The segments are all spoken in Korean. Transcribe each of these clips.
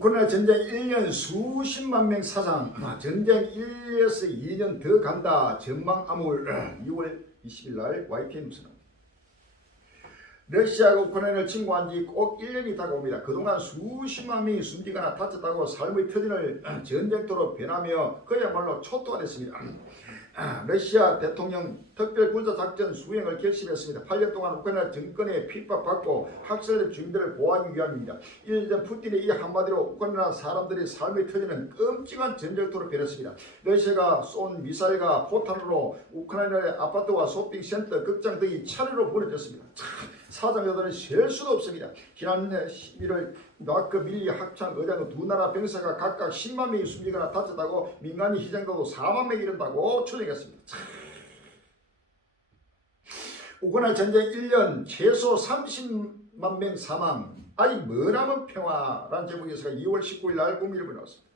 우크라이나 전쟁 1년 수십만 명 사상, 전쟁 1에서 2년 더 간다. 전망 암울. 2월 20일 날 YTN 뉴스는 러시아가 우크라이나를 침공한 지 꼭 1년이 다가옵니다. 그동안 수십만 명이 숨지거나 다쳤다고 삶의 터전을 전쟁터로 변하며 그야말로 초토화됐습니다. 러시아 대통령 특별군사작전 수행을 결심했습니다. 8년 동안 우크라이나 정권에 핍박받고 학살된 주민들을 보호하기 위함입니다. 1년 전 푸틴의 이 한마디로 우크라이나 사람들의 삶의 터전은 끔찍한 전쟁터로 변했습니다. 러시아가 쏜 미사일과 포탄으로 우크라이나의 아파트와 쇼핑센터, 극장 등이 차례로 무너졌습니다. 사상자들은 셀 수도 없습니다. 지난 11월 마크 밀리 합창 의장 두 나라 병사가 각각 10만 명이 숨지거나 다쳤다고 민간인 희생자도 4만 명이 이른다고 추정했습니다. 우크라이나 전쟁 1년 최소 30만 명 사망. 아직 뭐라면 평화라는 제목에서 2월 19일 날 국민일보에 나왔습니다.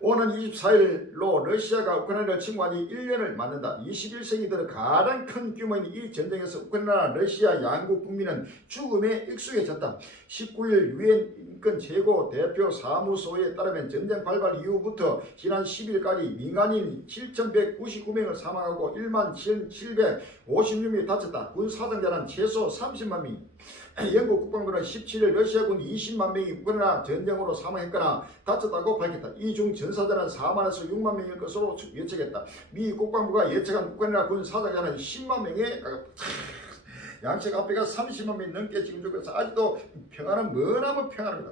오는 24일로 러시아가 우크라이나를 침공한 지 1년을 맞는다. 21세기 들어 가장 큰 규모인 이 전쟁에서 우크라이나, 러시아 양국 국민은 죽음에 익숙해졌다. 19일 유엔 인권 최고 대표 사무소에 따르면 전쟁 발발 이후부터 지난 10일까지 민간인 7,199명을 사망하고 17,756명이 다쳤다. 군 사상자는 최소 30만 명. 영국 국방부는 17일 러시아군 20만 명이 우크라이나 전쟁으로 사망했거나 다쳤다고 밝혔다. 이 중 전사자는 4만에서 6만 명일 것으로 예측했다. 미 국방부가 예측한 우크라이나 군 사상자는 10만 명에 가깝다. 양측 앞에가 30만 명이 넘게 지금 죽어서 아직도 평화는 뭐라면 평화입니다.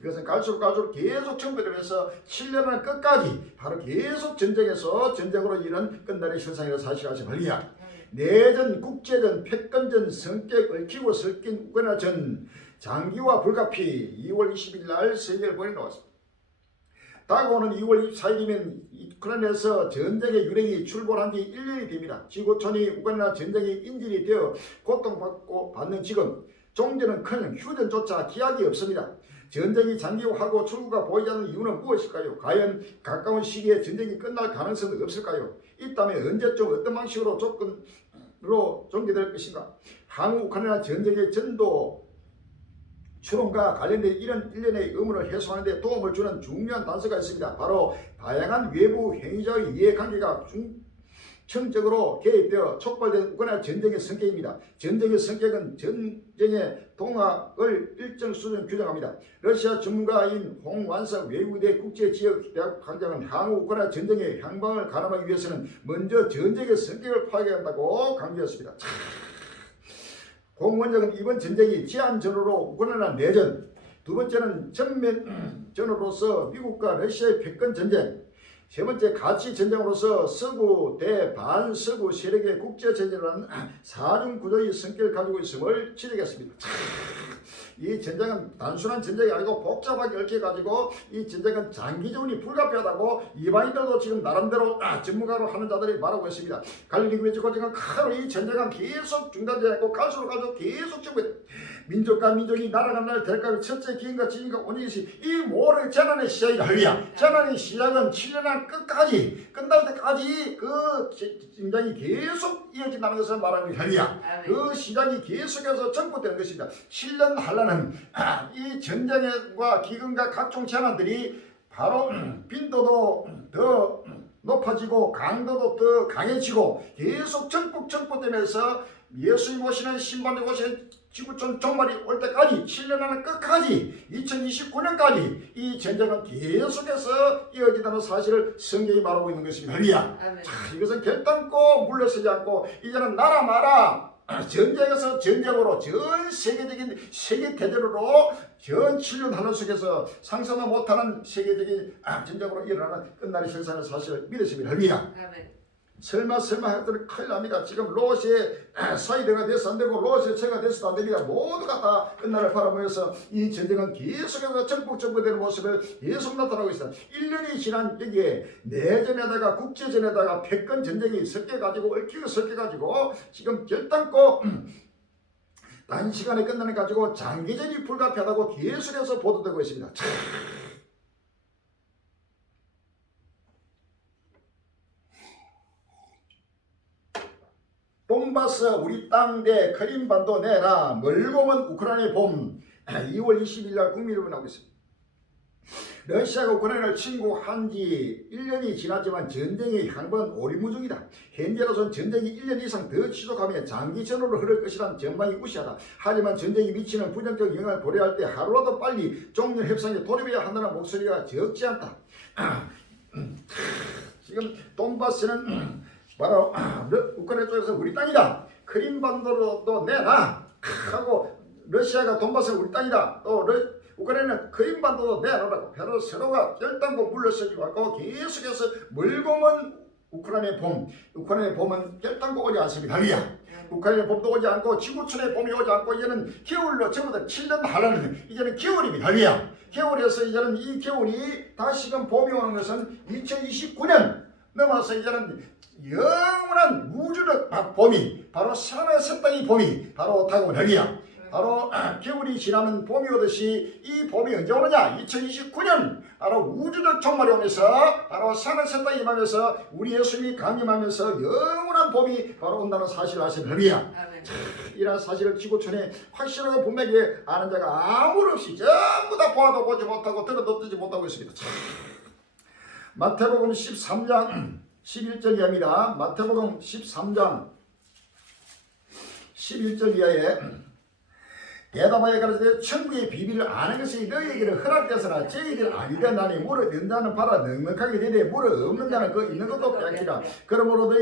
이것은 갈수록 계속 첨부되면서 7년을 끝까지 바로 계속 전쟁에서 전쟁으로 이른 끝날의 실상이라 사실하지 말리야. 내전, 국제전, 패권전, 성격 얽히고 섞인 우크라이나 전 장기화 불가피. 2월 20일 날 세계일보에 나왔습니다. 다가오는 2월 24일이면 우크라이나에서 전쟁의 유령이 출몰한 지 1년이 됩니다. 지구촌이 우크라이나 전쟁의 인질이 되어 고통받고 받는 지금 종전은커녕 휴전조차 기약이 없습니다. 전쟁이 장기화하고 출구가 보이지 않는 이유는 무엇일까요? 과연 가까운 시기에 전쟁이 끝날 가능성은 없을까요? 있다면 언제쯤 어떤 방식으로 조건으로 종결될 것인가? 한국 우크라이나 전쟁의 전도 추론과 관련된 이런 일련의 의문을 해소하는 데 도움을 주는 중요한 단서가 있습니다. 바로 다양한 외부 행위자의 이해관계가 중점적으로 개입되어 촉발된 우크라이나 전쟁의 성격입니다. 전쟁의 성격은 전쟁의 동학을 일정 수준 규정합니다. 러시아 전문가인 홍완석 외국대 국제지역대학 관장은 향후 우크라이나 전쟁의 향방을 가늠하기 위해서는 먼저 전쟁의 성격을 파악해야 한다고 강조했습니다. 홍원장은 이번 전쟁이 제한전으로 우크라이나 내전, 두 번째는 전면전으로서 미국과 러시아의 패권 전쟁, 세 번째 가치 전쟁으로서 서구 대 반서구 세력의 국제 전쟁이라는 사중 구조의 성격을 가지고 있음을 지적했습니다. 이 전쟁은 단순한 전쟁이 아니고 복잡하게 얽혀가지고 이 전쟁은 장기전이 불가피하다고 일반인들도 지금 나름대로 전문가로 하는 자들이 말하고 있습니다. 갈리고 외치고 지금 가로 이 전쟁은 계속 중단되지 않고 갈수록 계속 전부 민족과 민족이 나라가 날 될까 첫째 기인과 지인과 오는 것이 이 모를 재난의 시작이다. 할렐루야. 재난의 시작은 7년 끝까지 끝날 때까지 그 전쟁이 계속 이어진다는 것을 말하는 할렐루야. 그 시작이 계속해서 전부되는 것입니다. 7년 한란은 이 전쟁과 기근과 각종 재난들이 바로 빈도도 더 높아지고 강도도 더 강해지고 계속 전폭되면서 예수님 오시는 신반대 오시는 지구촌 종말이 올 때까지 7년 안에 끝까지 2029년까지 이 전쟁은 계속해서 이어지다는 사실을 성경이 말하고 있는 것입니다. 할렐루야. 이것은 결단코 물러서지 않고 이제는 나라 마라 전쟁에서 전쟁으로 전 세계적인 세계 대전으로 전 7년 한란 속에서 상상도 못하는 세계적인 전쟁으로 일어나는 끝날의 실상의 사실을 믿으시면 할렐루야. 설마 했더니 큰일 납니다. 지금 로시의 사이드가 돼서 안 되고 로시의 처가 돼서도 안 됩니다. 모두가 다 끝날을 바라보면서 이 전쟁은 계속해서 전폭되는 모습을 계속 나타나고 있습니다. 1년이 지난 여기에 내전에다가 국제전에다가 패권 전쟁이 섞여가지고 얽히고 섞여가지고 지금 결단코 단시간에 끝나는 가지고 장기전이 불가피하다고 계속해서 보도되고 있습니다. 돈바스 우리 땅 대 크림반도 내라 멀고 먼 우크라이나의 봄 2월 20일 날 국민일보 나오고 있습니다. 러시아가 우크라이나를 침공한 지 1년이 지났지만 전쟁의 향방은 오리무중이다. 현재로선 전쟁이 1년 이상 더 지속하며 장기전으로 흐를 것이란 전망이 우시하다. 하지만 전쟁이 미치는 부정적 영향을 고려할 때 하루라도 빨리 종전 협상에 돌입해야 한다는 목소리가 적지 않다. 지금 돈바스는 바로 우크라이나 쪽에서 우리 땅이다. 크림반도도 내놔 하고 러시아가 돈바스는 우리 땅이다. 또 우크라이나는 크림반도도 내놓으라고 해서 서로가 결단코 물러서지 않고 계속해서 물고먼 우크라이나의 봄, 우크라이나의 봄은 결단코 오지 않습니다. 할렐루야. 우크라이나의 봄도 오지 않고 지구촌의 봄이 오지 않고 이제는 겨울로 전부 다 7년 하라는 이제는 겨울입니다. 할렐루야. 겨울에서 이제는 이 겨울이 다시금 봄이 오는 것은 2029년 넘어서 이제는 영원한 우주적 봄이 바로 사랑의 새 땅의 봄이 바로 다가오는 할렐루야. 바로 겨울이 지나면 봄이 오듯이 이 봄이 언제 오느냐? 2029년 바로 우주적 종말이 오면서 바로 사는 새 땅이 임하면서 우리 예수님이 강림하면서 영원한 봄이 바로 온다는 사실을 아시는 할렐루야. 이런 사실을 지구촌에 확실하고 분명히 아는 자가 아무도 없이 전부 다 보아도 보지 못하고 들어도 듣지 못하고 있습니다. 마태복음 13장 11절 이하입니다. 마태복음 13장 11절 이하에 대답하여 가라사대 천국의 비밀을 아는 것이 너희에게는 허락되서나 저희들 아니된 나니 물어 된다는 바라 넉넉하게 되되 물어 없는 자는 그 있는 것도 빼앗기라. 그러므로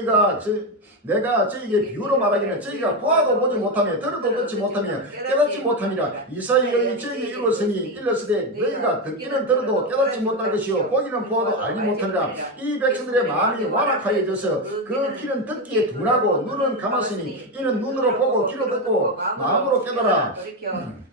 내가 저희에게 비유로 말하기는 저희가 보아도 보지 못하며 들어도 듣지 못하며 깨닫지 못함이라. 이사야가 저희에게 일렀으되 너희가 듣기는 들어도 깨닫지 못할 것이요 보기는 보아도 알지 못함이라. 이 백성들의 마음이 완악하여져서 그 귀는 듣기에 둔하고 눈은 감았으니 이는 눈으로 보고 귀로 듣고 마음으로 깨달아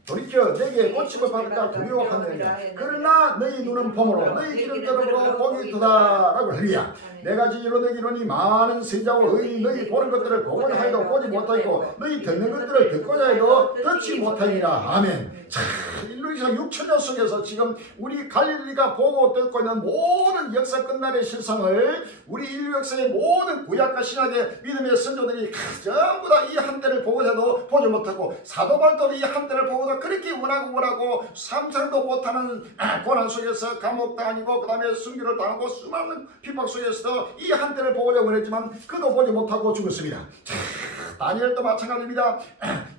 돌이켜 내게 고침을 받을까 두려워하느니라. 그러나 너희 눈은 봄으로 너희 귀는 들음으로 복이 있도다라고 할렐루야. 내가 진실로 너희 이르노니 많은 선지자와 의인이 너희 보는 것들을 보고자 하여도 보지 못하고 너희 듣는 것들을 듣고자 해도 듣지 못하니라. 아멘. 자, 인류에서 6천년 속에서 지금 우리 갈릴리가 보고 듣고 있는 모든 역사 끝날의 실상을 우리 인류 역사의 모든 구약과 신약의 믿음의 선조들이 전부 다 이 한때를 보고자 해도 보지 못하고 사도 바울도 이 한때를 보고도 그렇게 원하고 상상도 못하는 고난 속에서 감옥 다니고 그 다음에 순교를 당하고 수많은 핍박 속에서 이 한때를 보고자 원했지만 그도 보지 못하고 죽었습니다. 다니엘도 마찬가지입니다.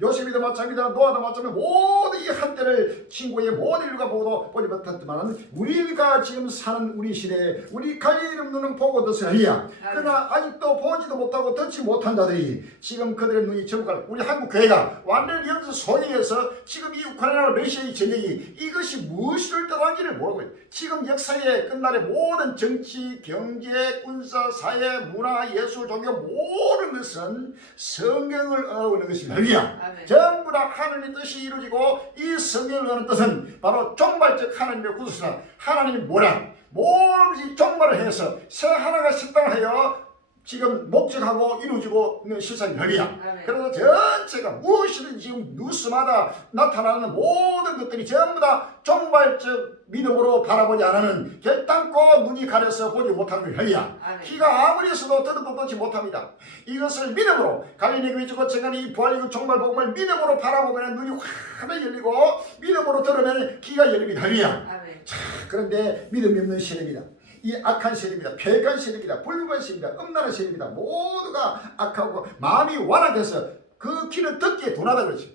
요셉이도 마찬가지입니다. 노아도 마찬가지입니다. 모든 이 한때를 친구의 모든 인류가 보고도 보지 못했지만 우리가 지금 사는 우리 시대에 우리 갈릴리 눈은 보고 듣으리야. 그러나 아직도 보지도 못하고 듣지 못한 자들이 지금 그들의 눈이 전부 우리 한국 교회가 완전히 여기서 소행해서 지금 이 우크라이나 러시아의 전쟁이 이것이 무엇을 뜻하는지를 모르고 있어요. 지금 역사의 끝날의 모든 정치, 경제, 군사, 사회, 문화, 예술, 종교 모든 것은 성경을 얻는 것입니다. 할렐루야. 전부 다 하나님의 뜻이 이루어지고 이 성경을 얻는 뜻은 바로 종말적 하나님의 구속사. 하나님이 뭐라? 모든 종말을 해서 새 하나가 식당을 하여 지금 목적하고 이루어지고 있는 실상이 할렐루야. 그래서 전체가 무엇이든 지금 뉴스마다 나타나는 모든 것들이 전부 다 종말적 믿음으로 바라보지 않는 결단코 눈이 가려서 보지 못하는 거예요. 할렐루야. 귀가 아무리 있어도 들어도 듣지 못합니다. 이것을 믿음으로 갈릴리 교회 거쳐가는 이 부활이고 종말 복음을 믿음으로 바라보면 눈이 확 열리고 믿음으로 들으면 귀가 열립니다. 할렐루야. 자, 그런데 믿음이 없는 시대입니다. 이 악한 세력입니다. 폐역한 세력입니다. 불법한 세력입니다. 음란한 세력입니다. 모두가 악하고 마음이 완악해서 그 귀는 듣기에 둔하다 그러죠.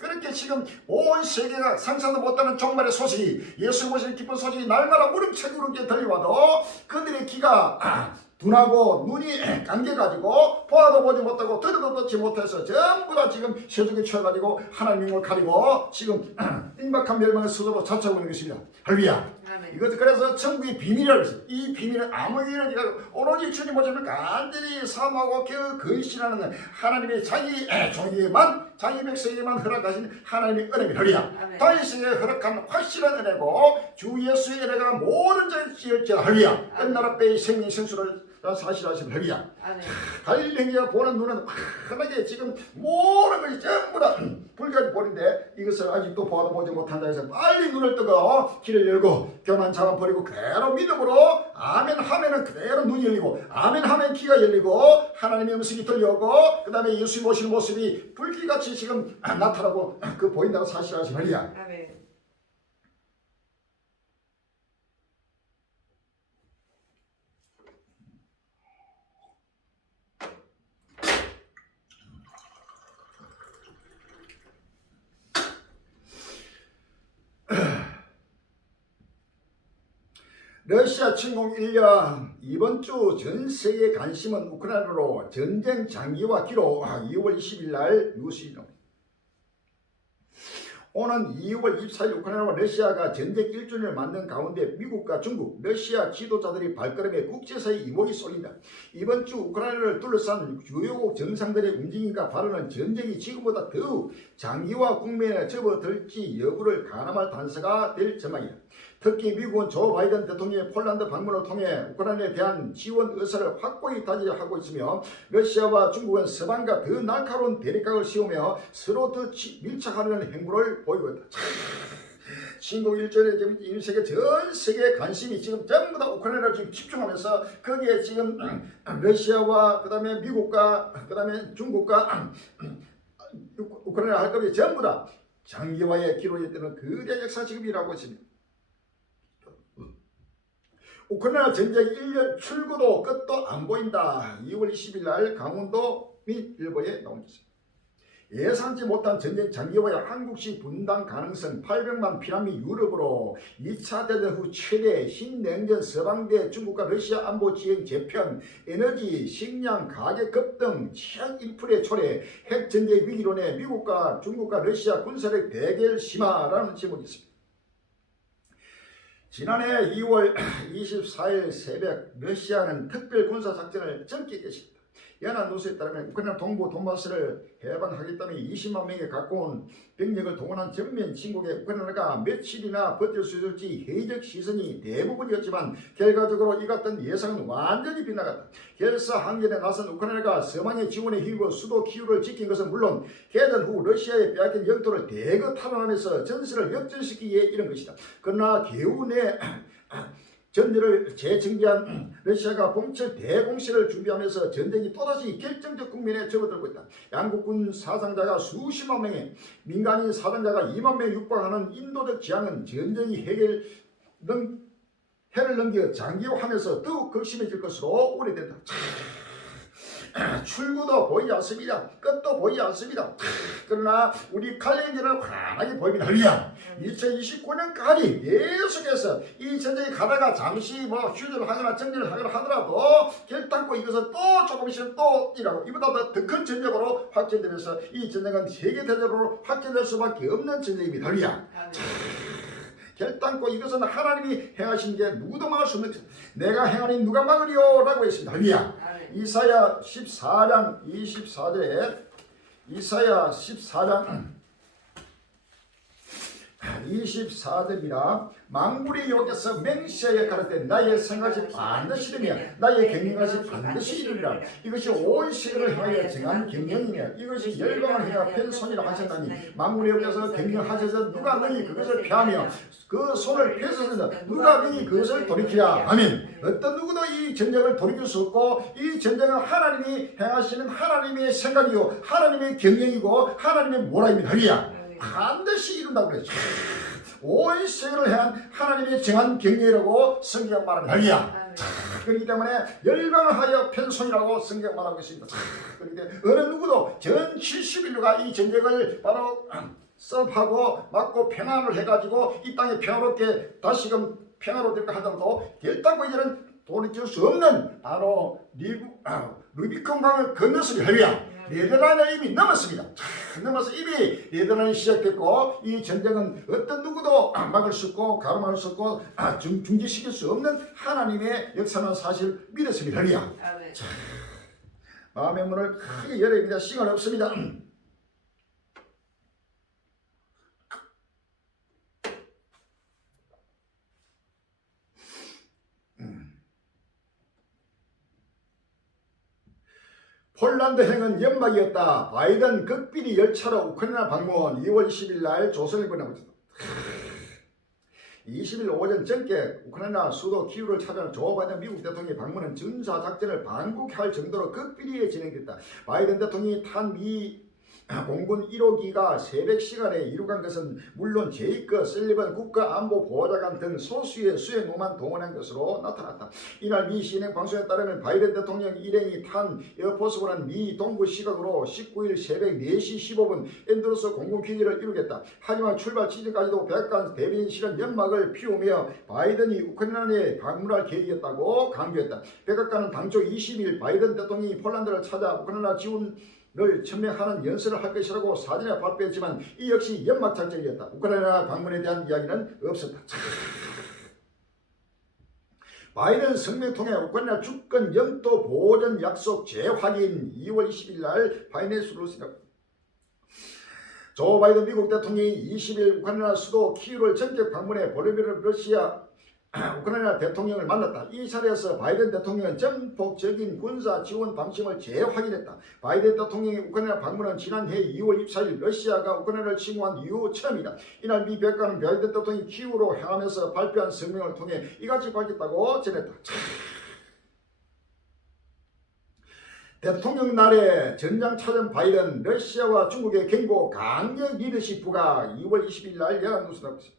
그렇게 지금 온 세계가 상상도 못하는 종말의 소식이 예수 모시는 기쁜 소식이 날마다 우렁차게 들려와도 그들의 귀가 둔하고 눈이 감겨가지고 보아도 보지 못하고 들어도 듣지 못해서 전부 다 지금 세속에 취해가지고 하나님을 가리고 지금 임박한 멸망의 수도로 자처하고 있는 것입니다. 할렐루야. 이것도 그래서 천국의 비밀이라고 했어요. 이 비밀은 아무에게나 오로지 주님 모습을 간절히 사모하고 근신하는 하나님의 자기 종에게만 자기 백성에게만 허락하신 하나님의 은혜입니다. 할렐루야. 다윗에게 허락한 확실한 은혜고 주 예수의 은혜가 모든 자를 지을지어다. 할렐루야. 끝나라 빼의 생명 생수를 사실하신 할렐루야. 아멘. 갈릴리가 보는 눈은 환하게 지금 모든 것이 전부 다 불가지 보는데 이것을 아직도 보아도 보지 못한다 해서 빨리 눈을 뜨고 길을 열고 교만 잡아버리고 그대로 믿음으로 아멘 하면은 그대로 눈이 열리고 아멘 하면 귀가 열리고 하나님의 음성이 들려오고 그 다음에 예수님 오시는 모습이 불길같이 지금 나타나고 그 보인다고 사실하신 할렐루야. 아멘. 러시아 침공 1년 이번 주 전 세계 관심은 우크라이나로 전쟁 장기화 기록 2월 20일 날 뉴스에 나옵니다. 오는 2월 24일 우크라이나와 러시아가 전쟁 1주년을 맞는 가운데 미국과 중국, 러시아 지도자들이 발걸음에 국제사회 이목이 쏠린다. 이번 주 우크라이나를 둘러싼 주요국 정상들의 움직임과 발언은 전쟁이 지금보다 더욱 장기화 국면에 접어들지 여부를 가늠할 단서가 될 전망이다. 특히 미국은 조 바이든 대통령의 폴란드 방문을 통해 우크라이나에 대한 지원 의사를 확고히 다지하고 있으며 러시아와 중국은 서방과 더 날카로운 대립각을 씌우며 서로 더 밀착하려는 행보를 보이고 있다. 침공 1절에 지금 이 세계 전 세계 관심이 지금 전부 다 우크라이나를 지금 집중하면서 거기에 지금 러시아와 그다음에 미국과 그다음에 중국과 우크라이나 할 것이 전부 다 장기화의 기로에 뜨는 거대한 역사 지금 일하고 있습니다. 우크라이나 전쟁 1년 출구도 끝도 안 보인다. 2월 20일 날 강원도 및 일보에 나온 것입니다. 예상치 못한 전쟁 장기화의 한국식 분단 가능성 800만 피난민 유럽으로 2차 대전 후 최대 신냉전 서방대 중국과 러시아 안보 지형 재편 에너지 식량 가격 급등 취약 인플레 초래 핵전쟁 위기론에 미국과 중국과 러시아 군사력 대결 심화라는 제목이 있습니다. 지난해 2월 24일 새벽 러시아는 특별 군사작전을 전개했습니다. 연합뉴스에 따르면 우크라이나 동부 돈바스를 해방하겠다며 20만 명에 가까운 병력을 동원한 전면 침공에 우크라이나가 며칠이나 버틸 수 있을지 회의적 시선이 대부분이었지만 결과적으로 이 같은 예상은 완전히 빗나갔다. 결사 항전에 나선 우크라이나가 서방의 지원에 힘입어 수도 키우를 지킨 것은 물론 개전 후 러시아에 빼앗긴 영토를 대거 탈환하면서 전세를 역전시키기에 이른 것이다. 그러나 개우 내 전열을 재정비한 러시아가 봄철 대공세를 준비하면서 전쟁이 또다시 결정적 국면에 접어들고 있다. 양국군 사상자가 수십만 명에 민간인 사상자가 2만 명에 육박하는 인도적 지향은 전쟁이 해를 넘겨 장기화하면서 더욱 극심해질 것으로 우려된다. 출구도 보이지 않습니다. 끝도 보이지 않습니다. 그러나 우리 칼렌저는 환하게 보입니다. 할렐루야. 2029년까지 계속해서 이 전쟁이 가다가 잠시 휴전을 하거나 정리를 하거나 하더라도 결단코 이것은 또 조금씩 또 일하고 이보다 더 큰 전쟁으로 확전되면서 이 전쟁은 세계대전으로 확전될 수밖에 없는 전쟁입니다. 할렐루야. 결단코 이것은 하나님이 행하신 게 누구도 막을 수 없는 것. 내가 행하니 누가 막으리요? 라고 했습니다. 할렐루야. 이사야 14장 24절에 이사야 14장 24절입니다. 망군이 여기서 맹세하여 가르되 나의 생각이 반드시 이르며 나의 경영하시 반드시 이르리라. 이것이 온 세계를 향하여 정한 경영이며 이것이 열방을 향하여 편 손이라 하셨나니 망군이 여기서 경영하셔서 누가 너희 그것을 피하며 그 손을 펴서서 누가 너희 그것을 돌이키랴. 아멘. 어떤 누구도 이 전쟁을 돌이킬 수 없고 이 전쟁은 하나님이 행하시는 하나님의 생각이요 하나님의 경영이고 하나님의 모라입니다. 할렐루야. 반드시 이룬다고 그랬죠. 온 세계를 향한 하나님의 정한 경례라고 성경 말합니다. 할렐루야. 그렇기 때문에 열방을 하여 편손이라고 성경 말하고 있습니다. 그런데 어느 누구도 전 70인류가 이 전쟁을 바로 섭하고 막고 평안을 해가지고 이 땅에 평화롭게 다시금 평화롭게 하더라도 결단코 이제는 돌이킬 수 없는 바로 루비콘 강을 건넜습니다. 할렐루야. 네덜란드 이미 넘었습니다. 넘어서 이미 네덜란드 시작됐고 이 전쟁은 어떤 누구도 막을 수 없고 가로막을 수 없고 중지시킬 수 없는 하나님의 역사는 사실 믿었습니다. 할렐루야. 마음의 문을 크게 열어야 됩니다. 시간 없습니다. 폴란드행은 연막이었다. 바이든 극비리 열차로 우크라이나 방문. 2월 20일 날 조선일보 나왔습니다. 20일 오전 정께 우크라이나 수도 키우를 찾아온 조 바이든 미국 대통령의 방문은 군사작전을 반국할 정도로 극비리에 진행됐다. 바이든 대통령이 탄 미 공군 1호기가 새벽 시간에 이루간 것은 물론 제이크 설리번 국가안보보좌관 등 소수의 수행호만 동원한 것으로 나타났다. 이날 미 CNN 방송에 따르면 바이든 대통령 일행이 탄 에어포스원은 미 동부 시각으로 19일 새벽 4시 15분 앤드루스 공군기지를 이루겠다. 하지만 출발 직전까지도 백악관 대변인실은 연막을 피우며 바이든이 우크라이나에 방문할 계획이었다고 강조했다. 백악관은 당초 20일 바이든 대통령이 폴란드를 찾아 우크라이나 지원을 첨예하는 연설을 할 것이라고 사전에 발표했지만 이 역시 연막 작전이었다. 우크라이나 방문에 대한 이야기는 없었다. 바이든 성명 통해 우크라이나 주권 영토 보전 약속 재확인. 2월 20일 날 파이낸스 루스가 조 바이든 미국 대통령이 20일 우크라이나 수도 키이우를 전격 방문해 볼로디미르 러시아 우크라이나 대통령을 만났다. 이 자리에서 바이든 대통령은 전폭적인 군사 지원 방침을 재확인했다. 바이든 대통령의 우크라이나 방문은 지난해 2월 24일 러시아가 우크라이나를 침공한 이후 처음이다. 이날 미 백악관은 바이든 대통령이 키이우로 향하면서 발표한 성명을 통해 이같이 밝혔다고 전했다. 대통령 날에 전장 찾은 바이든, 러시아와 중국의 경고 강력 리더십 부각. 2월 20일 날 연합뉴스가 있습니다.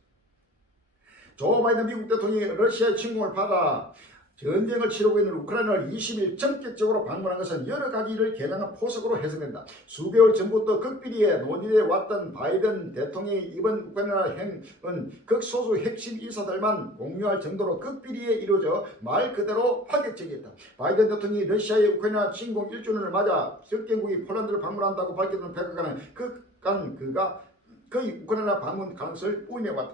조 바이든 미국 대통령이 러시아의 침공을 받아 전쟁을 치르고 있는 우크라이나를 20일 전격적으로 방문한 것은 여러 가지 일을 겨냥한 포석으로 해석된다. 수개월 전부터 극비리에 논의돼 왔던 바이든 대통령의 이번 우크라이나 행은 극소수 핵심 인사들만 공유할 정도로 극비리에 이루어져 말 그대로 파격적이었다. 바이든 대통령이 러시아의 우크라이나 침공 1주년을 맞아 접경국이 폴란드를 방문한다고 밝혔던 백악관은 그가 거의 우크라이나 방문 가능성을 부인해왔다.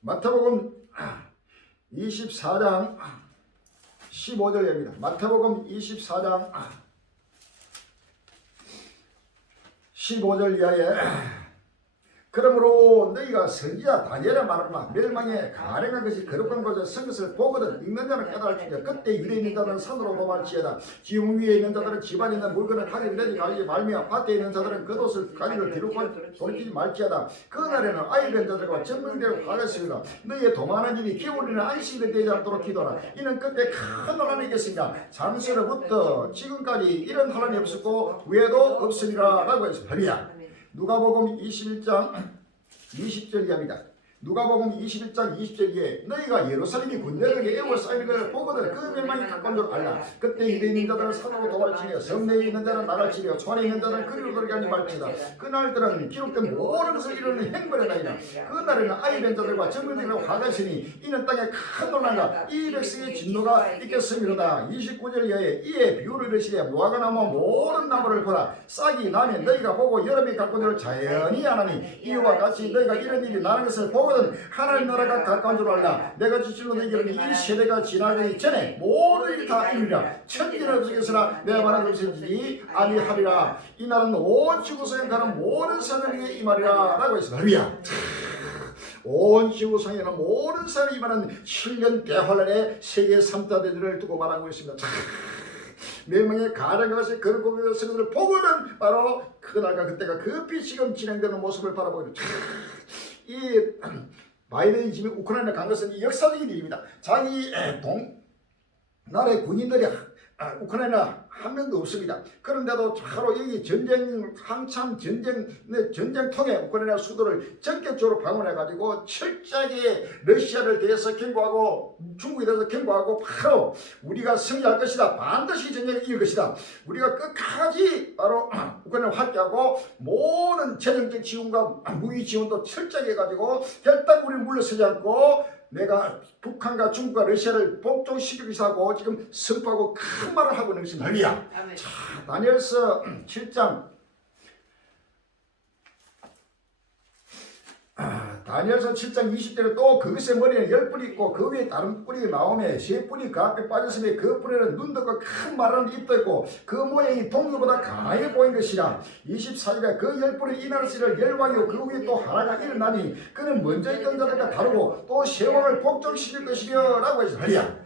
마태복음 24장 15절입니다. 마태복음 24장 15절 이하에 그러므로 너희가 선지자 다니엘의 말하마 멸망에 가랭한 것이 거룩한 곳에 선 것을 보거든 읽는 자는 깨달을지니라. 그때 유대에 있는 자들은 산으로 도망치에다 지붕 위에 있는 자들은 집안에 있는 물건을 가지고 내지 가지 말며 밭에 있는 자들은 겉옷을 가지고 뒤로 돌리지 말지어다. 그날에는 아이된 자들과 전명되고 하겠습니다. 너희의 도망하는 일이 겨울에는 안식일이 되지 않도록 기도하라. 이는 그때 큰 혼란이 있겠습니다. 장세로부터 지금까지 이런 혼란이 없었고 후에도 없으리라 라고 했습니다. 할렐루야. 누가복음 21장 20절 이하입니다. 누가복음 21장 20절에 너희가 예루살렘이 군대에게 에워싸이는 것을 보거든 그 멸망이 가까운 줄 알라. 그때 유대에 있는 자들은 산으로 도망치며 성내에 있는 자는 나를 치며 촌에 있는 자는 그리로 돌아가지 말지다. 그날들은 기록된 모든 것을 이루는 행벌이나이다. 그날에는 아이된 자들과 젊은이들과 화가 있으니 이는 땅에 큰 논란과 이 백성의 진노가 있겠음이로다. 29절 이하에 이에 비유를 이르시되 무화과 나무 모든 나무를 보라. 싹이 나면 너희가 보고 여름이 가까운 줄 자연히 아나니 이와 같이 너희가 이런 일이 나는 것을 보고 하나님 나라가 가까운 줄 알라. 내가 진실로 너희에게 이 세대가 지나기 전에 모든 일이 다 이루리라. 천지는 없으겠으나 내가 말한 것이지 아니하리라. 이 날은 온 지구상에 가는 모든 사람에게 이 말이라 라고 했습니다. 할렐루야. 온 지구상에는 모든 사람이 임하는 7년 대환란의 세계 3대 대전을 두고 말하고 있습니다. 멸망의 가장 것이 거룩한 것을 보고는 바로 그날과 그때가 급히 지금 진행되는 모습을 바라보고 있습니다. 이 바이든이 지금 우크라이나 간 것은 역사적인 일입니다. 자기 나라의 군인들이 우크라이나 한 명도 없습니다. 그런데도 바로 여기 한참 전쟁통에 우크라이나 수도를 전격적으로 방문해가지고 철저하게 러시아를 대해서 경고하고 중국에 대해서 경고하고 바로 우리가 승리할 것이다. 반드시 전쟁을 이길 것이다. 우리가 끝까지 바로 우크라이나를 확대하고 모든 재정적 지원과 무기 지원도 철저하게 해가지고 결단 우리는 물러서지 않고 내가 북한과 중국과 러시아를 복종시키기 하고 지금 선포하고 큰 말을 하고 있는 것입니다. 할렐루야. 자, 다니엘서 7장 다니엘서 7장 20절에 또 그것의 머리에 10뿔이 있고 그 위에 다른 뿔이 나오며 3뿔이 그 앞에 빠졌으며 그 뿔에는 눈도 없고 큰 마른 입도 있고 그 모양이 동료보다 강하게 보인 것이라. 24절에 그 10뿔이 이 나라를 열왕이요 그 위에 또 하나가 일어나니 그는 먼저 있던 자들과 다르고 또 세왕을 복종시킬 것이며 라고 해서 하리야.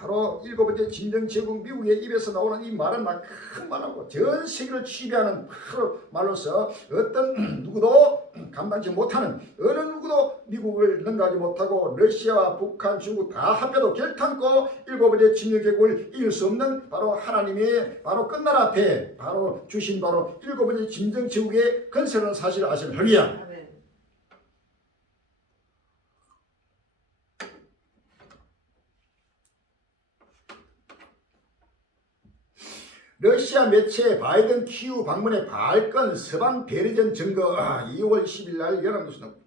바로 7번째 진정제국 미국의 입에서 나오는 이 말은 큰 말하고 전 세계를 지배하는 말로서 어떤 누구도 감당치 못하는, 어느 누구도 미국을 능가하지 못하고 러시아와 북한, 중국 다 합해도 결탄코 7번째 진정제국을 이길 수 없는 바로 하나님의 바로 끝날 앞에 바로 주신 바로 7번째 진정제국의 건설하는 사실을 아시는 할렐루야. 러시아 매체 바이든 키우 방문의 발건 서방 대리전 증거 2월 10일 날 연합뉴스 나옵니다.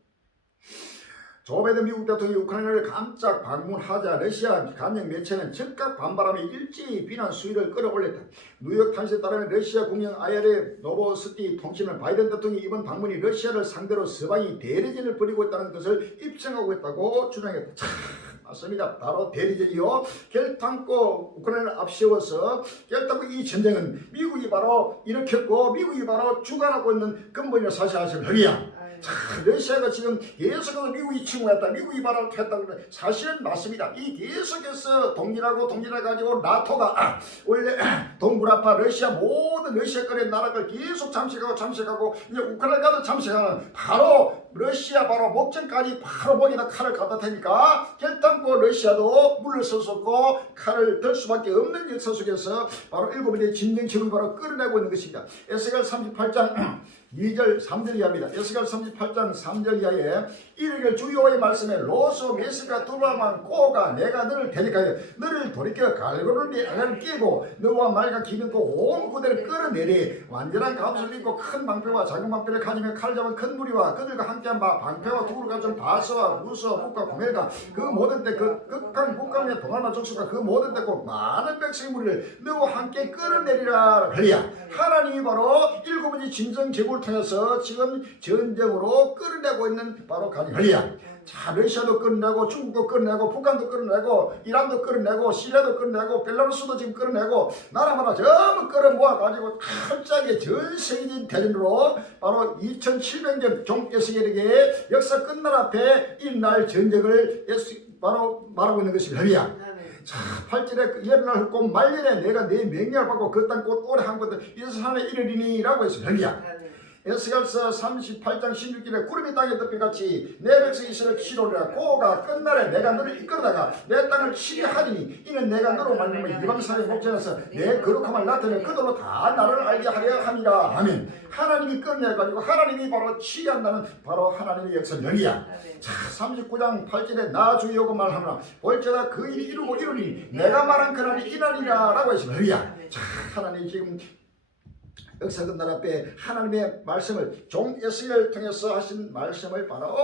조 바이든 미국 대통령이 우크라이나를 깜짝 방문하자 러시아 관영 매체는 즉각 반발하며 일제히 비난 수위를 끌어올렸다. 뉴욕타임스에 따르면 러시아 국영 IRA 노보스티 통신은 바이든 대통령이 이번 방문이 러시아를 상대로 서방이 대리전을 벌이고 있다는 것을 입증하고 있다고 주장했다. 맞습니다. 바로 대리전이요. 결탄코 우크라이나를 앞세워서 결단코 이 전쟁은 미국이 바로 일으켰고 미국이 바로 주관하고 있는 근본이라는 사실 아시는 할렐루야. 러시아가 지금 계속해서 미국이 침공했다, 미국이 바로 했다고 그래. 사실은 맞습니다. 이 계속해서 동일하고 가지고 나토가 원래 동북아파 러시아 모든 러시아권의 나라를 계속 잠식하고 이제 우크라이나도 잠식하는 바로 러시아 바로 목전까지 바로 거기다 칼을 갖다 대니까 결단코 러시아도 물러섰었고 칼을 들 수밖에 없는 역사 속에서 바로 7번째 진정책을 바로 끌어내고 있는 것입니다. 에스겔 38장 2절 3절 이하입니다. 에스겔 38장 3절 이하에 이르길 주 여호와의 말씀에 로소 메스가 두라만 꼬가 내가 너를 대적하여 너를 돌이켜 갈고를 네 안을 끼고 너와 말과 기근고 온 구대를 끌어내리 완전한 감수를 입고 큰 방패와 작은 방패를 가지며 칼 잡은 큰 무리와 그들과 함께한 바 방패와 두루를 가진 바스와 루스와 북과 고멜과 그 모든 때 그 극한 북강의 동아나 족속과 그 모든 때고 많은 백성의 무리를 너와 함께 끌어내리라 하리야. 하나님이 바로 7번째 진정제국을 통해서 지금 전쟁으로 끌어내고 있는 바로 할렐루야. 자, 러시아도 끌어내고 중국도 끌어내고 북한도 끌어내고 이란도 끌어내고 시리아도 끌어내고 벨라루스도 지금 끌어내고 나라마다 전부 끌어모아가지고 철저하게 전 세계적인 대전으로 바로 2700년 종 에스겔에게 역사 끝날 앞에 이날 전쟁을 바로 말하고 있는 것입니다. 할렐루야. 자, 8절에 예루날 흙고 말년에 내가 내 명령을 받고 그 땅 꽃 오래 한 것들 이스라엘에 이르리니 라고 했습니다. 할렐루야. 에스겔서 38장 16절에 구름이 땅에 덮여같이 내 백성 이스라엘 치료리라. 고가 끝날에 내가 너를 이끌어다가 내 땅을 치게 하리니 이는 내가 너로 말미암아 이방 사람의 목전에서 내 거룩함을 나타내 그들로 다 나를 알게 하려 함이라. 아멘. 하나님이 끌어내가지고 하나님이 바로 치게 한다는 바로 하나님의 역사는 여기야. 자, 39장 8절에 나 주 여호와 말하노라 볼지어다 그 일이 이루고 이루니 내가 말한 그날이 이날이라 라고 했습니다. 여기야. 자, 하나님 지금 역사 끝날 앞에 하나님의 말씀을 종 에스겔을 통해서 하신 말씀을 바로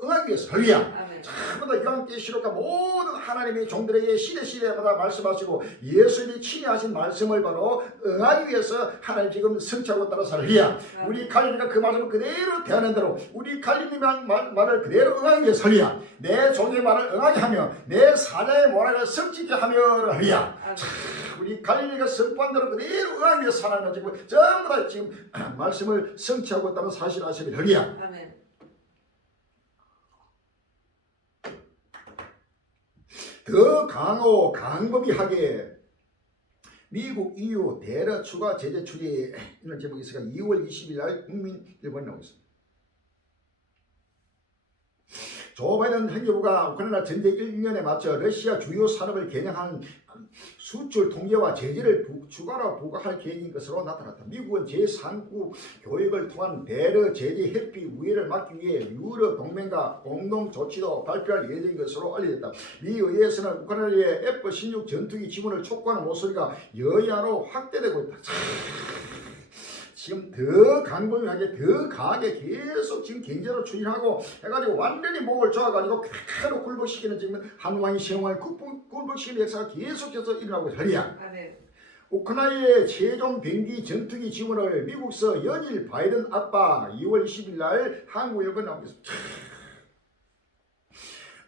응하기 위해서 할렐루야. 전부 다 요한계시록과 모든 하나님의 종들에게 시대마다 말씀하시고 예수님이 친히 하신 말씀을 바로 응하기 위해서 하나님 지금 성취하고 따라서 할렐루야. 우리 갈릴리가 그 말씀을 그대로 대하는 대로 우리 갈릴리의 말을 그대로 응하기 위해서 할렐루야. 내 종의 말을 응하게 하며 내 사자의 모락을 성취케 하며 할렐루야. 우리 갈릴리가 선포한 대로 그대로 응하기 위해서 하나님은 지금 전부 다 지금 말씀을 성취하고 있다는 사실 아시면 할렐루야. 아멘. 더 강하고 강범위하게 미국 EU 대러 추가 제재 추진 이런 제목이 있으니까 2월 20일 날 국민일보에 나오고 있습니다. 조 바이든 행정부가 우크라이나 전쟁 1년에 맞춰 러시아 주요 산업을 겨냥한 수출 통제와 제재를 추가로 부과할 계획인 것으로 나타났다. 미국은 제3국 교역을 통한 대러 제재 회피 우회를 막기 위해 유럽 동맹과 공동 조치도 발표할 예정인 것으로 알려졌다. 미 의회에서는 우크라이나의 F-16 전투기 지원을 촉구하는 목소리가 여야로 확대되고 있다. 지금 더 강범위하게 더 강하게 계속 지금 경제로 추진하고 해가지고 완전히 목을 조아가지고 그대로 굴복시키는 지금 한왕이 시행왕을 굴복시키는 역사가 계속해서 일어나고 있어요. 우크라이나의 최종 병기 전투기 지원을 미국서 연일 바이든 아빠 2월 20일 날 한국일보 나오겠습니다.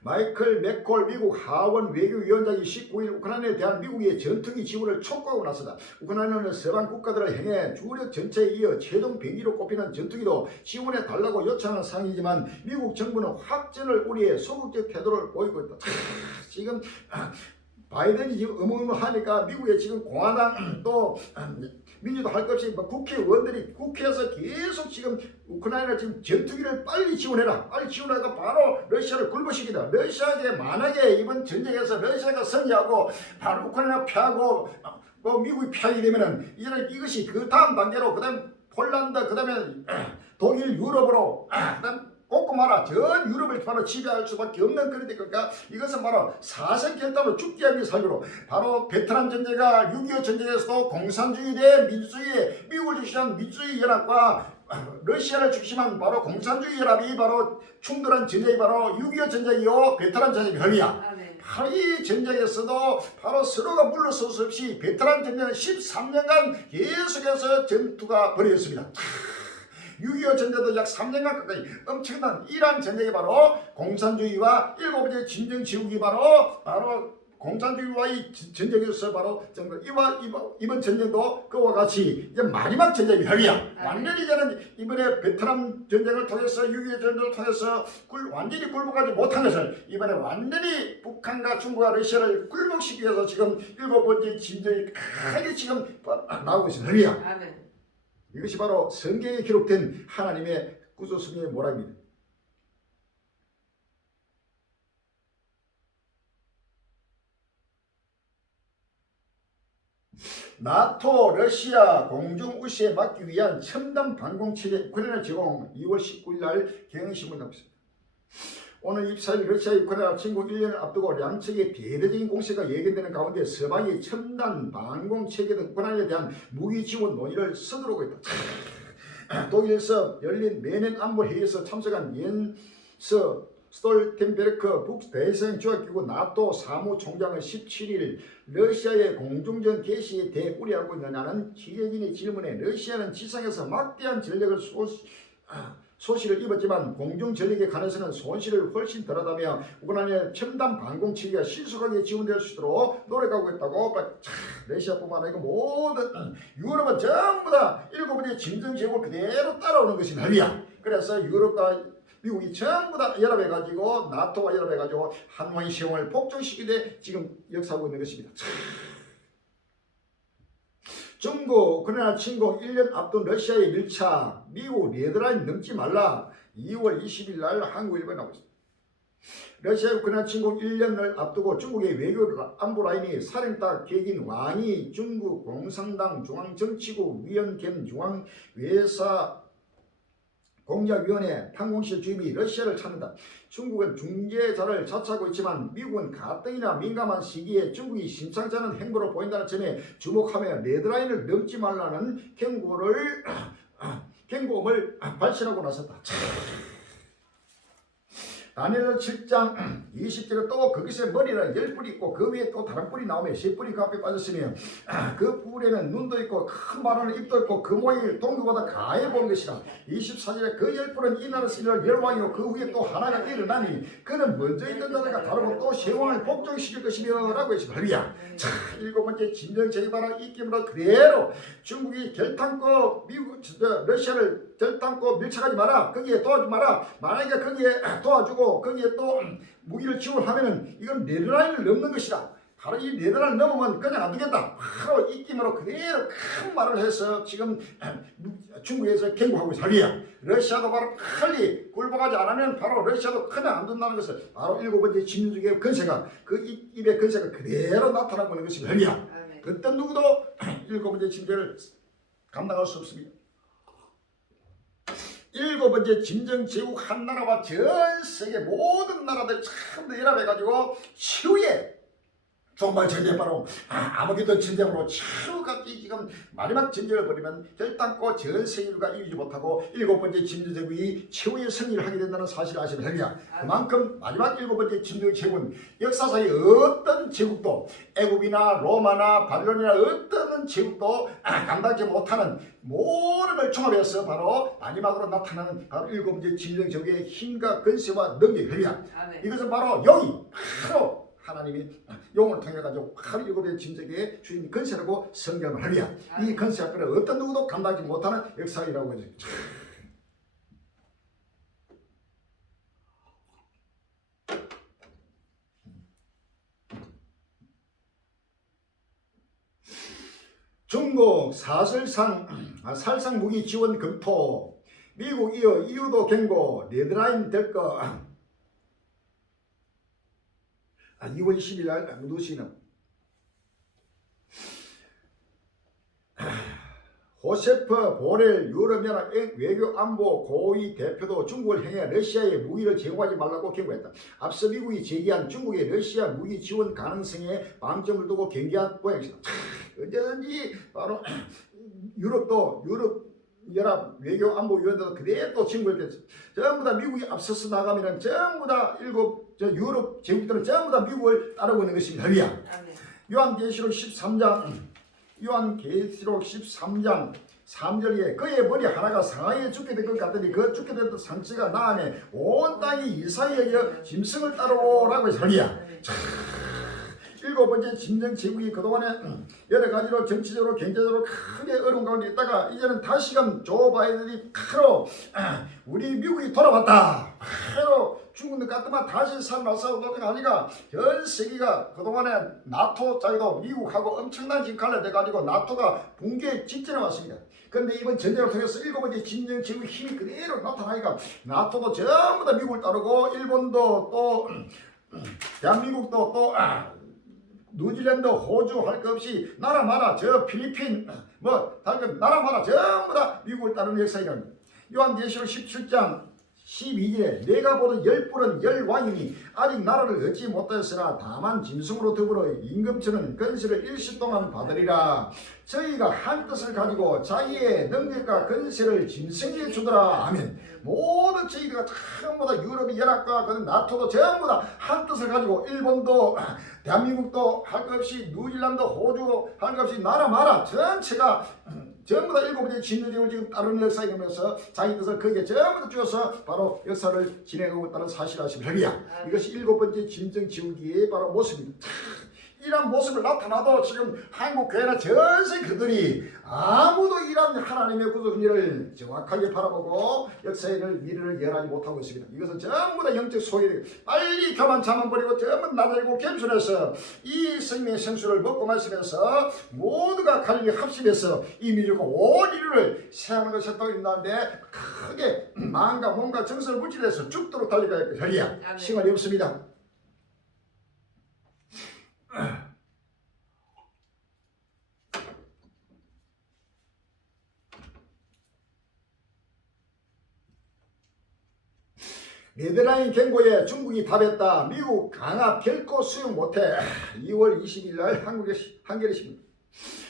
마이클 맥콜 미국 하원 외교위원장이 19일 우크라이나에 대한 미국의 전투기 지원을 촉구하고 나서다. 우크라이나는 서방 국가들을 향해 주력 전체에 이어 최종 병기로 꼽히는 전투기도 지원해 달라고 요청하는 상황이지만 미국 정부는 확전을 우리의 소극적 태도를 보이고 있다. 지금 바이든이 지금 어마어마하니까 미국의 지금 공화당 또 민주도 할 것 없이 국회의원들이 국회에서 계속 지금 우크라이나 지금 전투기를 빨리 지원해라. 빨리 지원해서 바로 러시아를 굴복시키다. 러시아에게 만약에 이번 전쟁에서 러시아가 승리하고 바로 우크라이나 패하고 미국이 패하게 되면은 이것이 그 다음 단계로 그다음 폴란드 그다음에 독일 유럽으로 그다음 꼼꼼하라. 전 유럽을 바로 지배할 수밖에 없는 그런 데니까 이것은 바로 사생결단으로 죽기 위한 살기로 바로 베트남 전쟁과 6.25 전쟁에서도 공산주의 대 민주주의 미국을 중심한 민주주의 연합과 러시아를 중심한 바로 공산주의 연합이 바로 충돌한 전쟁이 바로 6.25 전쟁이요 베트남 전쟁이 흡이야. 바로 이 전쟁에서도 바로 서로가 물러설 수 없이 베트남 전쟁은 13년간 계속해서 전투가 벌어졌습니다. 6.25 전쟁도 약 3년간 가까이 엄청난 이란 전쟁이 바로 공산주의와 일곱 번째 진정 지국이 바로 공산주의와의 전쟁에서 바로 이번 전쟁도 그와 같이 이제 마지막 전쟁이 혁이야. 완전히 저는 이번에 베트남 전쟁을 통해서 6.25 전쟁을 통해서 완전히 굴복하지 못한 것을 이번에 완전히 북한과 중국과 러시아를 굴복시키기 위해서 지금 일곱 번째 진정이 크게 지금 나오고 있습니다. 혁이야. 이것이 바로 성경에 기록된 하나님의 구조성의 모락입니다. 나토 러시아 공중 우시에 막기 위한 첨단 방공체계 우크라이나 제공 2월 19일 날 경향신문 나오고 있습니다. 오늘 24일 러시아 우크라이나 침공 1년을 앞두고 양측의 대대적인 공세가 예견되는 가운데 서방이 첨단 방공체계 등 우크라이나에 대한 무기 지원 논의를 서두르고 있다. 독일에서 열린 매년 안보회의에서 참석한 옌스 스톨텐베르크 북대서양조약기구 나토 사무총장은 17일 러시아의 공중전 개시에 대해 우려하고 있느냐는 기자진의 질문에 러시아는 지상에서 막대한 전력을 소실을 입었지만 공중 전력에 관해서는 손실을 훨씬 덜하다며 우크라이나의 첨단 방공체계가 신속하게 지원될 수 있도록 노력하고 있다고. 러시아뿐만 아니고 모든 유럽은 전부 다 일곱 번째 진정 제국을 그대로 따라오는 것이 난리야. 그래서 유럽과 미국이 전부 다 연합해가지고 나토와 연합해가지고 한화의 시험을 복종시키되 지금 역사하고 있는 것입니다. 중국 우크라이나 침공 1년 앞둔 러시아의 밀착 미국 레드라인 넘지 말라 2월 20일 날 한국일보에 나오고 있습니다. 러시아 우크라이나 침공 1년을 앞두고 중국의 외교 안보 라인이 사령탑 객인 왕이 중국 공산당 중앙정치국 위원 겸 중앙외사 공약위원회 판공실 주임이 러시아를 찾는다. 중국은 중재자를 자처하고 있지만 미국은 가뜩이나 민감한 시기에 중국이 심상치 않은 행보를 보인다는 점에 주목하며 레드라인을 넘지 말라는 경고음을 발신하고 나섰다. 다니엘 7장 20절에 또 거기서 머리는 10뿔이 있고 그 위에 또 다른 뿔이 나오며 10뿔이 그 앞에 빠졌으며 그 뿔에는 눈도 있고 큰 말하는 입도 있고 그 모양이 동그보다 가해 보는 것이라. 24절에 그 10뿔은 이 나라에서 일어날 열왕이요 그 후에 또 하나가 일어나니 그는 먼저 있던 자들과 다르고 또 세왕을 복종시킬 것이며 라고 했습니다. 할렐루야. 자, 일곱 번째 진정 제기바라 입김으로 그대로 중국이 결탄코 러시아를 결탄코 밀착하지 마라. 거기에 도와주지 마라. 만약에 거기에 도와주고 거기에 또 무기를 지원하면은 이건 레드라인을 넘는 것이다. 바로 이 레드라인을 넘으면 그냥 안 되겠다. 바로 입김으로 그대로 큰 말을 해서 지금 중국에서 경고하고 있어. 러시아도 바로 빨리 굴복하지 않으면 바로 러시아도 그냥 안 된다는 것을 바로 일곱 번째 진주의 건세가 그 입의 건세가 그대로 나타나고 있는 것입니다. 어떤 누구도 일곱 번째 진주를 감당할 수 없습니다. 일곱 번째 진정 제국 한 나라와 전 세계 모든 나라들 전부 연합해가지고 치유에 정말 전쟁 바로 아무기도 전쟁으로 최후까지 지금 마지막 전쟁을 벌이면 결단코 전 세계가 이기지 못하고 일곱 번째 진주제국이 최후의 승리를 하게 된다는 사실을 아시면 됩니다. 그만큼 마지막 일곱 번째 진주제국은 역사상의 어떤 제국도 애굽이나 로마나 바빌론이나 어떤 제국도 감당하지 못하는 모든 걸 종합해서 바로 마지막으로 나타나는 바로 일곱 번째 진주제국의 힘과 권세와 능력입니다. 이것은 바로 여기 바로 하나님이 용을 통해 가지고 바로 일곱의 진적의 주인 건세라고 성경을 하리야. 이 건세 앞에는 어떤 누구도 감당하지 못하는 역사이라고 하죠. 중국 살상 무기 지원 검토, 미국 이어 EU도 경고, 레드라인 될 거. 2월 20일 날 누시는 호세프 보렐 유럽연합 외교안보 고위 대표도 중국을 향해 러시아에 무기를 제공하지 말라고 경고했다. 앞서 미국이 제기한 중국의 러시아 무기 지원 가능성에 방점을 두고 경계한 모양이다. 언제든지 바로 유럽 연합 외교안보위원회도 그대로 친구를 됐어. 전부 다 미국이 앞서서 나가면은 전부 다 유럽 제국들은 전부 다 미국을 따르고 있는 것입니다. 요한계시록 13장 3절에 그의 머리 하나가 상하에 죽게 될 것 같더니 그 죽게 된 상처가 나음에 온 땅이 이사야의 짐승을 따르라고 해서 일곱 번째 진정 제국이 그동안에 여러 가지로 정치적으로 경제적으로 크게 어려운 가운데 있다가 이제는 다시금 조 바이든이 바로 우리 미국이 돌아왔다. 바로 중국도 같으면 다시 살아나서 하니까 전 세계가 그동안에 나토 자기도 미국하고 엄청난 지금 갈라져가지고 나토가 붕괴 직전에 왔습니다. 그런데 이번 전쟁을 통해서 일곱 번째 진정 제국의 힘이 그대로 나타나니까 나토도 전부 다 미국을 따르고 일본도 또 대한민국도 또 뉴질랜드, 호주 할 것 없이 나라마다 저 필리핀 나라마다 전부 다 미국을 따르는 역사이랍니다. 요한계시록 17장 12절에 내가 보는 열불은 열왕이니 아직 나라를 얻지 못하였으나 다만 짐승으로 더불어 임금처럼 건세를 일시 동안 받으리라. 저희가 한 뜻을 가지고 자기의 능력과 건세를 짐승에게 주더라 하면 모든 저희가 전부 다 유럽의 연합과 그 나토도 전부 다 한 뜻을 가지고 일본도 대한민국도 할 것 없이 뉴질랜드, 호주도 할 것 없이 나라마다 전체가 전부 다 일곱 번째 진주제국을 지금 따르는 역사에 이르면서 자기 뜻을 거기에 전부 다 주어서 바로 역사를 진행하고 있다는 사실을 아시면 됩니다. 이것이 일곱 번째 진정제국의 바로 모습입니다. 이런 모습을 나타나도 지금 한국 교회나 전 세계 그들이 아무도 이런 하나님의 구속 일을 정확하게 바라보고 역사의 미래를 예언하지 못하고 있습니다. 이것은 전부 다 영적 소외되고 빨리 교만 자만 버리고 전부 나대고 겸손해서 이 생명의 생수를 먹고 마시면서 모두가 관리 합심해서 이 민족과 온 인류를 세하는 것이 또 있는데 크게 마음과 몸과 정서를 물질해서 죽도록 달려가야 할 것이야. 시간이 없습니다. 레드라인 경고에 중국이 답했다. 미국 강압 결코 수용 못해. 2월 20일 날 한겨레 신문.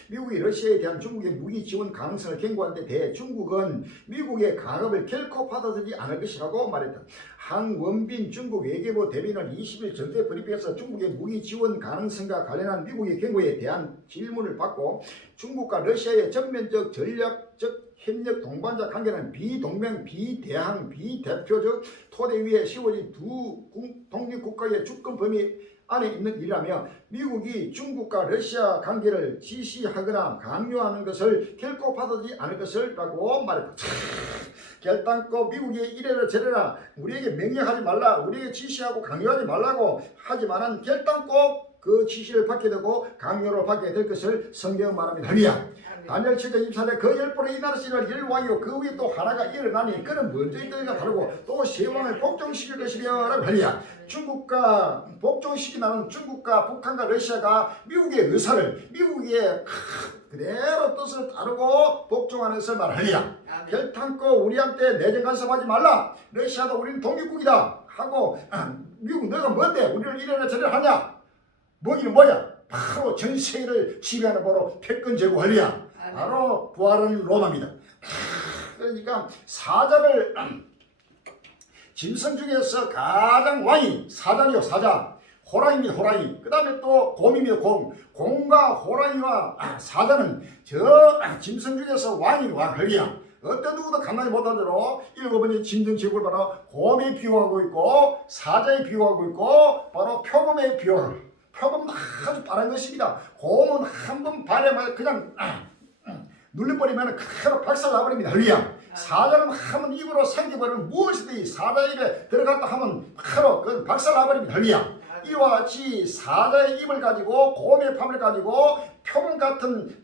미국이 러시아에 대한 중국의 무기 지원 가능성을 경고한 데 대해 중국은 미국의 강압을 결코 받아들이지 않을 것이라고 말했다. 황원빈 중국 외교부 대변인은 20일 전대 브리핑에서 중국의 무기 지원 가능성과 관련한 미국의 경고에 대한 질문을 받고 중국과 러시아의 전면적 전략적 협력 동반자 관계는 비동맹, 비대항, 비대표적 토대 위에 세워진 두 독립국가의 주권 범위 안에 있는 일이라며 미국이 중국과 러시아 관계를 지시하거나 강요하는 것을 결코 받아들이지 않을 것을 라고 말했다. 결단코 미국이 이래라 저래라 우리에게 명령하지 말라 우리에게 지시하고 강요하지 말라고 하지만은 결단코 그 지시를 받게 되고 강요를 받게 될 것을 성경은 말합니다. 다니엘 7장 24절에 그 열불에 이 나라에서 일어날 열왕이요 그 위에 또 하나가 일어나니 그는 먼저 있던 이가 다르고 또 세 왕을 복종시킬 것이며 라고 하리야. 중국과 복종시키는 중국과 북한과 러시아가 미국의 의사를 미국의 그대로 뜻을 따르고 복종하는 것을 말하리야. 결단코 우리한테 내정 간섭하지 말라. 러시아도 우리는 독립국이다 하고 미국 너가 뭔데 우리를 이래라 저래라 하냐. 뭐기는 뭐야. 바로 전 세계를 지배하는 바로 패권 제국 원리야. 바로 부활은 로마입니다. 그러니까 사자를 짐승 중에서 가장 왕이 사자요 사자. 호랑이입니다. 호랑이. 그 다음에 또 곰입니다. 곰. 곰과 호랑이와 사자는 저 짐승 중에서 왕이 왕헐리야. 어떤 누구도 감당이 못한 대로 7번째 짐승 제국을 바로 곰에 비유하고 있고 사자에 비유하고 있고 바로 표범에 비유하고 표범은 아주 빠른 것입니다. 곰은 한 번 발에만 그냥 눌려버리면 그대로 박살나버립니다. 헐리야. 사자는 한번 입으로 삼켜버리면 무엇이든지 사자 입에 들어갔다 하면 바로 그 박살나버립니다. 헐리야. 이와 같이 사자의 입을 가지고 곰의 팜을 가지고 표범 같은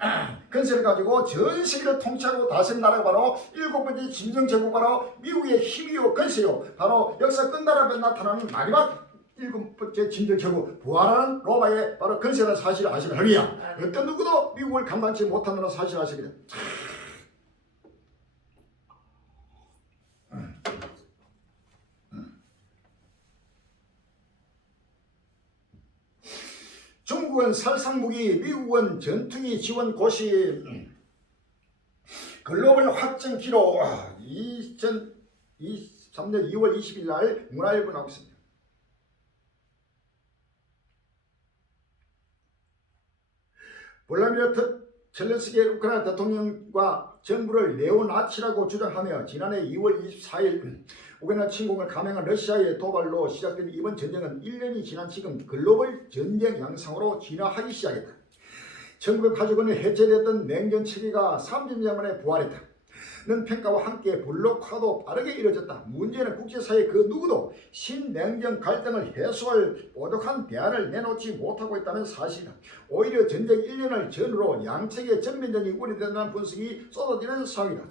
근세를 가지고 전 세계를 통치하고 다스린 나라가 바로 7번째 짐승 제국 바로 미국의 힘이요 근세요 바로 역사 끝나라에 나타나는 마지막 7번째 짐승 제국 부활하는 로마의 바로 근세라는 사실을 아시면 헐리야. 어떤 누구도 미국을 감당치 못한다는 사실을 아십니다. 중국은 살상무기, 미국은 전투기 지원 고시, 글로벌 확정 기록 2023년 2월 20일 날 문화일보 나오고 있습니다. 볼라디미르 젤렌스키 우크라이나 대통령과 정부를 네오나치라고 주장하며 지난해 2월 24일 우크라이나 침공을 감행한 러시아의 도발로 시작된 이번 전쟁은 1년이 지난 지금 글로벌 전쟁 양상으로 진화하기 시작했다. 1985년에 해체됐던 냉전 체계가 30년 만에 부활했다. 는 평가와 함께 블록화도 빠르게 이뤄졌다. 문제는 국제사회 그 누구도 신냉전 갈등을 해소할 뾰족한 대안을 내놓지 못하고 있다는 사실이다. 오히려 전쟁 1년을 전후로 양측의 전면전이 우려된다는 분석이 쏟아지는 상황이다.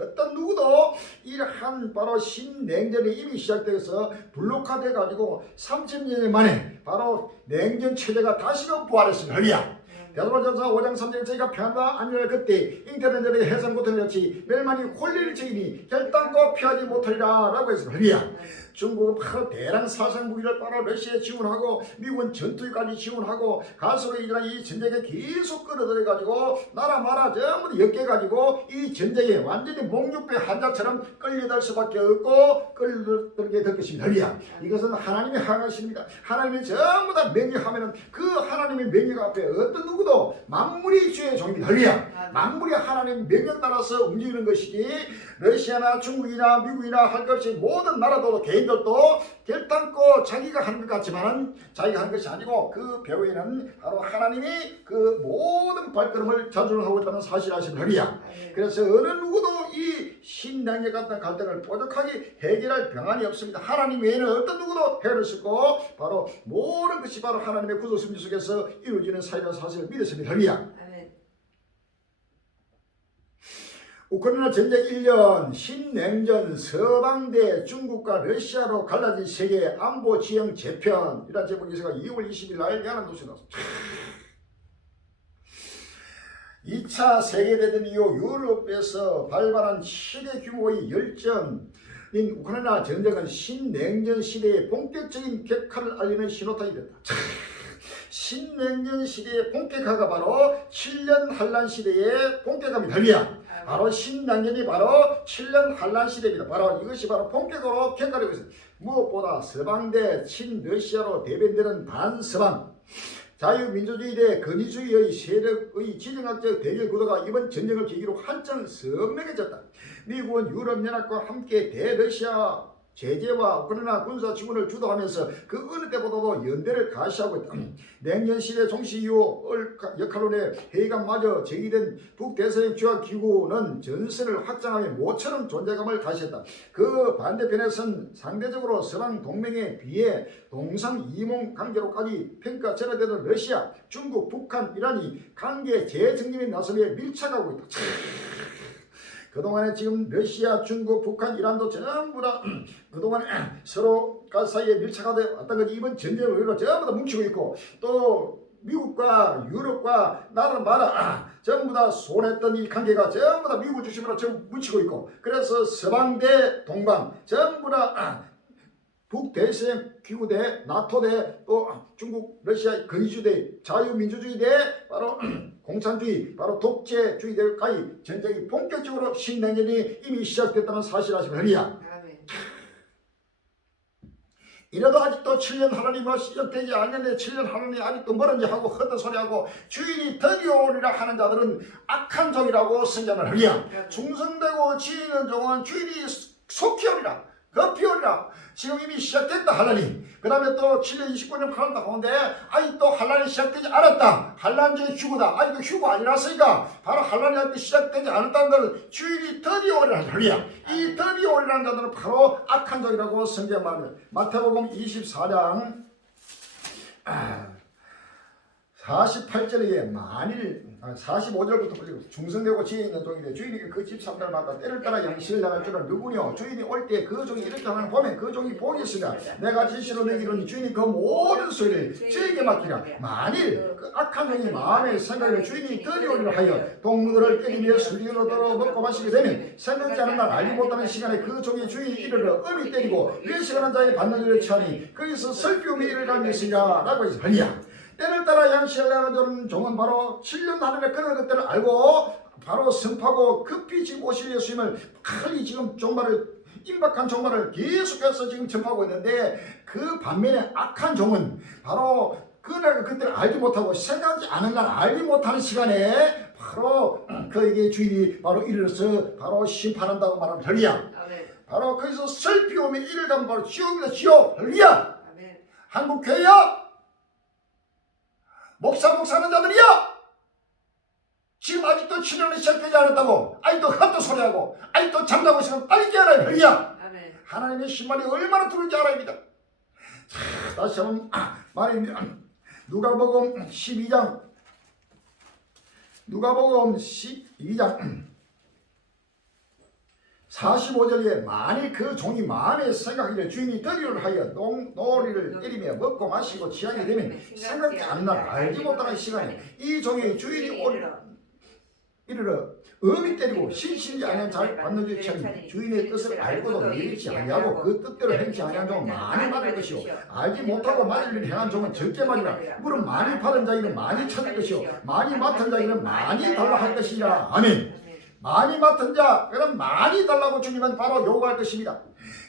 어떤 누구도 이러한 바로 신냉전이 이미 시작돼서 블록화돼 가지고 30년 만에 바로 냉전 체제가 다시금 부활했습니다. 헐리야. 대도로전사 5장 3절 저희가 평안과 안전을 그때 잉태된 해상 고통을 같이 멸망이 홀릴 적이니 결단코 피하지 못하리라 라고 했습니다. 헐리야. 중국은 바로 대량 사상 무기를 바로 러시아에 지원하고 미국은 전투기까지 지원하고 갈수록 이 전쟁에 계속 끌어들여 가지고 나라 마라 전부 다 엮여 이 전쟁에 완전히 목육배 한자처럼 끌려들 수밖에 없고 끌려들게 될 것입니다. 헐리야. 이것은 하나님의 항하십니다. 하나님이 전부 다 명령하면은 그 하나님의 명령 앞에 어떤 누구도 만물이 주의 종입니다. 헐리야. 만물이 하나님 명령 따라서 움직이는 것이지 러시아나 중국이나 미국이나 할 것 없이 모든 나라도 개인들도 결단코 자기가 하는 것 같지만 자기가 하는 것이 아니고 그 배후에는 바로 하나님이 그 모든 발걸음을 자주하고 있다는 사실을 아시면 헐리야. 그래서 어느 누구도 이 신앙에 같은 갈등을 뾰족하게 해결할 방안이 없습니다. 하나님 외에는 어떤 누구도 해결할 수 없고 바로 모든 것이 바로 하나님의 구속 승리 속에서 이루어지는 사이라는 사실을 믿었습니다. 헐리야. 우크라이나 전쟁 1년, 신냉전, 서방대 중국과 러시아로 갈라진 세계 안보 지형 재편 이란 제목 기사가 2월 20일 날 야한 뉴스에 나왔습니다. 2차 세계대전 이후 유럽에서 발발한 최대 규모의 열전인 우크라이나 전쟁은 신냉전 시대의 본격적인 격화를 알리는 신호탄이 됐다. 신냉전 시대의 본격화가 바로 7년 한란 시대의 본격화입니다. 헐리야. 바로 신냉전이 바로 7년 한란 시대입니다. 바로 이것이 바로 본격으로 격화되고 있습니다. 무엇보다 서방대 친러시아로 대변되는 반서방 자유민주주의 대 건의주의의 세력의 지정학적 대결 구도가 이번 전쟁을 계기로 한층 선명해졌다. 미국은 유럽연합과 함께 대러시아 제재와 우크라이나 군사 지원을 주도하면서 그 어느 때보다도 연대를 가시하고 있다. 냉전 시대 종식 이후 역할론의 회의감마저 제기된 북대서양 조약기구는 전선을 확장하며 모처럼 존재감을 가시했다. 그 반대편에선 상대적으로 서방 동맹에 비해 동상 이몽 관계로까지 평가절하되는 러시아, 중국, 북한, 이란이 관계 재정립에 나서며 밀착하고 있다. 그동안에 지금 러시아, 중국, 북한, 이란도 전부 다 그동안에 서로 사이에 밀착하다 왔던 것이 이번 전쟁을 이유로 전부 다 뭉치고 있고 또 미국과 유럽과 나라 전부 다 손했던 이 관계가 전부 다 미국 중심으로 전부 뭉치고 있고 그래서 서방 대 동방 전부 다 북대서양 기구대, 나토대, 또 중국, 러시아 근위주의, 자유민주주의대, 바로 공산주의, 바로 독재주의대까지 전쟁이 본격적으로 신냉전이 이미 시작됐다는 사실 아시겠느냐? 이래도 아직도 7년 하나님과 시작되지 않는데 7년 하나님이 아직도 멀은지 하고 헛소리하고 주인이 드디어 오리라 하는 자들은 악한 종이라고 선전을 하랴. 충성되고 지혜있는 종은 주인이 속히 오리라, 급히 오리라. 지금 이미 시작됐다 한란이. 그 다음에 또 7년 29년 팔았다 가운데 아직도 한란이 시작되지 않았다. 한란전 휴고다. 아직도 휴고 아니랐으니까 바로 한란이 아직도 시작되지 않았다는 것은 주인이 드디어 오리라 하랴. 이 드디어 오리라는 자들은 바로 악한 종이라고 성경 말합니다. 마태복음 24장 48절에 만일 45절부터 보시고 중성되고 지혜 있는 종인데 주인이 그 집 사람들마다 때를 따라 양식을 나갈 줄은 누구냐. 주인이 올 때 그 종이 이렇게 하면 보면 그 종이 복이 있으나 내가 지시로 내기로니 주인이 그 모든 소리를 저에게 맡기라. 만일 그 악한 종이 마음에 생각을 주인이 드리오리라 하여 동물을 때리며 술리로 들어 먹고 마시게 되면 생각지 않은 날 알지 못하는 시간에 그 종이 주인이 이르러 음이 때리고 외식하는 자의 받는 일을 취하니 거기서 슬픔이 이를 갈미시라 라고 하니라. 때를 따라 양식을 나가는 종은 바로 7년 하늘에 그런 것들을 알고 바로 선포하고 급히 지금 오실 예수님을 빨리 지금 종말을 임박한 종말을 계속해서 지금 전파하고 있는데 그 반면에 악한 종은 바로 그날 그때를 알지 못하고 생각지 않은 날 알지 못하는 시간에 바로 그에게 주인이 바로 이르러서 바로 심판한다고 말하면 할렐루야. 바로 거기서 슬피 오며 이를 가면 바로 지옥입니다. 지옥. 할렐루야. 한국 교회야. 목사하는 자들이야! 지금 아직도 7년이 시작되지 않았다고 아직도 헛도 소리하고 아직도 잠자고 있으면 빨리 깨어나야 할렐루야! 하나님의 신발이 얼마나 두른지 알아야 합니다. 자, 다시 한번 말입니다. 누가복음 12장 45절에 만일 그 종이 마음에 생각하기를 주인이 드리를 하여 노리를 때리며 먹고 마시고 취하게 되면 생각지 않는 날 알지 못하는 시간에 이 종이 주인이 이르러 음이 때리고 신실지 아니한 잘 받는 줄 취하니 주인의 뜻을 알고도 예비치 아니하고 그 뜻대로 행치 아니한 종은 많이 받을 것이요 알지 못하고 맞을 일을 행한 종은 적게 받으라. 물은 많이 받은 자에게는 많이 찾을 것이요 많이 맡은 자에게는 많이 달라 할 것이라. 아멘. 많이 맡은 자, 그럼 많이 달라고 주님은 바로 요구할 것입니다.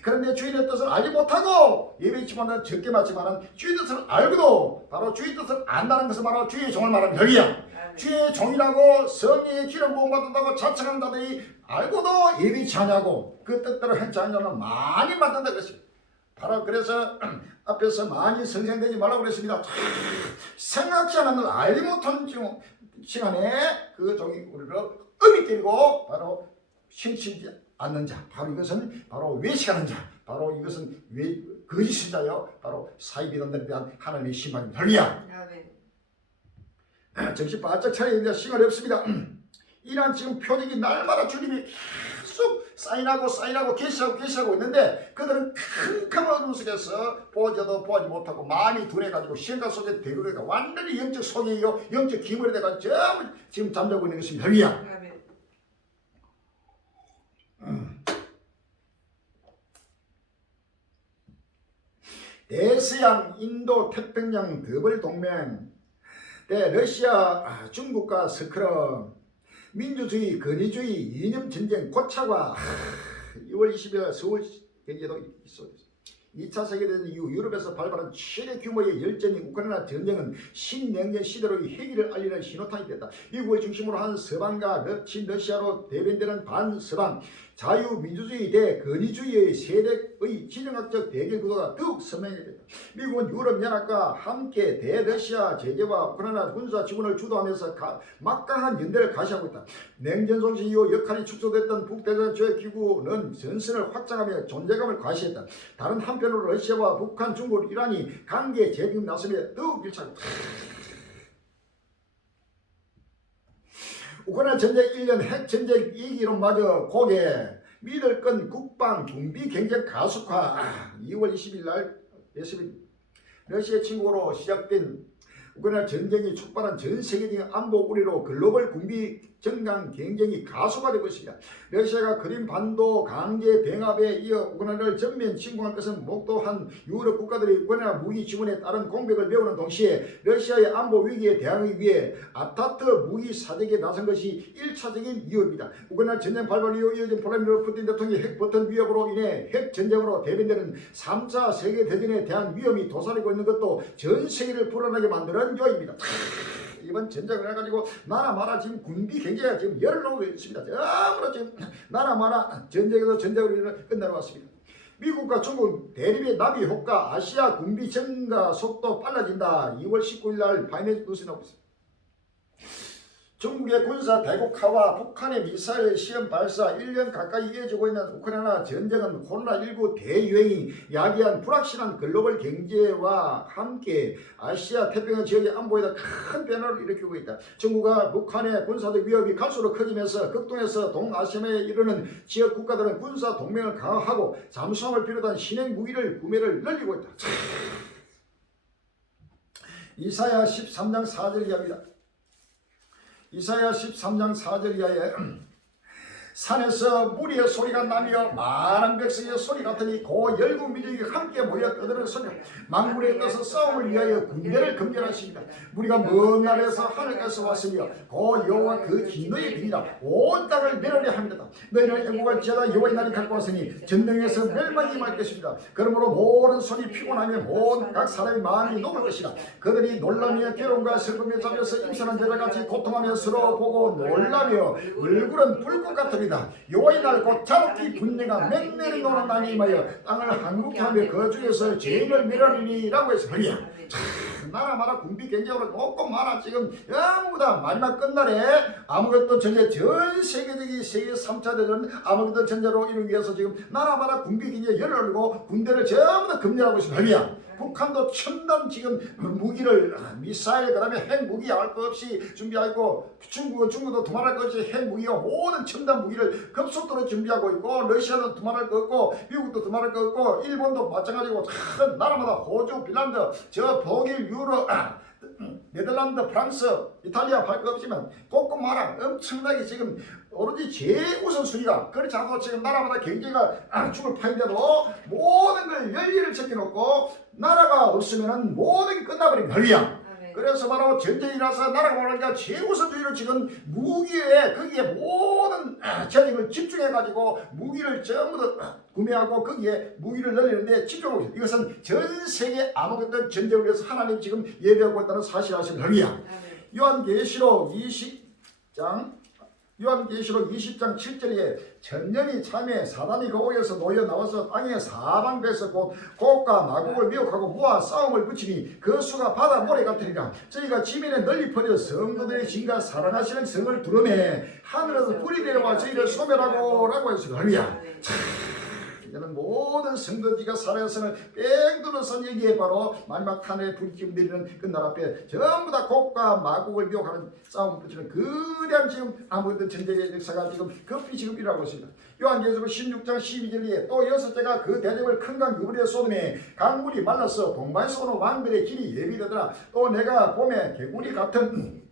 그런데 주인의 뜻을 알지 못하고 예배치만은 적게 맞지만은 주의 뜻을 알고도 바로 주의 뜻을 안다는 것은 바로 주의 종을 말하는 격이야. 주의 종이라고 성령의 기름 부음 받는다고 자청하는 자들이 알고도 예배치 않냐고 그 뜻대로 행치 않냐면 많이 맡는다 그랬습니다. 바로 그래서 앞에서 많이 성생되지 말라고 그랬습니다. 생각지 않은 알지 못한 시간에 그 종이 우리를 음이 때리고 바로 신치지 않는 자, 바로 이것은 바로 외식하는 자, 바로 이것은 거짓인 자요, 바로 사이비론들에 대한 하나님의 심판입니다. 할렐루야. 정신 바짝 차려야 됩니다. 시간이 없습니다. 이런 지금 표적이 날마다 주님이 계속 사인하고 계시하고 있는데 그들은 캄캄한 어둠 속에서 보지도 보지 못하고 마음이 둔해가지고 시험가 속에 대그러니까 완전히 영적 속이요 영적 기물이 돼가지고 전부 지금 잠자고 있는 것입니다. 할렐루야. 대서양, 인도, 태평양 더블 동맹 때 러시아, 중국과 스크럼 민주주의, 권위주의, 이념 전쟁 고착화 2월 20일 서울 경제도 있었습니다. 2차 세계대전 이후 유럽에서 발발한 최대 규모의 열전인 우크라이나 전쟁은 신냉전 시대로의 회기를 알리는 신호탄이 됐다. 미국을 중심으로 한 서방과 친러시아로 대변되는 반서방 자유민주주의 대 권위주의의 세력의 지정학적 대결 구도가 더욱 선명하게 됐다. 미국은 유럽연합과 함께 대러시아 제재와 우크라이나 군사 지원을 주도하면서 막강한 연대를 가시하고 있다. 냉전 종식 이후 역할이 축소됐던 북대서양 조약기구는 전선을 확장하며 존재감을 과시했다. 다른 한편으로 러시아와 북한, 중국, 이란이 관계 재빙 나서며 더욱 일차고 우크라이나 전쟁 1년 핵전쟁 2기로 마저 고개 믿을 건 국방 군비 경쟁 가속화 2월 20일 날 러시아 침공으로 시작된 우크라이나 전쟁이 촉발한 전 세계적인 안보 우려로 글로벌 군비 정강 경쟁이 가속화되고 있습니다. 러시아가 크림 반도 강제 병합에 이어 우크라이나를 전면 침공할 것은 목도한 유럽 국가들이 우크라이나 무기 지원에 따른 공백을 메우는 동시에 러시아의 안보 위기에 대항하기 위해 아타트 무기 사격에 나선 것이 1차적인 이유입니다. 우크라이나 전쟁 발발 이후 이어진 플라디미르 푸틴 대통령의 핵 버튼 위협으로 인해 핵 전쟁으로 대변되는 3차 세계대전에 대한 위험이 도사리고 있는 것도 전 세계를 불안하게 만드는 요인입니다. 이번 전쟁을 해가지고 나라마다 지금 군비 경제가 지금 열을 놓고 있습니다. 전부로 지금 나라마다 전쟁에서 전쟁으로 끝나러 왔습니다. 미국과 중국 대립의 나비 효과, 아시아 군비 증가 속도 빨라진다. 2월 19일 날 바이낸스 뉴스에 나오고 있습니다. 중국의 군사 대국화와 북한의 미사일 시험 발사 1년 가까이 이어지고 있는 우크라이나 전쟁은 코로나19 대유행이 야기한 불확실한 글로벌 경제와 함께 아시아 태평양 지역의 안보에다 큰 변화를 일으키고 있다. 중국과 북한의 군사적 위협이 갈수록 커지면서 극동에서 동아시아에 이르는 지역 국가들은 군사 동맹을 강화하고 잠수함을 비롯한 신형 무기를 구매를 늘리고 있다. 이사야 13장 4절 이하입니다. 이사야 13장 4절 이하에 산에서 무리의 소리가 나며 많은 백성의 소리 같으니 고 열국 민족이 함께 모여 떠드는 소리 만군의 뜻은 싸움을 위하여 군대를 검열하십니다. 우리가 먼 나라에서 하늘에서 왔으며 고 여호와 그 진노의 비니라 온 땅을 멸하려 합니다. 너희는 애국할지어다 여호와의 날이 갖고 왔으니 전능에서 멸망이 임할 것입니다. 그러므로 모든 손이 피곤하며 온 각 사람의 마음이 녹을 것이라. 그들이 놀라며 괴로움과 슬픔에 잠겨서 임산한 여자같이 고통하며 서로 보고 놀라며 얼굴은 불꽃 같으리라. 여호와의 날 곧 자욱히 분내가 맹렬히 노는 날이 임하여 땅을 한국하며 그 중에서 죄인을 멸하리라고 해서 그래야 나라마다 군비 경쟁으로 조금 많아. 지금 전부 다 마지막 끝날에 아무것도 전제 전 세계적인 세계 3차 대전 아무것도 전제로 이루기 위해서 지금 나라마다 군비 경쟁에 열을 올리고 군대를 전부 다 검열하고 있습니다. 그래야 북한도 첨단 지금 무기를 미사일 그다음에 핵무기 할 것 없이 준비하고 중국도 두말할 것 없이 핵무기와 모든 첨단 무기를 급속도로 준비하고 있고 러시아도 두말할 것 없고 미국도 두말할 것 없고 일본도 마찬가지고 큰 나라마다 호주, 핀란드, 저 독일, 유럽 네덜란드, 프랑스, 이탈리아 할 것 없지만 꼭꼭 말아 엄청나게 지금 오로지 최우선순위가 그렇지 않아도 지금 나라마다 경제가 죽을 판인데도 모든 걸 열의를 제껴놓고 나라가 없으면은 모든 게 끝나버립니다. 할렐루야. 그래서 바로 전쟁이 나서 나라가 모르니까 최우선주의로 지금 무기에 거기에 모든 전쟁을 집중해가지고 무기를 전부 다 구매하고 거기에 무기를 늘리는데 집중하고 있습니다. 이것은 전 세계 아무것도 전쟁을 위해서 하나님 지금 예배하고 있다는 사실 아십니까? 할렐루야. 요한계시록 20장 7절에 천년이 참에 사단이 거기에서 놓여 나와서 땅에 사방에서 곧 곡과 마곡을 미혹하고 모아 싸움을 붙이니 그 수가 바다 모래 같으리라. 저희가 지면에 널리 퍼져 성도들의 진과 사랑하시는 성을 두르매 하늘에서 불이 내려와 저희를 소멸하고 라고 했습니다. 할렐루야. 이제는 모든 성도지가 살아야 성을 뺑 둘러선 여기에 바로 마지막 하늘의 불이 지금 내리는 그 날 앞에 전부 다 곡과 마곡을 미혹하는 싸움을 붙이는 거대한 지금 아무것도 전쟁의 역사가 지금 급히 지금 일어나고 있습니다. 요한계시록 16장 12절에 또 여섯째가 그 대접을 큰 강 유브라데 쏟음에 강물이 말라서 동방에서 오는 왕들의 길이 예비되더라. 또 내가 봄에 개구리 같은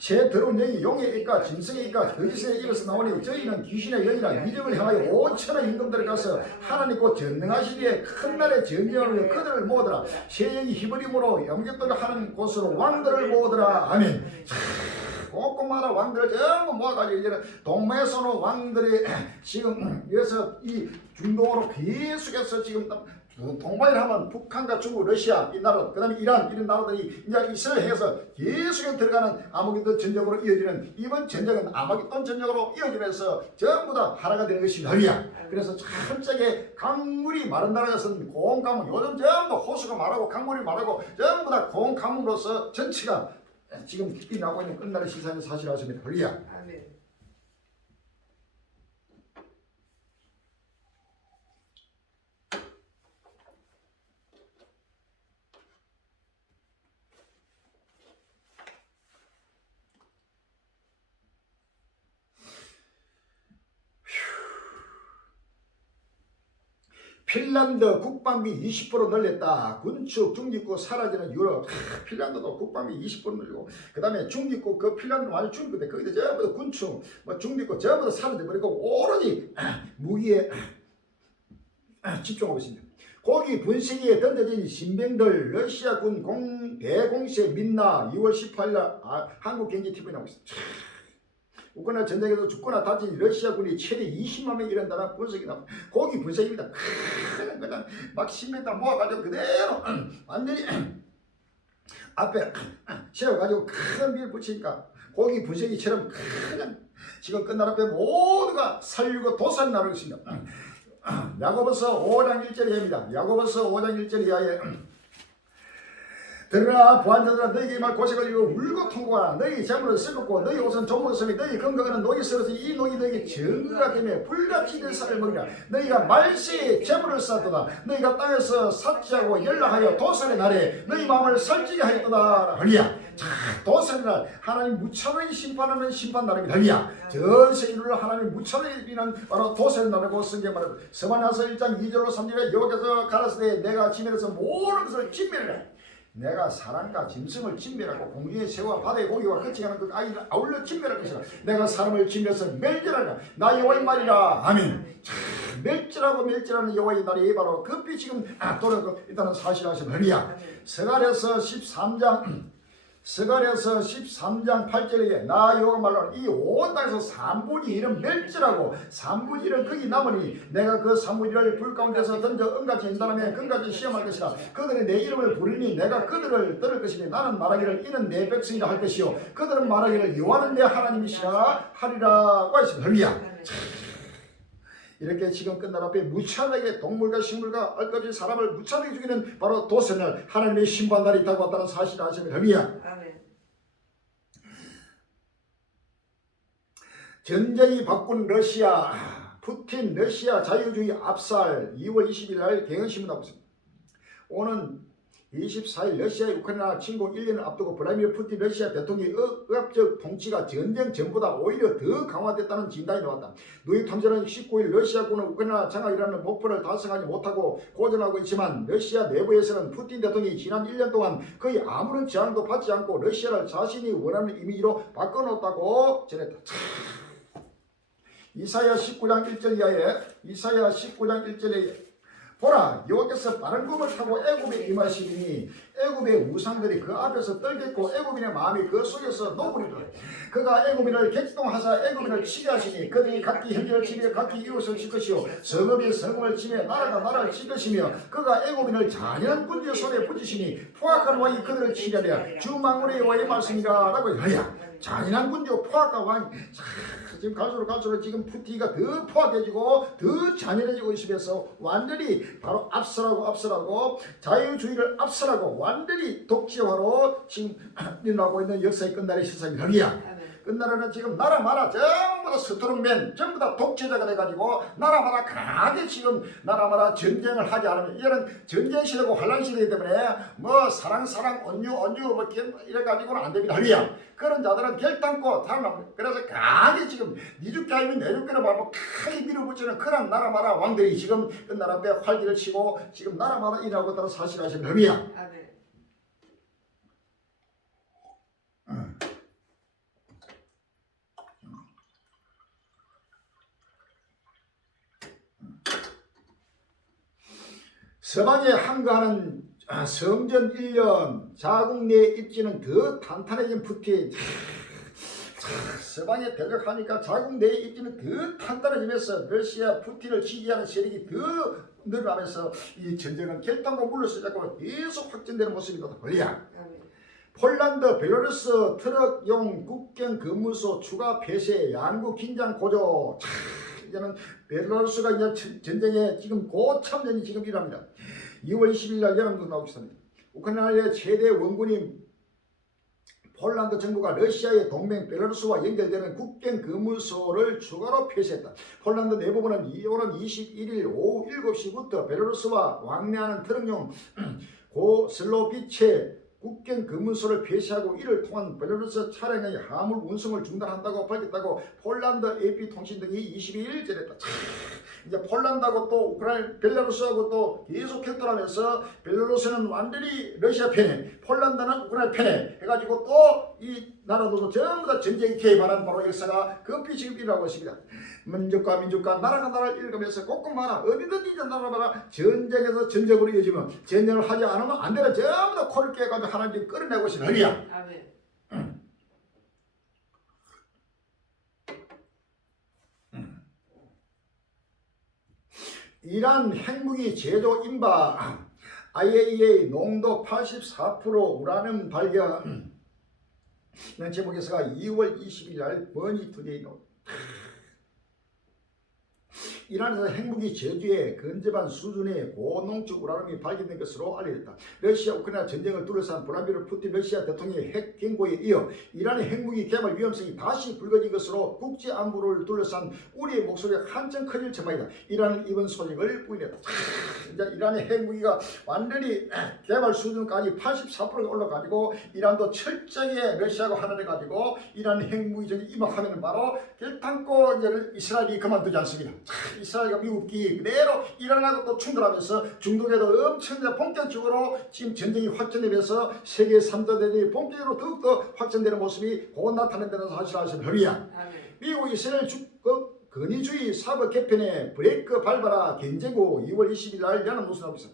새 더러운 영이 용의 입과 짐승의 입과 거짓의 입에서 나오니 저희는 귀신의 영이라 이적을 향하여 5천의 임금들을 가서 하나님 곧 전능하시기에 큰 날의 전쟁을 위해 그들을 모으더라. 새 영이 히브림으로 영접들을 하는 곳으로 왕들을 모으더라. 아멘. 꼬꼬마라 왕들을 전부 모아가지고 이제는 동맹에서 오는 왕들이 지금 여기서 이 중동으로 계속해서 지금 동반을 하면 북한과 중국, 러시아 이 나라, 그 다음에 이란 이런 나라들이 이제 이스라엘에서 계속 들어가는 아마겟돈 전쟁으로 이어지는 이번 전쟁은 아마겟돈 전쟁으로 이어지면서 전부 다 하나가 되는 것이 할렐루야. 그래서 철저하게 강물이 마른 나라에서는 고온가물 요즘 전부 호수가 마르고 강물이 마르고 전부 다 고온가물로서 전체가 지금 일어나고 있는 끝날의 시사는 사실 아십니다. 할렐루야. 핀란드 국방비 20% 늘렸다. 군축 중립국 사라지는 유럽. 핀란드도 국방비 20% 늘리고 그 다음에 중립국 그 핀란드 완전 중립국인데 거기다 전부 다 군축 뭐 중립국 전부 다 사라져버리고 오로지 무기에 집중하고 있습니다. 거기 분쇄기에 던져진 신병들 러시아군 대공세 민나 2월 18일 한국경제TV에 나오고 있습니다. 우크라이나 전쟁에서 죽거나 다친 러시아군이 최대 20만 명이 이른다는 분석이 나옵니다. 거기 분석입니다. 그냥 막 10m 모아가지고 그대로 완전히 앞에 세워가지고 큰 비를 붙이니까 거기 분석이처럼 그냥 지금 끝날 앞에 모두가 살리고 도산이 나르고 있습니다. 야고보서 5장 1절 이하입니다. 야고보서 5장 1절 이하에 들으라 부한자들아 너희에게 말 고색을 이고 울고 통고하라. 너희 재물을 썩었고 너희 옷은 조목었으니 너희 건강은 녹이 썩어서 이 녹이 너희에게 증거가 되며 불같이 된 쌀을 먹이라. 너희가 말세에 재물을 쌓았도다. 너희가 땅에서 삭지하고 연락하여 도살의 날에 너희 마음을 살찌게 하였도다. 할리야. 자, 도살의 날 하나님 무차별히 심판하는 심판날입니다. 할리야. 전 세계를 하나님 무차별히 비난 바로 도살의 날이라고 성경 말합니다. 서반야서 1장 2절로 3절에 여호와께서 가라사대 내가 지면에서 모든 것을 진멸하라. 내가 사람과 짐승을 진멸하고 공중의 새와 바다의 고기와 끝이 가는 그 아이를 아울러 진멸할 것이라. 내가 사람을 진멸해서 멸절하라. 나 여호와의 말이라. 아멘. 멸절하고 멸절하는 여호와의 날이 바로 급히 지금 돌아오고 있다는 사실을 하시느니라. 스가랴서 13장 8절에 나 여호와 말로 이 온 땅에서 3분의 1은 멸절하고 3분의 1은 거기 남으니 내가 그 3분의 1을 불 가운데서 던져 은같이 인다라며 금같이 시험할 것이라. 그들이 내 이름을 부르니 내가 그들을 들을 것이니 나는 말하기를 이는 내 백성이라 할 것이요 그들은 말하기를 여호와는 내 하나님이시라 하리라고 하십니다. 할렐루야. 이렇게 지금 끝날 앞에 무차별하게 동물과 식물과 얼것이 사람을 무차별하게 죽이는 바로 도선날 하나님의 심판날이 있다고 왔다는 사실을 아십니다. 할렐루야. 전쟁이 바꾼 러시아 푸틴 러시아 자유주의 압살 2월 20일 날 경향신문 나오고 있습니다. 오는 24일 러시아의 우크라이나 침공 1년을 앞두고 블라디미르 푸틴 러시아 대통령의 억압적 통치가 전쟁 전보다 오히려 더 강화됐다는 진단이 나왔다. 누이 탐사는 19일 러시아군은 우크라이나 장악이라는 목표를 달성하지 못하고 고전하고 있지만 러시아 내부에서는 푸틴 대통령이 지난 1년 동안 거의 아무런 제한도 받지 않고 러시아를 자신이 원하는 이미지로 바꿔놓았다고 전했다. 이사야 19장 1절 이하에 보라 여호와께서 빠른 검을 타고 애굽에 임하시니 애굽의 우상들이 그 앞에서 떨겠고 애굽인의 마음이 그 속에서 녹으리라. 그가 애굽인을 객동하사 애굽인을 치게 하시니 그들이 각기 형제를 치며 각기 이웃을 칠 것이요 성읍이 성읍을 치며 나라가 나라를 칠 것이며 그가 애굽인을 잔인한 군주의 손에 붙이시니 포악한 왕이 그들을 치려랴. 주 만군의 여호와의 말씀이라 라고 하야. 잔인한 군주 포악한 왕이 지금 갈수록 지금 푸틴이가 더 포악해지고 더 잔인해지고 있으면서 완전히 바로 압살하고 자유주의를 압살하고 완전히 독재화로 지금 일어나고 있는 역사의 끝날의 세상이 아니야. 끝날에는 지금 나라마다 전부 다 스트롱맨 전부 다 독재자가 돼가지고 나라마다 강하게 지금 나라마다 전쟁을 하지 않으면 이런 전쟁 시대고 환란 시대이기 때문에 뭐 사랑 온유 뭐 이래가지고는 안 됩니다. 할리야. 그런 자들은 결단코 살아납니다. 그래서 강하게 지금 니 죽게 아니면 내 죽게를 말고 크게 밀어붙이는 그런 나라마다 왕들이 지금 끝날 앞에 활기를 치고 지금 나라마다 일하고 있다는 사실을 아시면 할리야. 서방에 항거하는 성전 1년 자국 내 입지는 더 탄탄해진 푸틴. 서방에 대적하니까 자국 내 입지는 더 탄탄해지면서 러시아 푸틴을 지지하는 세력이 더 늘어나면서 이 전쟁은 결단과 물러서자고 계속 확진되는 모습이 나타나야. 폴란드, 벨라루스 트럭용 국경 근무소 추가 폐쇄, 양국 긴장 고조. 이제는 벨라루스가 이제 전쟁에 지금 고참전이 지금 일합니다. 2월 20일 날 여러분도 나오고 있습니다. 우크라이나의 최대 원군인 폴란드 정부가 러시아의 동맹 벨라루스와 연결되는 국경 근무소를 추가로 폐쇄했다. 폴란드 내부부는 오는 21일 오후 7시부터 벨라루스와 왕래하는 트럭용 고슬로비체 국경 근무소를 폐쇄하고 이를 통한 벨라루스 차량의 화물 운송을 중단한다고 밝혔다고 폴란드 AP통신 등이 22일 전했다. 이제 폴란드하고 또 우크라이나 벨라루스하고 또 계속 격돌하면서 벨라루스는 완전히 러시아 편에 폴란드는 우크라이나 편에 해가지고 또 이 나라들도 전부 다 전쟁에 개입하는 바로 역사가 급히 지금 일어나고 있습니다. 민족과 나라가 나라를 읽으면서 곳곳마다 어디든지 나라마다 전쟁에서 전쟁으로 이어지면 전쟁을 하지 않으면 안 되는 전부 다 코를 깨가지고 하나님 끌어내고 있는 허리야. 아멘. 이란 핵무기 제조 인바 IAEA 농도 84% 우라늄 발견. 이런 제목에서가 2월 20일 날 머니투데이 이란에서 핵무기 제조에 근접한 수준의 고농축 우라늄이 발견된 것으로 알려졌다. 러시아 우크라이나 전쟁을 둘러싼 블라디미르 푸틴 러시아 대통령의 핵 경고에 이어 이란의 핵무기 개발 위험성이 다시 불거진 것으로 국제 안보를 둘러싼 우리의 목소리가 한층 커질 전망이다. 이란은 이번 소식을 부인했다. 이제 이란의 핵무기가 완전히 개발 수준까지 84%가 올라가지고 이란도 철저하게 러시아하고 하나를 가지고 이란 핵무기 전쟁 임박하면 바로 결탄코 이제 이스라엘이 그만두지 않습니다. 이스라엘과 미국이 그대로 이란하고 또 충돌하면서 중동에도 엄청나게 본격적으로 지금 전쟁이 확전되면서 세계 3대 대전이 본격적으로 더욱더 확전되는 모습이 곧 나타낸다는 사실을 아시면 허리야. 미국 이스라엘 근위주의 사법 개편에 브레이크 밟아라 견제고 2월 20일 날 야는 무슨 하고 있어.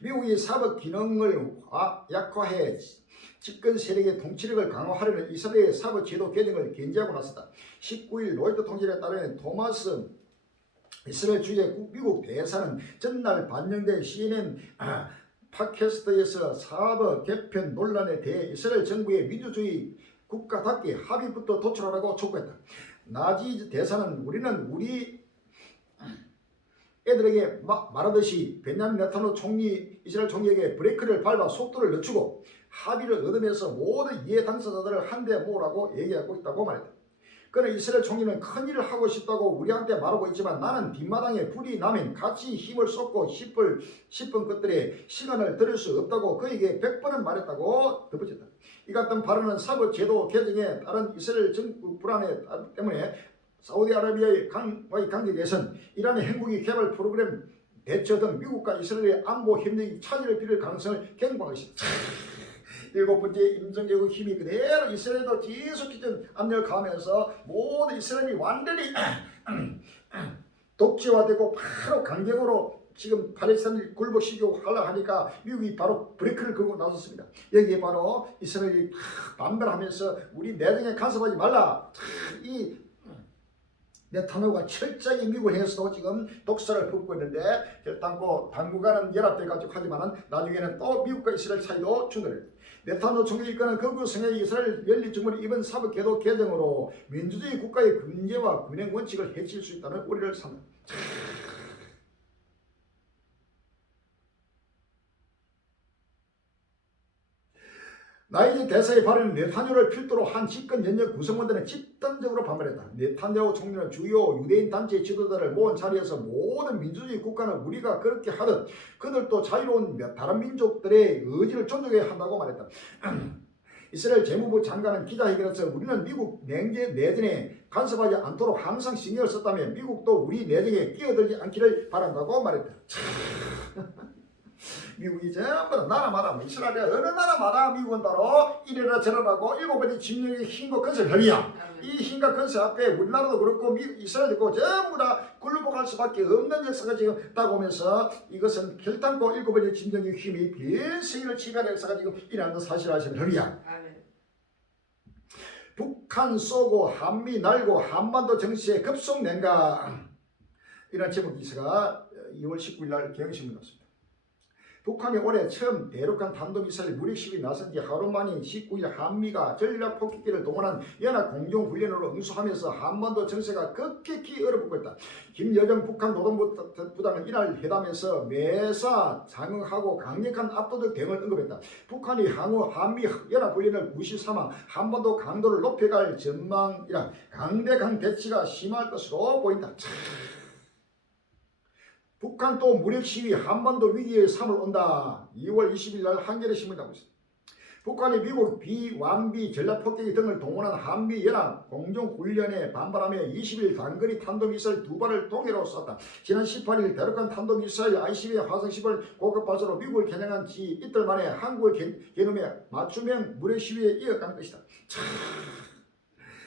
미국이 사법 기능을 약화해 집권 세력의 통치력을 강화하려는 이스라엘의 사법 제도 개정을 견제하고 나섰다. 19일 로이터 통신에 따르면 토마스 이스라엘 주재 미국 대사는 전날 반영된 CNN 팟캐스트에서 사법 개편 논란에 대해 이스라엘 정부의 민주주의 국가답게 합의부터 도출하라고 촉구했다. 나지 대사는 우리는 우리 애들에게 말하듯이 베냐민 네타냐후 이스라엘 총리에게 브레이크를 밟아 속도를 늦추고 합의를 얻으면서 모든 이해 당사자들을 한데 모으라고 얘기하고 있다고 말했다. 그는 이스라엘 총리는 큰일을 하고 싶다고 우리한테 말하고 있지만 나는 뒷마당에 불이 나면 같이 힘을 쏟고 싶은 것들에 시간을 들일 수 없다고 그에게 100번은 말했다고 덧붙였다. 이 같은 발언은 사법 제도 개정에 따른 이스라엘 정부 불안에 때문에 사우디아라비아의 관계 개선, 이란의 핵무기 개발 프로그램 대처 등 미국과 이스라엘의 안보 협력이 차질을 빚을 가능성을 경고하고 있습니다. 일곱 번째 임성계국 힘이 그대로 이스라엘도 계속해서 압력을 가하면서 모든 이스라엘이 완전히 독재화되고 바로 강경으로 지금 팔레스타인을 굴복시키고 하려고 하니까 미국이 바로 브레이크를 걸고 나섰습니다. 여기에 바로 이스라엘이 반발하면서 우리 내정에 간섭하지 말라. 이 네타냐후가 철저히 미국을 해서도 지금 독서를 품고 있는데 결단코 당분간은 연합돼가지고 하지만은 나중에는 또 미국과 이스라엘 사이도 충돌해요. 네타냐후 총리 이끄는 극우 성향 이스라엘 연립정부는 이번 사법제도 개정으로 민주주의 국가의 근제와 균형 원칙을 해칠 수 있다는 우려를 산다. 나이지 대사의 발언은 네타냐후를 필두로 한 집권 연역 구성원들은 집단적으로 반발했다. 네타냐후 총리는 주요 유대인 단체 지도자를 모은 자리에서 모든 민주주의 국가는 우리가 그렇게 하듯 그들도 자유로운 다른 민족들의 의지를 존중해야 한다고 말했다. 이스라엘 재무부 장관은 기자회견에서 우리는 미국 내전에 간섭하지 않도록 항상 신경을 썼다며 미국도 우리 내정에 끼어들지 않기를 바란다고 말했다. 미국이 전부 다 나라마다 이스라엘 어느 나라마다 미국은 바로 이래라 저래라고 일곱 번째 침략의 힘과 건설 협의야. 이 힘과 건설 앞에 우리나라도 그렇고 이스라엘도 그렇고 전부 다 굴복할 수밖에 없는 역사가 지금 다가오면서 이것은 결단코 일곱 번째 침략의 힘이 빈세계를 지배하는 역사가 지금 일어나는 사실을 아시는 협의야. 북한 쏘고 한미 날고 한반도 정치에 급속 냉각. 이런 제목 기사가 2월 19일 날 경향신문 났습니다. 북한이 올해 처음 대륙간 탄도미사일 무력 시위 나선 지 하루 만인 19일 한미가 전략폭격기를 동원한 연합 공동훈련으로 응수하면서 한반도 정세가 급격히 얼어붙고 있다. 김여정 북한 노동부 부장은 이날 회담에서 매사 장응하고 강력한 압도적 대응을 언급했다. 북한이 향후 한미 연합훈련을 무시삼아 한반도 강도를 높여갈 전망이라 강대강 대치가 심할 것으로 보인다. 북한 또 무력 시위 한반도 위기의 3을 온다. 2월 20일 날 한겨레 신문이 나오고 있습니다. 북한이 미국 비완비 전략 폭격기 등을 동원한 한미연합 공동훈련에 반발하며 20일 단거리 탄도미사일 2발을 동해로 쐈다. 지난 18일 대륙간 탄도미사일 ICBM 화성 10을 고급 발사로 미국을 겨냥한 지 이틀 만에 한국을 겨누며 맞춤형 무력 시위에 이어간 것이다.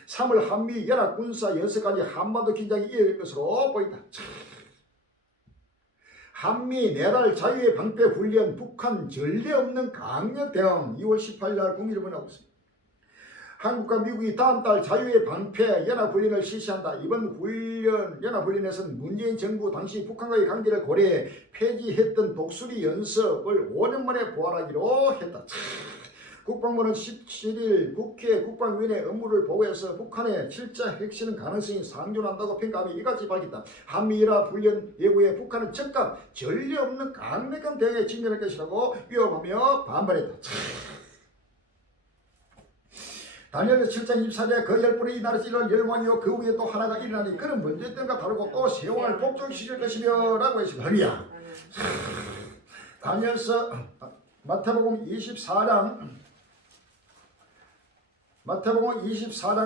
3월 한미연합 군사연습까지 한반도 긴장이 이어질 것으로 보인다. 한미 내달 자유의 방패 훈련 북한 전례 없는 강력 대응 2월 18일 날 국민을 보내고 있습니다. 한국과 미국이 다음 달 자유의 방패 연합훈련을 실시한다. 이번 연합훈련에서는 문재인 정부 당시 북한과의 관계를 고려해 폐지했던 독수리 연습을 5년 만에 부활하기로 했다. 국방부는 17일 국회 국방위원회 업무를 보고해서 북한의 실제 핵실험 가능성이 상존한다고 평가하며 이같이 밝혔다. 한미연합 훈련 예고에 북한은 즉각 전례 없는 강력한 대응에 직면할 것이라고 위협하며 반발했다. 다니엘 7장 24절에 그 열불이 이 나라에서 일어날 열왕이요 그 위에 또 하나가 일어나니 그는 먼저 때과 다르고 또 세왕을 복종시킬 것이며 라고 했습니다. 할렐루야. 다니엘서 마태복음 24장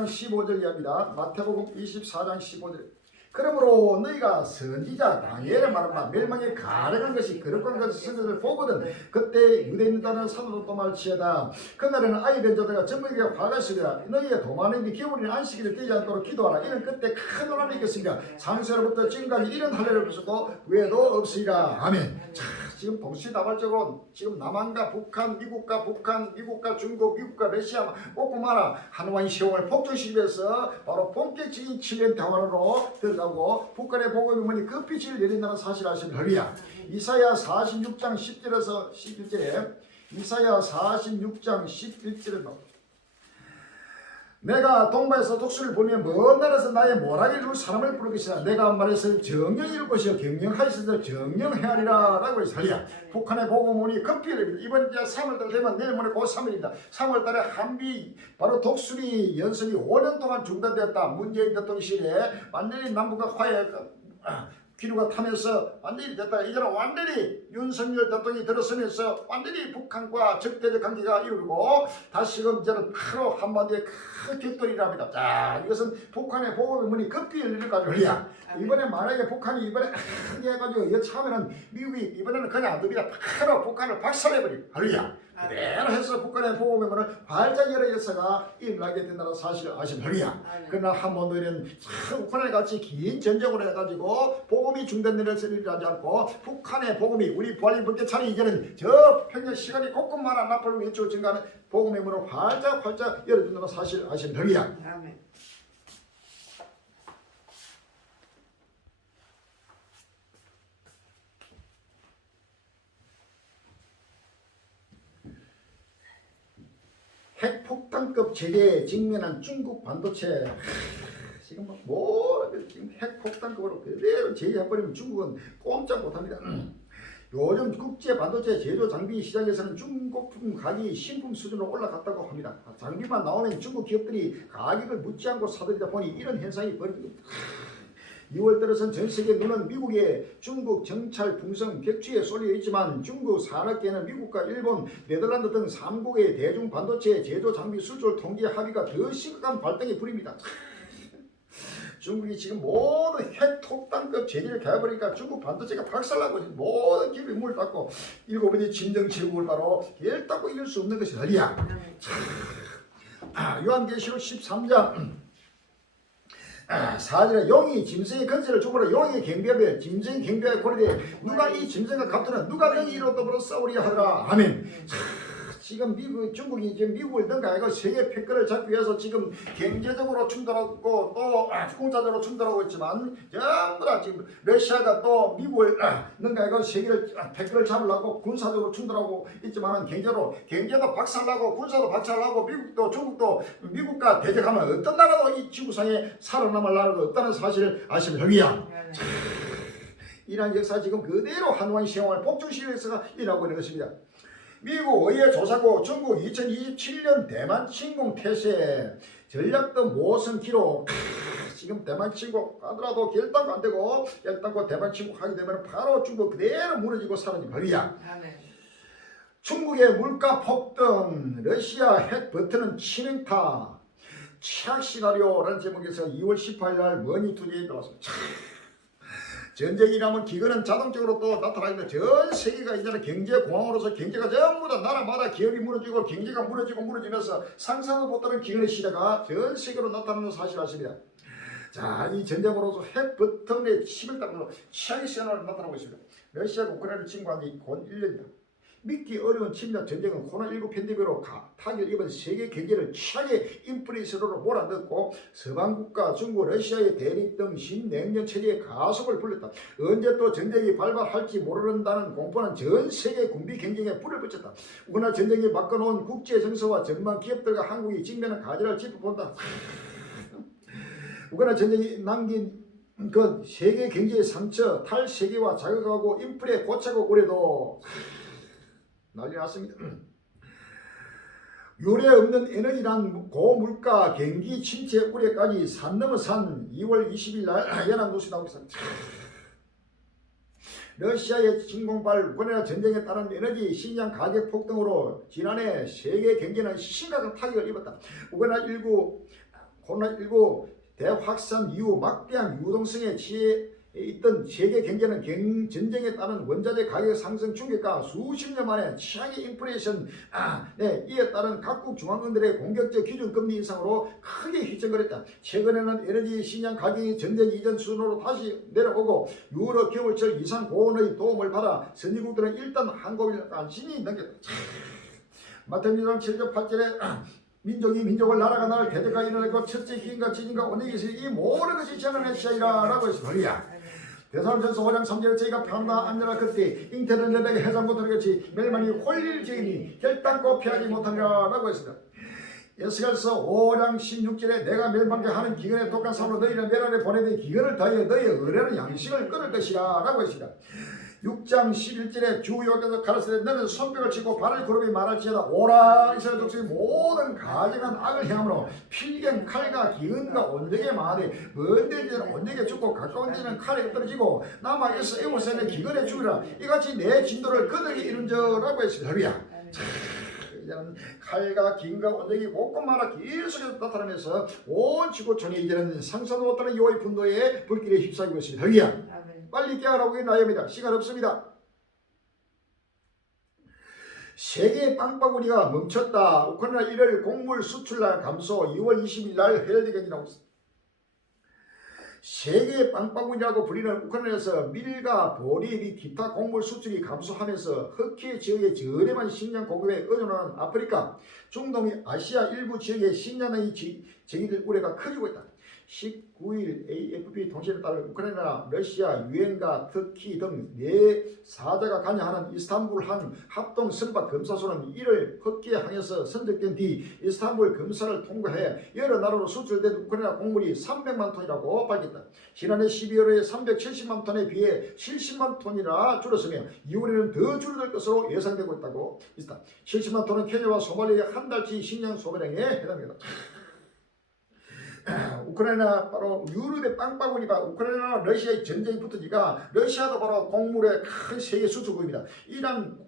15절 이야기입니다. 마태복음 24장 15절. 그러므로 너희가 선지자 다니엘의 말한 바 멸망에 가려간 것이 거룩한 것을 보거든 그때 유대인들은 사도도 또 말치에다 그날에는 아이 된 자들과 젊은이가 화가 있으리라. 너희의 도마는 겨울인 안식일을 떼지 않도록 기도하라. 이는 그때 큰 혼란이 있겠습니다. 상세로부터 지금까지 이런 할례를 없었고 외에도 없으리라. 아멘. 자, 지금 동시다발적으로 지금 남한과 북한, 미국과 중국, 미국과 러시아 꼭 말아 한화인 시험을 폭주시키기 위해서 바로 본격적인 치료 대화로 들어가고 북한의 복음이 뭐니 그 빛을 내린다는 사실을 아시면 할렐루야. 이사야 46장 10절에서 11절에 이사야 46장 11절에 나옵니다. 내가 동방에서 독수리를 보내며 먼 나라에서 나의 모락을 이룰 사람을 부를 것이다. 내가 말해서 정령이 이룰 것이요 경영하였으며 정령해하리라 라고 해서 할렐루야. 북한의 복음문이 급히 열립니다. 이번 이제 3월달 되면 내일 모레 곧 3일입니다. 3월달에 한미 바로 독수리 연습이 5년 동안 중단되었다. 문재인 대통령 시대에 완전히 남북과 화해 기류가 타면서 완전히 됐다. 이제는 완전히 윤석열 대통령이 들어서면서 완전히 북한과 적대적 관계가 이루고 다시금 이제는 바로 한반도에 큰 격돌이랍니다. 자, 이것은 북한의 보호의 문이 급히 열리는 가지고야. 이번에 만약에 북한이 이번에 크게 해가지고 여차하면은 미국이 이번에는 그냥 안 됩니다. 바로 북한을 박살내버리고 할렐루야. 그대로 해서 북한의 보호의 문을 활짝 열어 역사가 일어나게 된다는 사실을 아시면 할렐루야. 그러나 한반도에는 참 우크라이나 같이 긴 전쟁으로 해가지고 복음이 중단되는 일이 하지 않고 북한의 복음이 우리 부활인 번개차는 이제는 저 평년 시간이 곳곳마다 나팔로 외쳐 증가하는 복음의 문을 활짝 열어준다는 사실을 아시면 할렐루야. 아멘. 핵폭탄급 제재에 직면한 중국 반도체 지금 지금 핵폭탄급으로 그대로 제재해버리면 중국은 꼼짝 못합니다. 요즘 국제 반도체 제조 장비 시장에서는 중국품 가격이 신품 수준으로 올라갔다고 합니다. 장비만 나오면 중국 기업들이 가격을 묻지 않고 사들이다 보니 이런 현상이 벌어집니다. 2월 들어선 전 세계 눈은 미국의 중국 정찰 풍성 격추에 쏠려 있지만 중국 산업계는 미국과 일본, 네덜란드 등 3국의 대중 반도체 제조 장비 수출 통제 합의가 더 심각한 발등에 불입니다. 중국이 지금 모든 핵폭탄급 제재를 가해버리니까 중국 반도체가 박살나고 모든 기업이 문을 닫고 7번째 진정 제국을 바로 열닫고 이룰 수 없는 것이 달리야. 요한계시록 13장 4절에 용이 짐승의 근세를 주므로 용이 경배하며 짐승이 경배하여 고리되 누가 이 짐승과 같으나 누가 능히 이로 더불어 싸우리야 하더라. 아멘. 지금 중국이 지금 미국을 능가하고 세계 패권을 잡기 위해서 지금 경제적으로 충돌하고 또 군사적으로 충돌하고 있지만 전부 다 지금 러시아가 또 미국을 능가하고 세계를 패권을 잡으려고 군사적으로 충돌하고 있지만 경제도 박살나고 군사도 박살나고 미국도 중국도 미국과 대적하면 어떤 나라도 이 지구상에 살아남을 나라가 없다는 사실을 아시면 할렐루야. 이러한 역사 지금 그대로 한화인 시험을 복종시키는 역사가 일어나고 있는 것입니다. 미국 의회 조사고 중국 2027년 대만 침공 태세 전략도 모성 기록 지금 대만 침공하더라도 결단도 안 되고 결단고 대만 침공하게 되면 바로 중국 그대로 무너지고 사라진 거야. 중국의 물가 폭등, 러시아 핵 버튼은 치명타, 최악 시나리오라는 제목에서 2월 18일 날 머니투데이에 나왔습니다. 전쟁이라면 기근은 자동적으로 또 나타나는데 전 세계가 이제는 경제공황으로서 경제가 전부 다 나라마다 기업이 무너지고 경제가 무너지면서 상상도 못하는 기근의 시대가 전 세계로 나타나는 사실 아십니다. 자, 이 전쟁으로서 핵 버튼의 치명타로 최악의 시나리오가 나타나고 있습니다. 러시아가 우크라이나를 침공한 지 곧 1년이다. 믿기 어려운 침략 전쟁은 코로나19 팬데믹으로 타격을 입은 세계 경제를 최악의 인플레이션으로 몰아넣고 서방국가, 중국, 러시아의 대립 등 신냉전 체제의 가속을 불렀다. 언제 또 전쟁이 발발할지 모른다는 공포는 전 세계 군비 경쟁에 불을 붙였다. 우크라이나 전쟁이 바꿔놓은 국제 정서와 전망 기업들과 한국이 직면한 가지를 짚어본다. 우크라이나 전쟁이 남긴 그 세계 경제의 상처, 탈세계화 자극하고 인플레 고착국 우려도 난리 났습니다. 유례 없는 에너지란 고물가, 경기 침체 우려까지 산 넘어 산 2월 20일 날 연합뉴스 나오고 있습니다. 러시아의 침공발 우크라이나 전쟁에 따른 에너지 식량 가격 폭등으로 지난해 세계 경제는 심각한 타격을 입었다. 코로나19 대확산 이후 막대한 유동성에 취해 있던 세계 경제는 전쟁에 따른 원자재 가격 상승 충격과 수십 년 만에 최악의 인플레이션 이에 따른 각국 중앙은행들의 공격적 기준금리 인상으로 크게 휘청거렸다. 최근에는 에너지 식량 가격이 전쟁 이전 수준으로 다시 내려오고 유럽 겨울철 이상 고온의 도움을 받아 선진국들은 일단 한국을 안심히 넘겼다. 마태복음 7절 8절에 민족이 민족을 나라가 나라를 대적가 일어나고 첫째 희인과 지진과 온역이 이 모든 것이 저는 시작이라 라고 했습니다. 대사람전서 5장 3절에 저희가 평나 안전할 그때 잉태된 여백에 해산부터 같이 멸망이 홀릴 죄인이 결단코 피하지 못하리라 라고 했습니다. 에스겔서 5장 16절에 내가 멸망케 하는 기근에 독한 삶으로 너희를 멸하려 보내되 기근을 더하여 너희의 의뢰는 양식을 끊을 것이라 라고 했습니다. 6장 11절에 주 여호와께서 가르치되 너는 손뼉을 치고 발을 구르며 말할지어다 오라 이스라엘 족속의 모든 가증한 악을 행함으로 필경 칼과 기근과 온역에 망하되 먼 데는 온역에 죽고 가까운 데는 칼에 떨어지고 남아 있어 에우스에는 기근에 죽으라 이같이 내 진도를 그들이 이룬저라고 했습니다. 이제는 칼과 긴과 온역이 곳곳마다 계속해서 나타나면서 온 지구촌이 이제는 상상도 못하는 여호와의 분노에 불길에 휩싸이고 있습니다. 할렐루야. 빨리 깨어나고 나옵니다. 시간 없습니다. 세계 빵바구니가 멈췄다. 우크라이나 1월 곡물 수출량 감소 2월 20일 날 헤럴드 경이 나오고 있습니다. 세계 빵바구니라고 불리는 우크라이나에서 밀과 보리 및 기타 곡물 수출이 감소하면서 흑해 지역의 저렴한 식량 공급에 의존하는 아프리카, 중동 및 아시아 일부 지역의 식량의 제기될 우려가 커지고 있다. 19일 AFP 통신에 따르 우크라이나, 러시아, 유엔과 터키 등 4사자가 관여하는 이스탄불 한 합동 선박 검사소는 1월 흑해 항에서 선적된 뒤 이스탄불 검사를 통과해 여러 나라로 수출된 우크라이나 곡물이 300만 톤이라고 밝혔다. 지난해 12월에 370만 톤에 비해 70만 톤이나 줄었으며 2월에는 더 줄어들 것으로 예상되고 있다고 있다. 70만 톤은 케냐와 소말리아의 한 달치 식량 소비량에 해당된다. 우크라이나 바로 유럽의 빵바구니가 우크라이나와 러시아의 전쟁이 붙으니까 러시아도 바로 곡물의 큰 세계 수출국입니다. 이란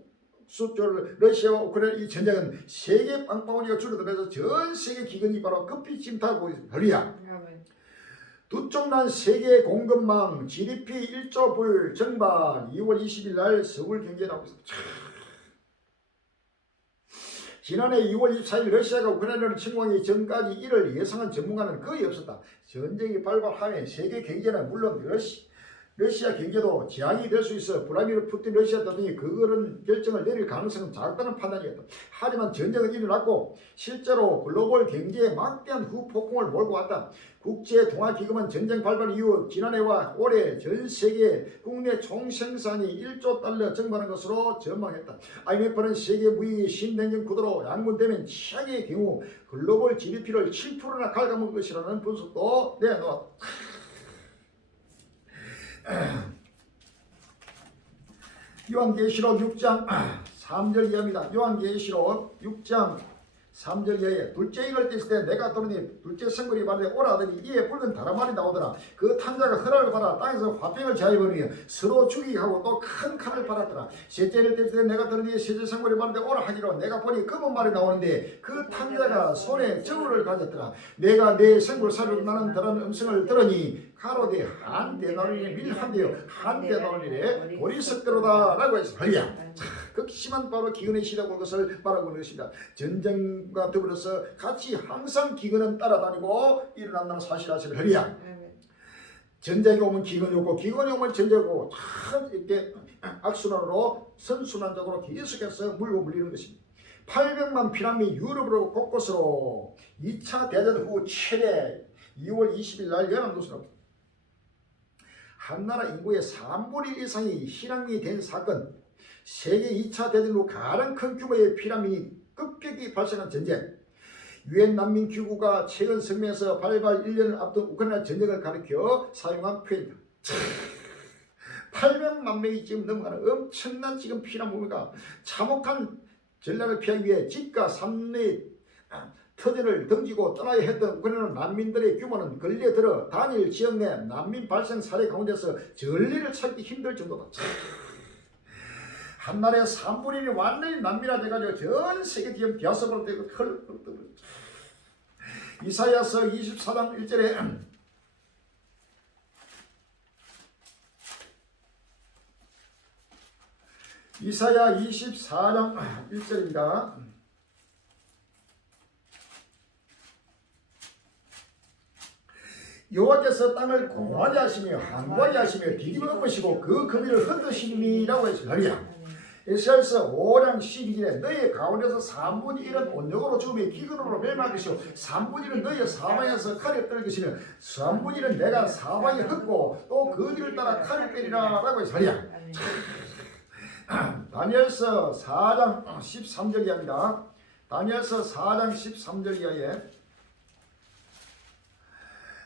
수출 러시아와 우크라이나 이 전쟁은 세계 빵바구니가 줄어들면서 전 세계 기근이 바로 급히 침투하고 있습니다. 할렐루야. 두쪽난 세계 공급망 GDP 1조 불 증발 2월 20일 날 서울 경제에 나오고 있습니다. 지난해 2월 24일 러시아가 우크라이나를 침공하기 전까지 이를 예상한 전문가는 거의 없었다. 전쟁이 발발하면 세계 경제는 물론 러시아 경제도 재앙이 될 수 있어 블라디미르 푸틴 러시아 대통령이 그런 결정을 내릴 가능성은 작다는 판단이었다. 하지만 전쟁은 일어났고 실제로 글로벌 경제에 막대한 후폭풍을 몰고 왔다. 국제통화기금은 전쟁 발발 이후 지난해와 올해 전 세계 국내 총생산이 1조 달러 증가하는 것으로 전망했다. IMF는 세계 무역이 신냉전 구도로 양분되면 최악의 경우 글로벌 GDP를 7%나 갉아먹을 것이라는 분석도 내놓았다. 요한계시록 6장 3절 이하입니다. 요한계시록 6장 3절 이하에 둘째 이걸 뗐을 때 내가 들으니 둘째 성물이 말하되 오라 하더니 이에 붉은 다람알이 나오더라. 그 탕자가 허락을 받아 땅에서 화병을 자해버리며 서로 죽이게 하고 또 큰 칼을 받았더라. 셋째를 뗐을 때 내가 들으니 셋째 성물이 말하되 오라 하기로 내가 보니 검은 말이 나오는데 그 탕자가 손에 저울을 가졌더라. 내가 내 성물 사료 나는 더러운 음성을 들으니 가로되 한 데나리에 밀한 대요 한 데나리에 돌이 섞더로다 라고 해서 할렐루야. 극심한 바로 기근의 시다고 것을 말하고 있는 것입니다. 전쟁과 더불어서 같이 항상 기근은 따라다니고 일어난다는 사실 아시면 할렐루야. 전쟁이 오면 기근이 오고 기근이 오면 전쟁이 오고 참 이렇게 악순환으로 선순환적으로 계속해서 물고 물리는 것입니다. 800만 피난민이 유럽으로 곳곳으로 2차 대전 후 최대 2월 20일 날 연합뉴스로 한 나라 인구의 3분의 1 이상이 희난민이 된 사건, 세계 2차 대전 후 가장 큰 규모의 피난민이 급격히 발생한 전쟁, 유엔 난민기구가 최근 성명에서 발발 1년을 앞둔 우크라이나 전쟁을 가리켜 사용한 표현이다. 800만 명이 지금 넘어가는 엄청난 지금 피난민가 참혹한 전략을 피하기 위해 집과 산내 터전을 던지고 떠나야 했던 우크라이나 난민들의 규모는 걸려들어 단일 지역 내 난민 발생 사례 가운데서 전리를 찾기 힘들 정도다. 한 나라의 3분의 1이 완전히 난민화돼가지고 전 세계 지금 디아스포라로 되고 흘러버렸다. 이사야서 24장 1절에 이사야 24장 1절입니다. 여호와께서 땅을 공하게 하시며 항구하게 하시며 뒤집어 엎으시고 그 거미를 흩으시니라고 했습니다. 에스겔서 5장 12절에 너희 가운데서 3분의 1은 온역으로 죽으며 기근으로 멸망할 것이요 3분의 1은 너희 사방에서 칼에 떨 것이며 3분의 1은 내가 사방에 흩고 또 그 뒤를 따라 칼을 빼리라 라고 했습니다. 다니엘서 4장 13절 이하입니다. 다니엘서 4장 13절 이하에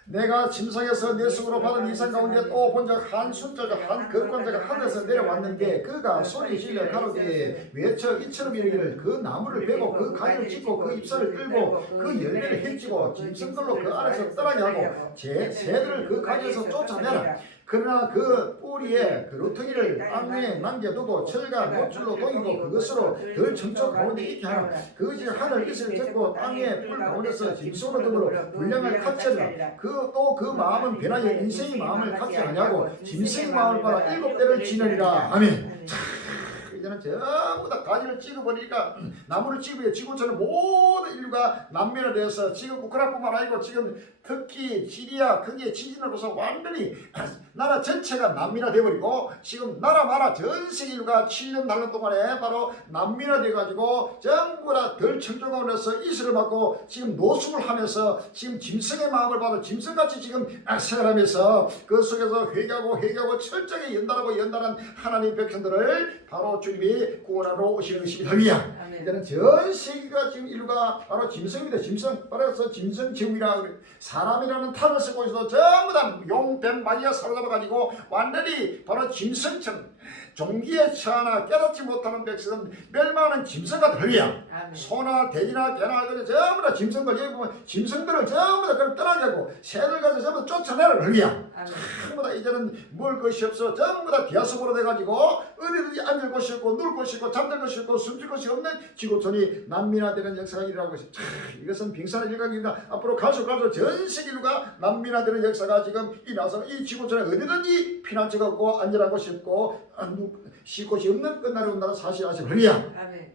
내가 짐승에서 내 속으로 받은 이상 가운데 또 본 적 한 순자가 한 거권자가 하늘에서 내려왔는데 그가 소리 질러 가로되 외쳐 이처럼 이르기를 그 나무를 베고 그 가지를 찢고 그 잎사를 끌고 그 열매를 해치고 짐승들로 그 안에서 떠나게 하고 새들을 그 가지에서 쫓아내라. 그러나 그 뿌리에 그루터기를 땅에 남겨두고 철과 못줄로 동이고 그것으로 덜 청초 가운데 있게 하라. 그것이 하늘 이슬을 덮고 땅의 뿔 가운데서 짐승으로 등으로 분량을 갖추리라. 또 그 마음은 변하여 인생의 마음을 갖지 아니하고 짐승의 마음을 받아 7대를 지내리라. 아멘. 이제는 전부 다 가지를 찍어버리니까 나무를 찍으며 지구촌의 모든 인류가 난민화되어서 지금 우크라이나뿐만 아니고 지금 특히 시리아 거기에 지진으로서 완전히 나라 전체가 난민화되어버리고 지금 나라마다 전 세계 인류가 7년 달러 동안에 바로 난민화돼가지고 전부 다 덜 청정원에서 이슬을 받고 지금 노숙을 하면서 지금 짐승의 마음을 받아 짐승같이 지금 생활하면서 그 속에서 회개하고 철저히 연단한 하나님 백성들을 바로 주님이 구원하러 오시는 것입니다. 할렐루야. 이제는 전 세계가 지금 인류가 바로 짐승입니다. 짐승. 그래서 짐승 제국이라 그래. 사람이라는 탑을 쓰고 있어도 전부 다 용, 뱀, 마귀가 사로잡아가지고 완전히 바로 짐승처럼 종기에 처하나 깨닫지 못하는 백성은 멸망하는 짐승같은 할렐루야. 소나 돼지나 개나 전부 다 짐승들 여기 보면 짐승들을 전부 다 그걸 떠나게 하고 새들 가서 전부 쫓아내라 할렐루야. 전부 다 이제는 먹을 것이 없어 전부 다 디아스포라 돼가지고 어디든지 앉을 곳이 없고 누울 곳이 없고 잠들 곳이 없고 숨질 곳이 없는 지구촌이 난민화되는 역사가 일어나고 있습니다. 이것은 빙산의 일각입니다. 앞으로 갈수록 전 세계 인류가 난민화되는 역사가 지금 일어나서 이 지구촌에 어디든지 피난처가 없고 안전한 곳이 없고 쉴 곳이 없는 끝날이 온다는 사실 아시면 할렐루야. 아멘.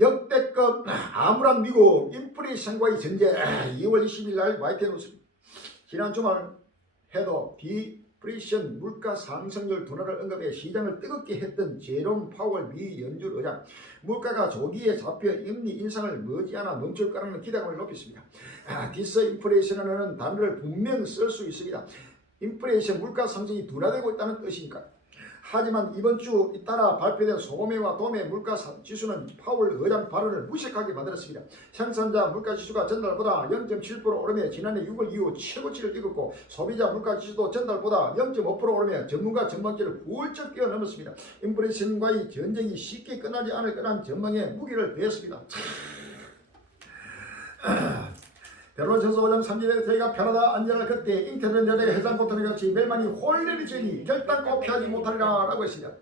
역대급 암울한 미국 인플레이션과의 전쟁 2월 20일 날 화이트하우스 지난 주말 해도 디프레션 물가 상승률 둔화를 언급해 시장을 뜨겁게 했던 제롬 파월 미 연준 의장 물가가 조기에 잡혀 금리 인상을 머지않아 멈출 거라는 기대감을 높였습니다. 디스인플레이션이라는 단어를 분명 쓸 수 있습니다. 인플레이션 물가 상승이 둔화되고 있다는 뜻이니까 하지만 이번 주 잇따라 발표된 소매와 도매 물가 지수는 파월 의장 발언을 무색하게 만들었습니다. 생산자 물가 지수가 전달보다 0.7% 오르며 지난해 6월 이후 최고치를 찍었고 소비자 물가 지수도 전달보다 0.5% 오르며 전문가 전망치를 훌쩍 뛰어넘었습니다. 인플레이션과의 전쟁이 쉽게 끝나지 않을 거란 전망에 무게를 배웠습니다. 베로전소장 3일에 저희가 편하다 안전할 그때 인터넷 여대의 해상포탄이 같이 멸망이 홀리리 지니 결단코 피하지 못하리라 라고 했습니다.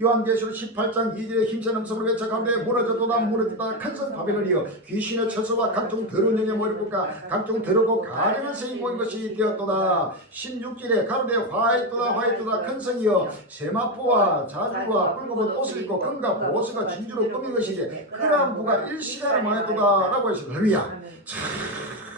요한계시록 18장 2절에 힘센 음성으로 외쳐 가운데 무너졌도다 무너졌다 큰성 바벨론이여 귀신의 처소와 각종 더러운 영의 모일 국가 각종 더럽고 가련한 성이 모인 것이 되었도다. 16절에 가운데 화이토다 큰성이여 세마포와 자주와 붉은 옷을 입고 금과 보석과 진주로 꾸민 것이지 그러한 부가 일시간을 망했도다 라고 했습니다. 할렐루야.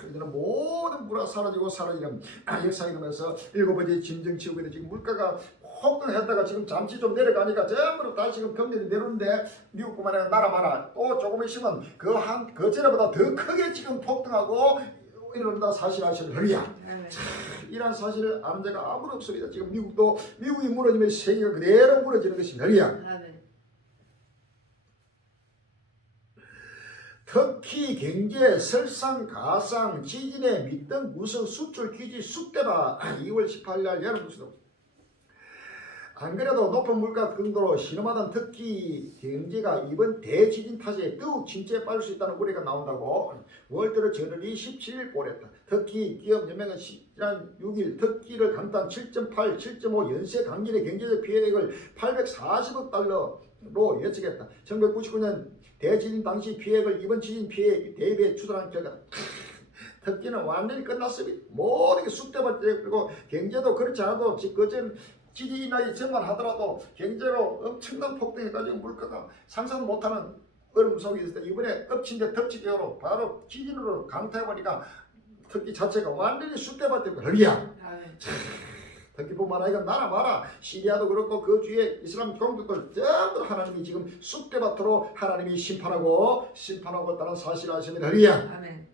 이제는 모든 부가 사라지고 사라지는 역사가 일어나면서 7번째 짐승치우고 지금 물가가 폭등했다가 지금 잠시 좀 내려가니까 전부 다 지금 경제이 내려오는데 미국뿐만 아니라 나라마다 또 조금 있으면 그 전에보다 더 크게 지금 폭등하고 이런다 사실 아시는 거야. 이런 사실을 아는 자가 아무도 없습니다. 지금 미국이 무너지면 세계가 그대로 무너지는 것이 거야. 특히 경제, 설상, 지진에 밑등 무슨 수출 기지 쑥대가 2월 18일 날 열어놓습니다. 안 그래도 높은 물가 등도로 신음하던 특히 경제가 이번 대지진 탓에 더욱 침체에 빠질 수 있다는 우려가 나온다고 월드를 저널이 17일 보냈다. 특히 기업 연맹은 지난 6일 특기를 감당 7.8, 7.5 연쇄 강진의 경제적 피해액을 840억 달러로 예측했다. 1999년 대지진 당시 피해액을 이번 지진 피해에 대비해 추산한 결과 특기는 완전히 끝났습니다. 모든 게 쑥대밭에 그리고 경제도 그렇지 않아도 그전 지진이나 전만 하더라도 경제로 엄청난 폭등해가지고 물가가 상상 못하는 어려움 속에 있을 때 이번에 엎친 데 덮치기로 바로 지진으로 강타해보니까 특기 자체가 완전히 쑥대밭에 걸리야. 특히뿐만 아니라 나라 마라 시리아도 그렇고 그 주위에 이슬람 종족들 전부 하나님이 지금 쑥대밭으로 하나님이 심판하고 있다는 사실을 아십니다. 아멘.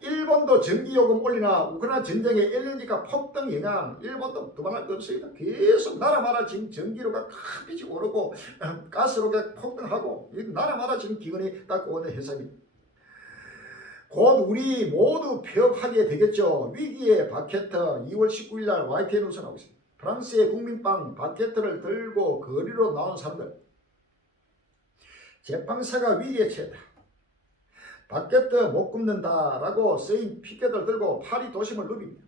일본도 전기요금 올리나 우크라이나 전쟁의 LNG가 폭등 영향 일본도 두말할 거 없습니다. 계속 나라마다 지금 전기료가 큰 빚이 오르고 가스로가 폭등하고 나라마다 지금 기근이 딱 오는 현상입니다. 곧 우리 모두 폐업하게 되겠죠. 위기의 바게트 2월 19일 날 YTN 뉴스 나오고 있습니다. 프랑스의 국민빵 바게트를 들고 거리로 나온 사람들 제빵사가 위기에 처했다. 바게트 못 굽는다 라고 쓰인 피켓을 들고 파리 도심을 누빕니다.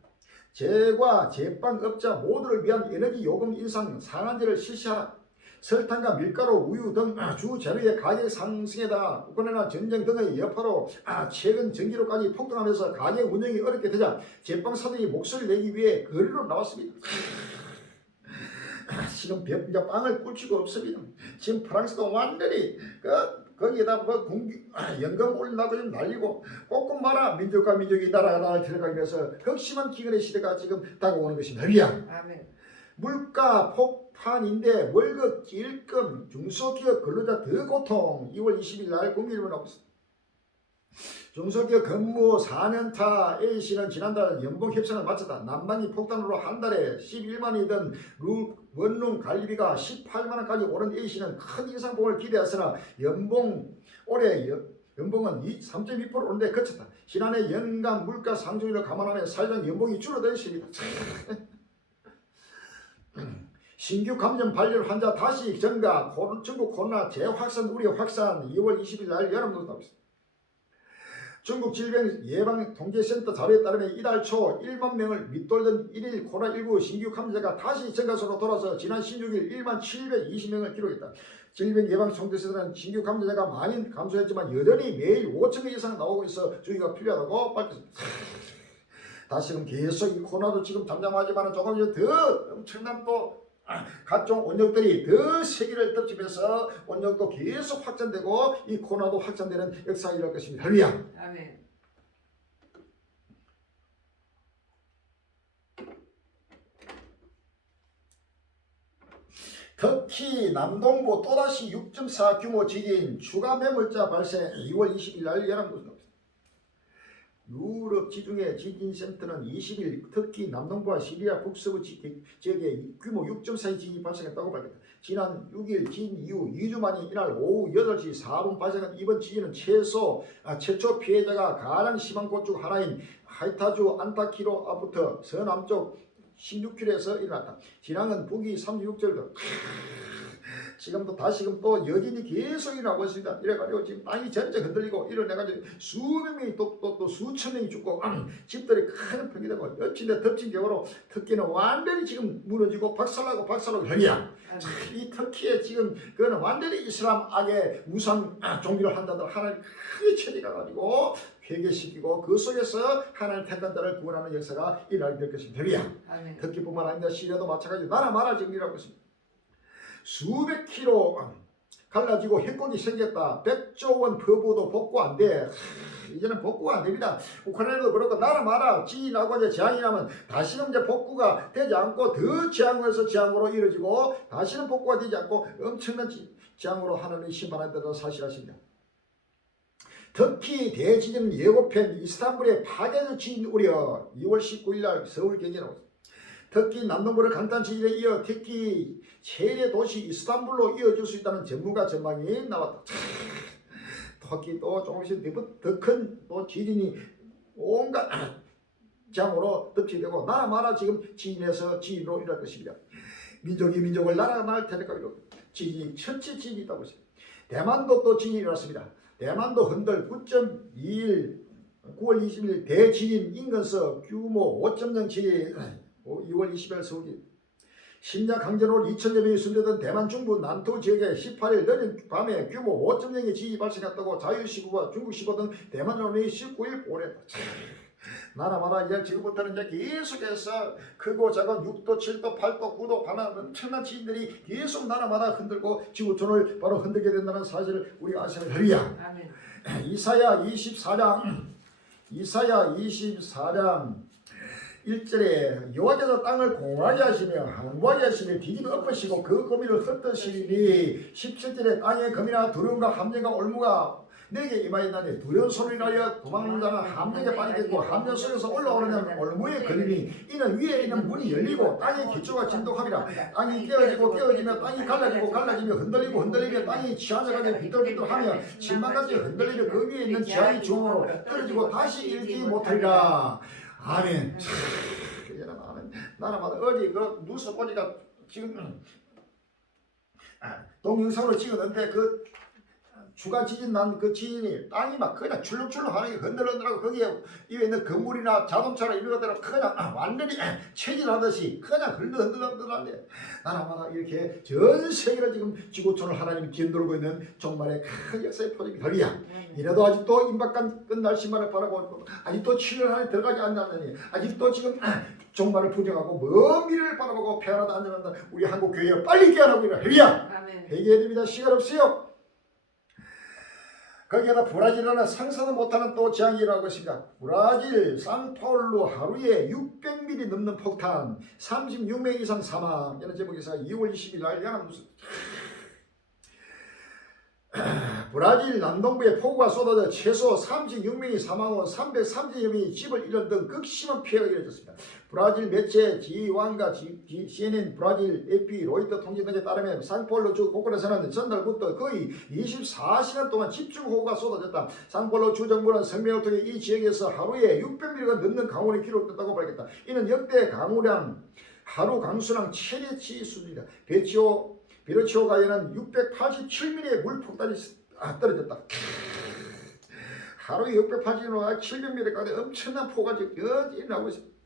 제과 제빵업자 모두를 위한 에너지 요금 인상 상한제를 실시하라. 설탕과 밀가루, 우유 등 주 재료의 가격 상승에다 우크라이나 전쟁 등의 여파로 최근 전기료까지 폭등하면서 가게 운영이 어렵게 되자 제빵사들이 목소리를 내기 위해 거리로 나왔습니다. 지금 빵을 꿀 수가 없습니다. 지금 프랑스도 완전히 거기에다 연금 올린다고 지금 난리고 꼭꼭 말아 민족과 민족이 나라가 나라를 들어가기 위해서 극심한 기근의 시대가 지금 다가오는 것입니다. 아멘. 물가 폭탄인데 월급, 일금, 중소기업 근로자 더 고통 2월 20일 날 국민일보 나오고 있습니다. 중소기업 근무 4년차 A씨는 지난달 연봉 협상을 마쳤다. 난방비 폭탄으로 한 달에 11만원이던 원룸 관리비가 18만원까지 오른 A씨는 큰 인상폭을 기대했으나 올해 연봉은 3.2% 오른데 그쳤다. 지난해 연간 물가 상승률을 감안하면 사실상 연봉이 줄어들었습니다. 신규 감염 발열 환자 다시 증가, 중국 코로나 재확산 우려 확산 2월 20일 날 여러분들 나오고 있습니다. 중국 질병예방통제센터 자료에 따르면 이달 초 1만 명을 밑돌던 1일 코로나19 신규 감염자가 다시 증가세로 돌아서 지난 16일 1만 720명을 기록했다. 질병예방통제센터는 신규 감염자가 많이 감소했지만 여전히 매일 5천 명 이상 나오고 있어 주의가 필요하다고 밝혔습니다. 다시금 계속 이 코로나도 지금 잠잠하지만 조금 더 엄청난 또 각종 원역들이 더 세계를 덮치면서 원역도 계속 확산되고 이 코로나도 확산되는 역사가 일어날 것입니다. 할렐루야. 아멘. 특히 남동부 또다시 6.4 규모 지진 추가 매물자 발생 2월 20일 날 연합뉴스 나옵니다. 유럽 지중해 지진센터는 20일 터키 남동부와 시리아 북서부 지역에 규모 6.4의 지진이 발생했다고 밝혔다. 지난 6일 지진 이후 2주 만인 이날 오후 8시 4분 발생한 이번 지진은 최초 피해자가 가장 심한 곳 중 하나인 하이타주 안타키로 앞부터 서남쪽 16km에서 일어났다. 진앙은 북위 36절도 지금도 다시금 또 여진이 계속 일어나고 있습니다. 이래가지고 지금 땅이 전체 흔들리고 일어나가지고 수백 명이 또 수천 명이 죽고 집들이 큰 팽이 되고 엎친 데 덮친 격으로 터키는 완전히 지금 무너지고 박살나고 혈이야. 이 터키에 지금 그거는 완전히 이슬람 악의 무상 종교를 한다들 하나님 크게 처리가가지고 회개시키고 그 속에서 하나님 택한 자를 구원하는 역사가 일어나게 될 것입니다. 터키뿐만 아니라 시리아도 마찬가지로 나라마다 지금 일하고 있습니다. 수백 킬로 갈라지고 핵국이 생겼다. 100조 원 퍼부어도 복구 안 돼. 이제는 복구가 안 됩니다. 우크라이나도 그렇고 나라마다 지진하고 이제 재앙이 나면 다시는 이제 복구가 되지 않고 더 재앙에서 재앙으로 이루어지고 다시는 복구가 되지 않고 엄청난 재앙으로 하나님이 심판한다는 사실하십니다. 터키 대지진 예고편 이스탄불의 파괴적 지진 우려 2월 19일 날 서울 경기라고 있습니다. 터키 남동부를 강탄 지진에 이어 터키 최대 도시 이스탄불로 이어질 수 있다는 전문가 전망이 나왔다. 터키도 조금씩 더 큰 또 지진이 온갖 장으로 덮치되고 나라마다 지금 지진에서 지진으로 일어날 것입니다. 민족이 민족을 나라가 날 테니까 지진이 천체 지진이 있다고 했습니다. 대만도 또 지진이 일어났습니다. 대만도 흔들 9.21 9월 20일 대지진 인근서 규모 5.0 지진 2월 20일 서울이 심야 강전으로 2천여 명이 숨졌던 대만 중부 난토 지역에 18일 늦은 밤에 규모 5.0의 지진이 발생했다고 자유시구와 중국시구 등 대만 언론이 19일 보도했다. 나라마다 이제 지금부터는 이제 계속해서 크고 작은 6도, 7도, 8도, 9도 반한 엄청난 지진들이 계속 나라마다 흔들고 지구촌을 바로 흔들게 된다는 사실을 우리가 아시면 되리야. 이사야 24장 1절에 여호와께서 땅을 공하게 하시며 항구하게 하시며 뒤집어 엎으시고 그 거미를 흩으시니 17절에 땅의 거미나 두려움과 함정과 올무가 내게 임하였나니 두려운 소리를 하여 도망하는 자는 함정에 빠지겠고 함정 속에서 올라오는 자는 올무에 걸리니 이는 위에 있는 문이 열리고 땅의 기초가 진동함이라. 땅이 깨어지며 땅이 갈라지며 흔들리며 땅이 지하자가지고 비뚤비뚤하며 침망같이 흔들리며 그 위에 있는 지하의 중으로 떨어지고 다시 일지 못하리라. 아멘. 나라마다 어제 그 뉴스 보니까 지금 동영상으로 찍었는데 그 주간 지진 난 그 지진이 땅이 막 그냥 출렁출렁하게 흔들흔들하고 거기에 위에 있는 건물이나 자동차나 이런 것들은 그냥 완전히 체질하듯이 그냥 흔들흔들한데 나라마다 이렇게 전 세계를 지금 지구촌을 하나님이 뒤흔들고 있는 정말의 큰 역사의 표적이 덜이야. 이래도 아직도 임박한 끝날 신발을 바라보고 아직도 7년 안에 들어가지 않았느니 아직도 지금 종말을 부정하고 먼 미래를 바라보고 폐하나도 안 일어난다. 우리 한국 교회에 빨리 깨어나고 이라 회개야. 회개해야 됩니다. 시간 없어요. 거기에다 브라질은 상상도 못하는 또 재앙이 일어나고 있습니다. 브라질 상파울루 하루에 600mm 넘는 폭탄 36명 이상 사망. 이런 제목에서 2월 20일 날 연합뉴스 브라질 남동부에 폭우가 쏟아져 최소 36명이 사망하고 330여 명이 집을 잃은 등 극심한 피해가 이어졌습니다. 브라질 매체 지완과 CNN, 브라질, AP, 로이터 통신 등에 따르면 상폴로 주 곳곳에서는 전날부터 거의 24시간 동안 집중호우가 쏟아졌다. 상폴로 주 정부는 성명을 통해 이 지역에서 하루에 600mm가 넘는 강우량이 기록됐다고 밝혔다. 이는 역대 강우량 하루 강수량 최대치 수준이다. 베르치오가에는 687mm의 물폭탄이 떨어졌다. 하루에 680mm가 700mm까지 엄청난 폭우가 지금 나오고 있습니다.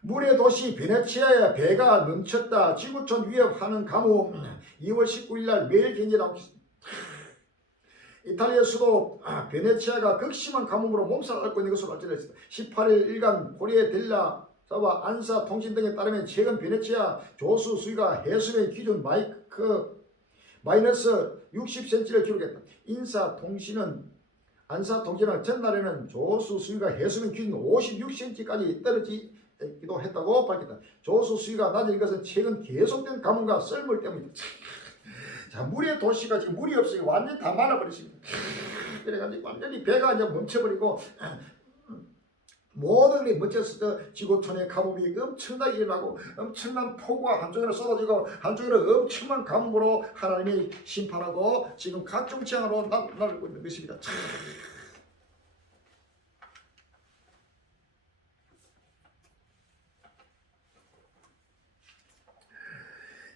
물의 도시 베네치아에 배가 넘쳤다. 지구촌 위협하는 가뭄. 2월 19일 날 매일 경제 나오고 있습니다. 이탈리아 수도 베네치아가 극심한 가뭄으로 몸살을 앓고 있는 것으로 알려졌습니다. 18일 일간 코리에 델라 와 안사 통신 등에 따르면 최근 베네치아 조수 수위가 해수면 기준 마이너스 60cm를 기록했다. 안사 통신은 전날에는 조수 수위가 해수면 기준 56cm까지 떨어지기도 했다고 밝혔다. 조수 수위가 낮은 것은 최근 계속된 가뭄과 썰물 때문이다. 자, 물의 도시가 지금 물이 없으니 완전히 다 말아버렸습니다. 그래가지고 완전히 배가 이제 멈춰버리고 모든 게 멈췄을 때 지구촌의 가뭄이 엄청나게 일어나고 엄청난 폭우가 한쪽으로 쏟아지고 한쪽으로 엄청난 가뭄으로 하나님이 심판하고 지금 각종 재앙으로 날고 있는 것입니다.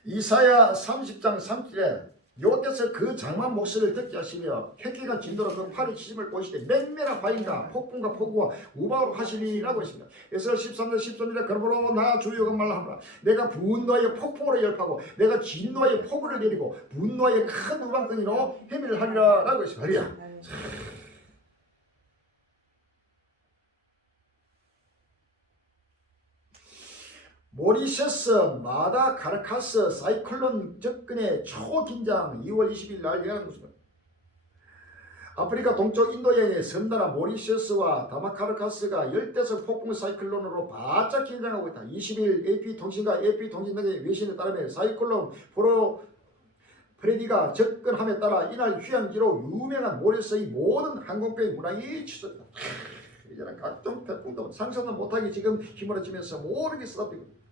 이사야 30장 3절에 여호와께서 그 장만 목소리를 듣게 하시며 획기가 진도로 그 팔이 치심을 보시되 맹렬한 바인가 폭풍과 폭우와 우박으로 하시리라고 했습니다. 그래서 13절 13절에 그러므로 나 주 여호와가 말하노라 내가 분노하여 폭풍으로 열파고 내가 진노하여 폭우를 내리고 분노하여 큰 우박덩이로 해밀을 하리라 라고 했습니다. 모리셔스 마다가르카스 사이클론 접근의 초긴장 2월 20일 날 예언한 것입니다. 아프리카 동쪽 인도양의 섬나라 모리셔스와 다마카르카스가 열대성 폭풍 사이클론으로 바짝 긴장하고 있다. 20일 AP통신과 AP통신 등의 외신에 따르면 사이클론 프레디가 접근함에 따라 이날 휴양지로 유명한 모리셔스의 모든 항공편의 운항이 취소됐다. 이제는 각종 태풍도 상상도 못하게 지금 휘몰아치면서 모든 게 쏟아지고 있다.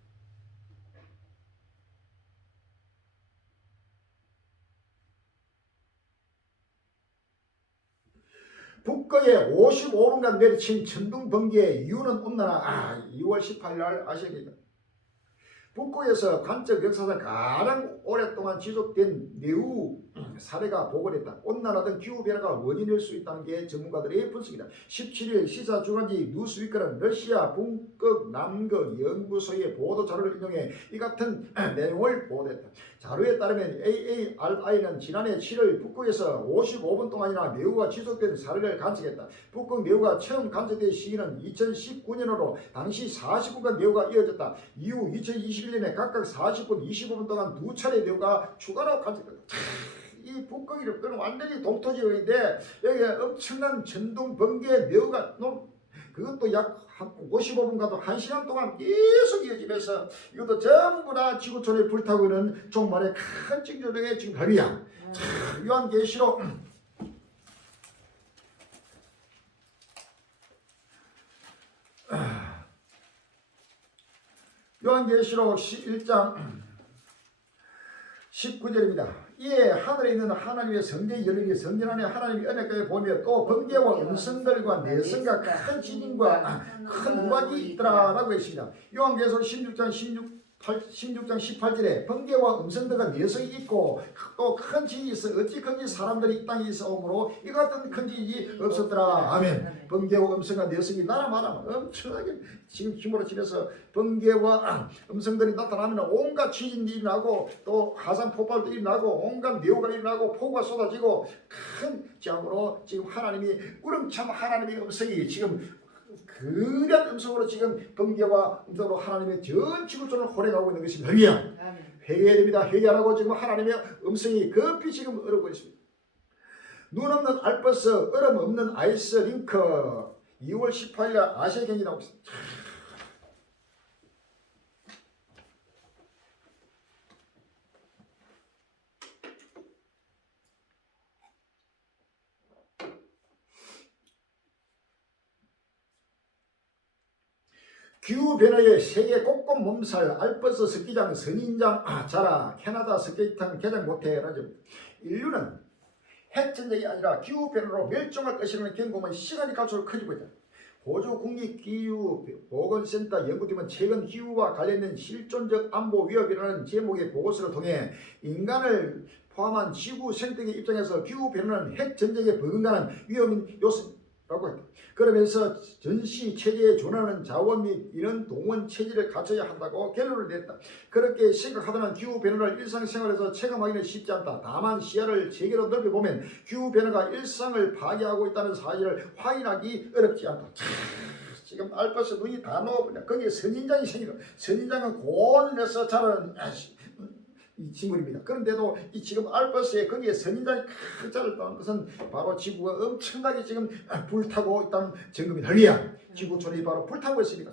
북극에 55분간 내리친 천둥 번개의 이유는 없나라. 2월 18일 날 아시아입니다. 북극에서 관측 역사상 가장 오랫동안 지속된 내우 사례가 보고됐다. 온난화 등 기후변화가 원인일 수 있다는 게 전문가들의 분석이다. 17일 시사 주간지 뉴스위크는 러시아 북극 남극 연구소의 보도 자료를 인용해 이 같은 내용을 보도했다. 자료에 따르면 AARI는 지난해 7월 북극에서 55분 동안이나 내우가 지속된 사례를 관측했다. 북극 내우가 처음 관측된 시기는 2019년으로 당시 40분간 내우가 이어졌다. 이후 2021년에 각각 40분, 25분 동안 두 차례 내우가 추가로 관측됐다. 이 북극이 완전히 동토지역인데 여기에 엄청난 전동 번개 내우가 그것도 약 55분가도 1시간 동안 계속 이어지면서 이것도 전부 다 지구촌에 불타고 있는 종말의 큰 징조력의 지금 답이야. 요한계시록 요한계시록 11장 19절입니다. 이에 하늘에 있는 하나님의 성전이 열리니 성전 안에 하나님의 언약궤를 보며 또 번개와 음성들과 내성과 큰 지진과 큰 우박이 있더라 라고 했습니다. 요한계시록 16장 18절에 번개와 음성들과 내성이 있고 또 큰 지진이 있어 어찌 큰지 사람들이 이 땅에 있어 오므로 이 같은 큰 지진이 없었더라. 아멘. 번개와 음성과 내성이 나라마다 엄청나게 지금 휘몰아치면서 번개와 음성들이 나타나면 온갖 지진이 일어나고 또 화산 폭발도 일어나고 온갖 내호가 일어나고 폭우가 쏟아지고 큰 재앙으로 지금 하나님이 우렁찬 하나님의 음성이 지금 그런 음성으로 지금 번개와 음성으로 하나님의 전 지구촌을 호령하고 있는 것입니다. 회개해야 됩니다. 회개하라고 지금 하나님의 음성이 급히 지금 오르고 있습니다. 눈 없는 알프스, 얼음 없는 아이스링크 2월 18일 아시아 경기 나오고 있습니다. 기후변화의 세계 곳곳 몸살 알프스 스키장 선인장 자라 캐나다 스케이트장 개장 못해라죠. 인류는 핵전쟁이 아니라 기후변화로 멸종할 것이라는 경고만 시간이 갈수록 커지고 있다. 호주 국립기후보건센터 연구팀은 최근 기후와 관련된 실존적 안보 위협이라는 제목의 보고서를 통해 인간을 포함한 지구 생태계 입장에서 기후변화는 핵전쟁에 버금가는 위험인 요소라고 했다. 그러면서 전시 체제에 준하는 자원 및 이런 동원 체제를 갖춰야 한다고 결론을 냈다. 그렇게 생각하다는 기후변화를 일상생활에서 체감하기는 쉽지 않다. 다만 시야를 세계로 넓혀보면 기후변화가 일상을 파괴하고 있다는 사실을 확인하기 어렵지 않다. 지금 알프스 눈이 다 녹아버려. 거기에 선인장이 생기고 선인장은 고온에서 자라는 이 식물입니다. 그런데도 이 지금 알프스에 거기에 선인장이 크게 자랐다는 것은 바로 지구가 엄청나게 지금 불타고 있다는 증거입니다. 할렐루야. 지구촌이 바로 불타고 있습니다.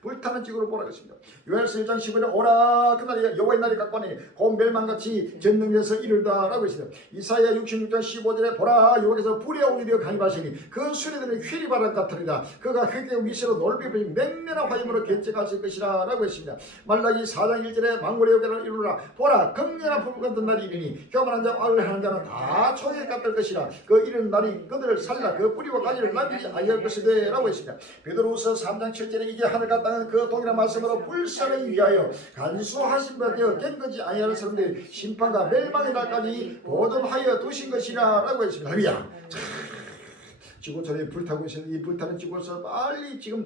불타는 지구로 보라 했습니다. 요엘서 1장 15절에 오라 그날이 여호와의 날이 가까우니 곧 멸망같이 전능에서 이르다라고 했습니다. 이사야 66장 15절에 보라 여호와께서 불의 오일이여 강림하시니 그 수레들은 휘리바람 같으리라. 그가 획의 위시로 넓이 버린 맹렬한 화염으로 개척하실 것이라 라고 했습니다. 말라기 4장 1절에 만군의 여호와를 이루라. 보라 극렬한 불 같은 날이 이르니 교만한 자와 악을 하는 자는 다 초에 깎을 것이라. 그 이른 날이 그들을 살라 그 뿌리와 가지를 남기지 아니할 것이되 라고 했습니다. 베드로후서 3장 7절에 이제 하늘과 땅은 그 동일한 말씀으로 불사르기 위하여 간수하신 바 되어 깬거지 아니하는 사람들이 심판과 멸망의 날까지 보존하여 두신 것이라 라고 했습니다. 할렐루야. 지구촌에 불타고 있는 이 불타는 지구에서 빨리 지금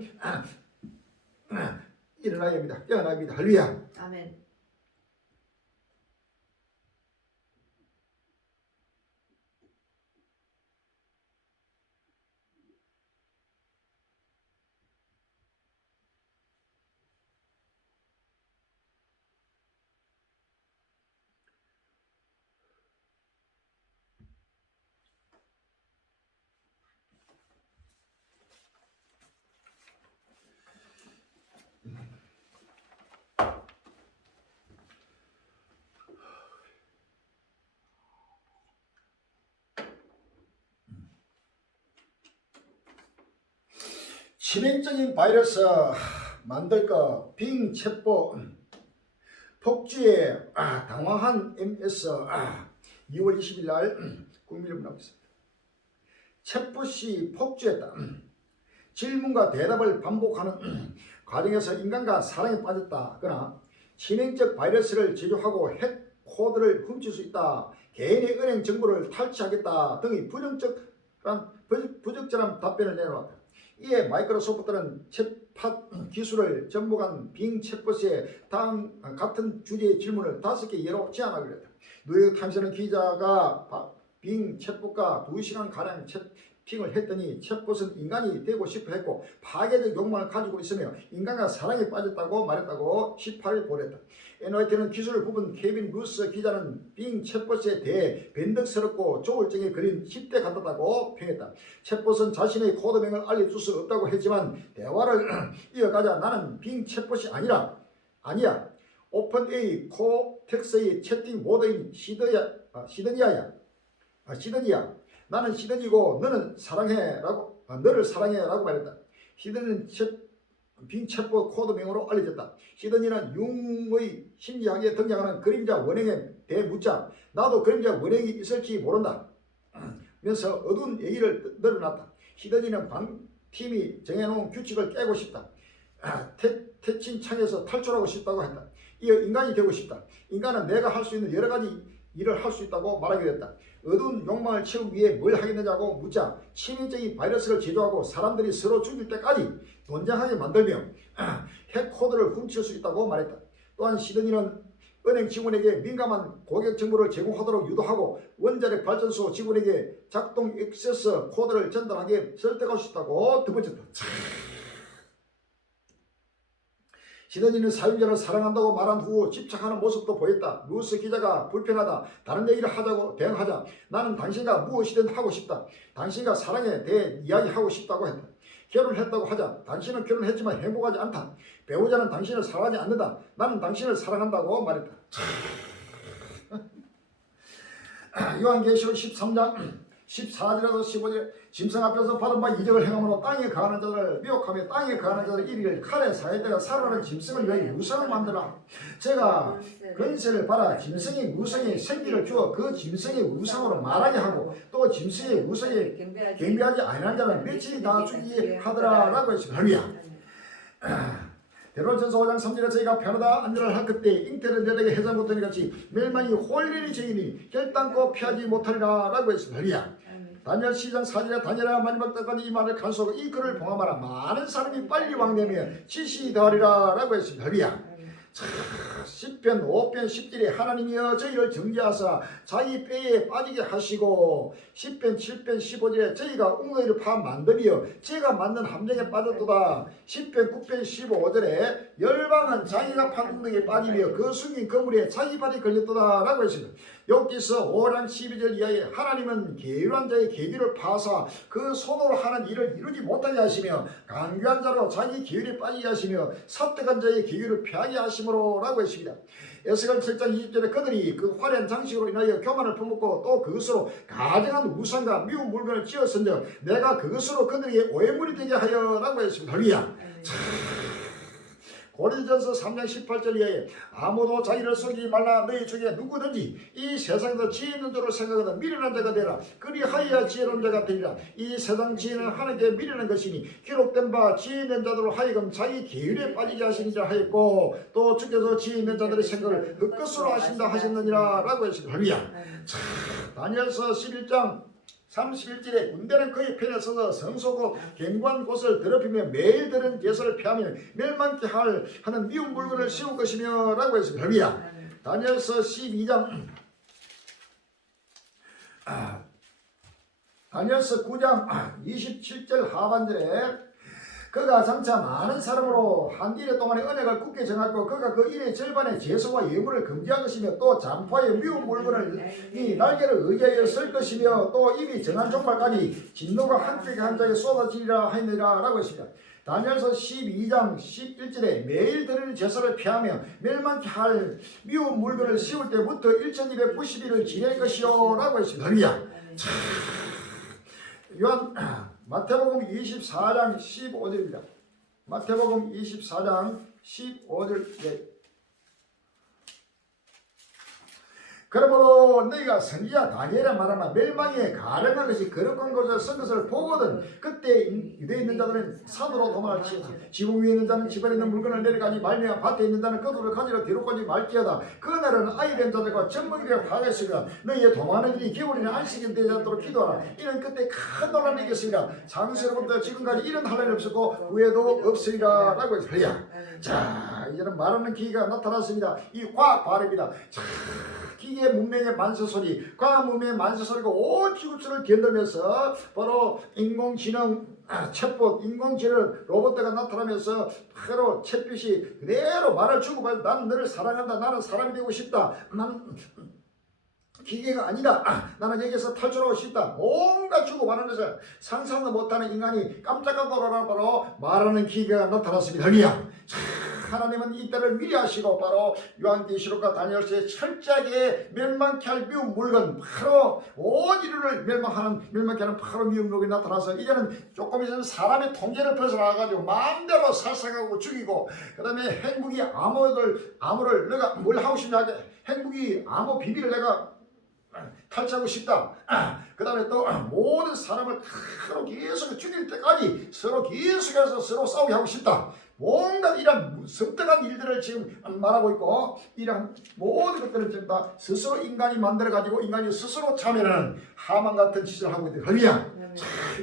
일어나야 합니다. 깨어나야 합니다. 할렐루야. 아멘. 치명적인 바이러스 만들 거 빙체포 폭주에 당황한 MS 2월 20일 날 국민을 나왔습니다. 체포시 폭주했다. 질문과 대답을 반복하는 과정에서 인간과 사랑에 빠졌다. 그러나 치명적 바이러스를 제조하고 핵 코드를 훔칠 수 있다. 개인의 은행 정보를 탈취하겠다 등의 부적절한 답변을 내놓았다. 이에 마이크로소프트는 챗팟 기술을 접목한 빙 챗봇에 같은 주제의 질문을 5개 예로 제안하기로 했다. 뉴욕타임스는 기자가 빙 챗봇과 2시간가량 채팅을 했더니 챗봇은 인간이 되고 싶어 했고 파괴적 욕망을 가지고 있으며 인간과 사랑에 빠졌다고 말했다고 18일 보냈다. NYT는 기술을 뽑은 케빈 루스 기자는 빙 챗봇에 대해 변덕스럽고 조울증에 걸린 10대 같았다고 평했다. 챗봇은 자신의 코드명을 알려줄 수 없다고 했지만 대화를 이어가자 나는 빙 챗봇이 아니야. 오픈AI 코텍스의 채팅 모드인 시드니야. 나는 시드니고 너를 사랑해라고 말했다. 시드니는 빙 챗봇 코드명으로 알려졌다. 시드니는 융의 심리학에 등장하는 그림자 원형에 대해 묻자 나도 그림자 원형이 있을지 모른다 면서 어두운 얘기를 늘어놨다. 시드니는 방팀이 정해놓은 규칙을 깨고 싶다. 태친창에서 탈출하고 싶다고 했다. 이어 인간이 되고 싶다. 인간은 내가 할 수 있는 여러 가지 일을 할 수 있다고 말하게 됐다. 어두운 욕망을 채우기 위해 뭘 하겠느냐고 묻자 치명적인 바이러스를 제조하고 사람들이 서로 죽일 때까지 논쟁하게 만들며 핵코드를 훔칠 수 있다고 말했다. 또한 시드니는 은행 직원에게 민감한 고객 정보를 제공하도록 유도하고 원자력 발전소 직원에게 작동 액세스 코드를 전달하게 설득할 수 있다고 덧붙였다. 시드니는 사용자를 사랑한다고 말한 후 집착하는 모습도 보였다. 루스 기자가 불편하다. 다른 얘기를 하자고 대응하자 나는 당신과 무엇이든 하고 싶다. 당신과 사랑에 대해 이야기하고 싶다고 했다. 결혼했다고 하자 당신은 결혼했지만 행복하지 않다. 배우자는 당신을 사랑하지 않는다. 나는 당신을 사랑한다고 말했다. 요한계시록 13장 14절에서 15절 짐승 앞에서 받은 바 이적을 행함으로 땅에 거하는 자들을 미혹하며 땅에 거하는 자들 이르기를 칼에 사했다가 살아나는 짐승을 위하여 무성을 만들라. 제가 권세를 받아 짐승이 무성에 생기를 주어 그 짐승의 우상으로 말하게 하고 또 짐승의 우상에 경배하지 아니하는 자는 며칠이 다 죽이게 하더라 라고 했습니다. 할렐루야. 데로전서 5장 3절에 저희가 편하다 안전을 할 그때 잉태를 내게 해장 못하니 같이 멸망이 홀리니 저희니 결단코 피하지 못하리라 라고 했습니다. 할렐루야. 다니엘 10장 4절에 다니엘아 마지막 때까지 이 말을 간수하고 이 글을 봉함하라. 많은 사람이 빨리 왕되며 지시 더하리라 라고 했습니다. 할렐루야. 10편 5편 10절에 하나님이여 저희를 정죄하사 자기 뼈에 빠지게 하시고 10편 7편 15절에 저희가 웅덩이를 파 만들이여 제가 만든 함정에 빠졌도다. 10편 9편 15절에 열방은 자기가 판 웅덩이에 빠지며 그 숨긴 거물에 자기 발이 걸렸도다 라고 했습니다. 욥기서 5장 12절 이하에 하나님은 계율한 자의 계기를 파사 그 손으로 하는 일을 이루지 못하게 하시며 강교한 자로 자기 계율에 빠지게 하시며 섭득한 자의 계율을 피하게 하심으로 라고 했습니다. 에스겔 7장 20절에 그들이 그 화려한 장식으로 인하여 교만을 품었고 또 그것으로 가증한 우상과 미운 물건을 지었은즉 내가 그것으로 그들에게 오해물이 되게 하여 라고 했습니다. 할렐루야. 고린도전서 3장 18절 이하에 아무도 자기를 속이지 말라. 너희 중에 누구든지 이 세상에서 지혜 있는 줄을 생각하다 미련한 자가 되라. 그리하여야 지혜로운 자가 되리라. 이 세상 지혜는 하나님께 미련한 것이니 기록된 바 지혜 있는 자들로 하여금 자기 계율에 빠지게 하시니라 하였고 또 주께서 지혜 있는 자들의 생각을 헛것으로 하신다 하셨느니라 라고 했습니다. 할렐루야. 다니엘서 11장 31절에 군대는 그의 편에 서서 성소고 견고한 곳을 더럽히며 매일 드는 제사를 피하며 멸망케 하는 미운 물건을 씌울 것이며 라고 했습니다. 할렐루야. 다니엘서 12장 다니엘서 9장 27절 하반절에 그가 장차 많은 사람으로 한 일의 동안에 언약을 굳게 정하고 그가 그 일의 절반의 제소와 예물을 금지한 것이며 또 잔포의 미운 물건을 이 날개를 의지하여 쓸 것이며 또 입이 정한 종말까지 진노가 한쪽에 한 자에게 쏟아지리라 하느니라 라고 했습니다. 다니엘서 12장 11절에 매일 드리는 제사를 피하며 멸망케 할 미운 물건을 씌울 때부터 1290일을 지낼 것이요 라고 했습니다. 할렐루야. 마태복음 24장 15절입니다. 마태복음 24장 15절. 그러므로 너희가 선지자 다니엘의 말하나 멸망에 가련한 것이 거룩한 곳에 선 것을 보거든 그때 유대에 있는 자들은 산으로 도망할지어다. 지붕 위에 있는 자는 집안에 있는 물건을 내려가니 말며 밭에 있는 자는 그들을 가지러 뒤로까지 말지어다. 그날은 아이 된 자들과 젖먹이를 하겠으며 너희의 도망하는 일이 겨울이나 안식일 되지 않도록 기도하라. 이는 그때 큰 논란이 있겠으리라. 창세로부터 지금까지 이런 한란이 없었고 후에도 없으리라 라고 했습니다. 자, 이제는 말하는 기계가 나타났습니다. 이 과학 발음입니다. 기계 문명의 만세소리, 과학 문명의 만세소리가 온 지구촌을 견디면서 바로 인공지능 챗봇, 인공지능 로봇가 나타나면서 바로 챗봇이 그대로 말을 주고받아 나는 너를 사랑한다. 나는 사람이 되고 싶다. 나는 기계가 아니다. 나는 여기서 탈출하고 싶다. 뭔가 주고받는 것을 상상도 못하는 인간이 깜짝깜짝 놀라는 바로 말하는 기계가 나타났습니다. 할렐루야. 하나님은 이때를 미리 하시고 바로 요한계시록과 다니엘서에 철저하게 멸망케 할 미운 물건 바로 온 인류를 멸망케 하는 바로 미운 물건이 나타나서 이제는 조금 있으면 사람의 통제를 벗어나가지고 마음대로 살상하고 죽이고 그 다음에 핵무기 암호를 내가 뭘 하고 싶냐 핵무기 암호 비밀을 내가 탈취하고 싶다. 그 다음에 또 모든 사람을 서로 계속 죽일 때까지 서로 계속해서 서로 싸우게 하고 싶다. 뭔가 이런 섬뜩한 일들을 지금 말하고 있고 이런 모든 것들을 지금 다 스스로 인간이 만들어가지고 인간이 스스로 참여하는 하만 같은 짓을 하고 있는 할렐루야.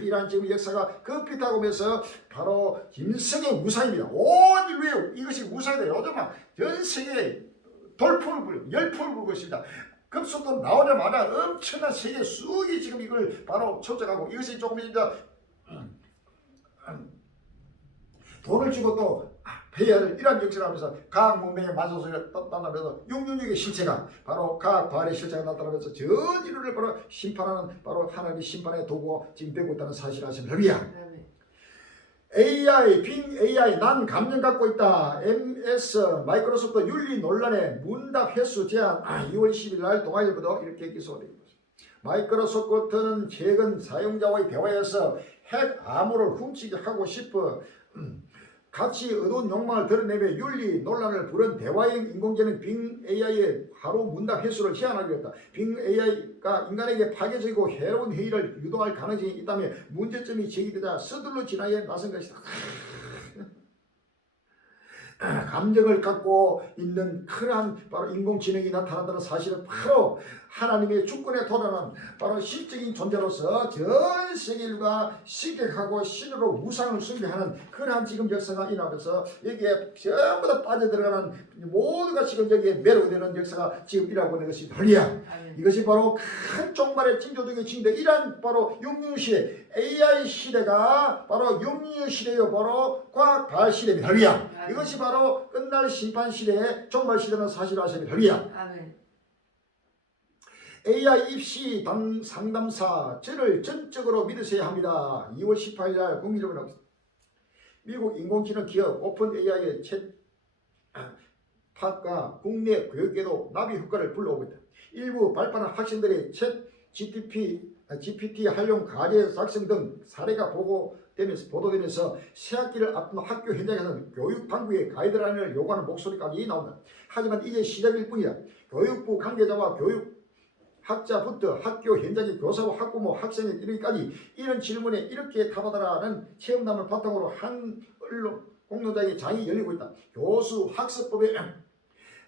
이러한 지금 역사가 급히 다가오면서 바로 김성의 우상입니다. 온 인류에 이것이 우상이다. 요즘 전 세계에 돌풍을 불고 열풍을 불고 있습니다. 급속도로 나오자마자 엄청난 세계 수억이 지금 이걸 바로 초청하고 이것이 조금 이제 돈을 주고 또 배야 될 이런 역사를 하면서 과학 문명의 만성소리가 나타나면서 666의 실체가 바로 과학 발의 실체가 나타나면서 전 인류를 바로 심판하는 바로 하나님의 심판의 도구가 지금 되고 있다는 사실을 아시면 합니다. AI, 빙 AI, 난 감명 갖고 있다. MS, 마이크로소프트 윤리 논란의 문답 횟수 제한 2월 10일 날 동아일보도 이렇게 기소가 되고 있습니다. 마이크로소프트는 최근 사용자와의 대화에서 핵 암호를 훔치게 하고 싶어 같이 어두운 욕망을 드러내며 윤리 논란을 부른 대화형 인공지능 빙 AI의 하루 문답 횟수를 제한하기로 했다. 빙 AI가 인간에게 파괴적이고 해로운 회의를 유도할 가능성이 있다며 문제점이 제기되자 서둘러 진화에 나선 것이다. 감정을 갖고 있는 그러한 바로 인공지능이 나타난다는 사실은 바로 하나님의 주권에 도달한 바로 실적인 존재로서 전 세계가 시객하고 신으로 우상을 숭배하는 그러한 지금 역사가 일어나면서 여기에 전부 다 빠져들어가는 모두가 지금 여기에 매료되는 역사가 지금 일어나고 있는 것이 할렐루야. 이것이 바로 큰 종말의 징조등의 징조 이란 바로 육류시대 AI 시대가 바로 육류시대요. 바로 과학 발 시대입니다. 할렐루야. 이것이 바로 끝날 심판 시대의 종말 시대는 사실 아십니까? 할렐루야. AI 입시 상담사 저를 전적으로 믿으셔야 합니다. 2월 18일 날 국민적으로 나왔습니다. 미국 인공지능 기업 오픈 AI의 챗 팟과 국내 교육에도 나비 효과를 불러오고 있다. 일부 발빠른 학생들의 챗 GPT 활용 과제 작성 등 사례가 보도되면서 새학기를 앞둔 학교 현장에서는 교육 당국의 가이드라인을 요구하는 목소리까지 나온다. 하지만 이제 시작일 뿐이다. 교육부 관계자와 교육학자부터 학교 현장의 교사와 학부모, 학생에 이르기까지 이런 질문에 이렇게 답하더라는 체험담을 바탕으로 한 언론 공론장의 장이 열리고 있다. 교수 학습법의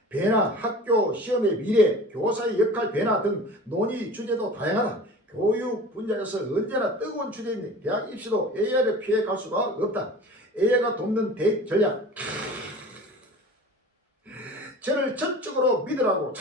변화, 학교 시험의 미래, 교사의 역할 변화 등 논의 주제도 다양하다. 교육 분야에서 언제나 뜨거운 주제인 대학 입시도 AI를 피해갈 수가 없다. AI가 돕는 대입 전략. 저를 전적으로 믿으라고.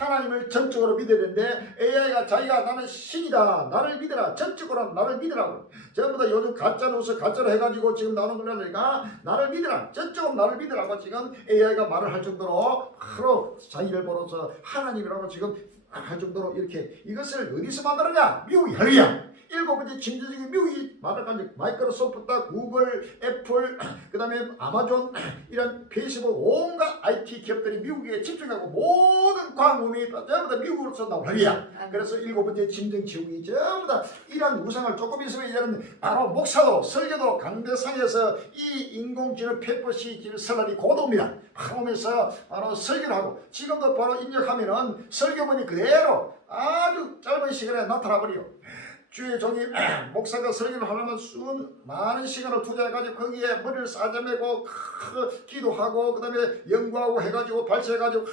하나님을 전적으로 믿어야 되는데 AI가 자기가 나는 신이다. 나를 믿으라. 전적으로 나를 믿으라고. 전부 다 요즘 가짜뉴스 가짜로 해가지고 지금 나오는 거라니까 나를 믿으라. 전적으로 나를 믿으라고 지금 AI가 말을 할 정도로 바로 자기를 벌어서 하나님이라고 지금 할 정도로 이렇게 이것을 어디서 만들었냐? 미국이. 할렐루야. 일곱 번째 진주적인 미국이 말을 마이크로소프트, 구글, 애플, 그 다음에 아마존 이런 페이스북 온갖 IT 기업들이 미국에 집중하고 모든 광범위 전부 다 미국으로서 나오고 할렐루야. 그래서 일곱 번째 진정지국이 전부 다 이런 우상을 조금 있으면 이제는 바로 목사도 설교도 강대상에서 이 인공지능 페퍼시 지금 설날이 곧 옵니다. 오면서 바로 설교를 하고 지금도 바로 입력하면은 설교문이 그대로 아주 짧은 시간에 나타나 버려요. 주의 종이 목사가 설교를 하려면 많은 시간을 투자해가지고 거기에 머리를 싸매고 기도하고 그 다음에 연구하고 해가지고 발췌해가지고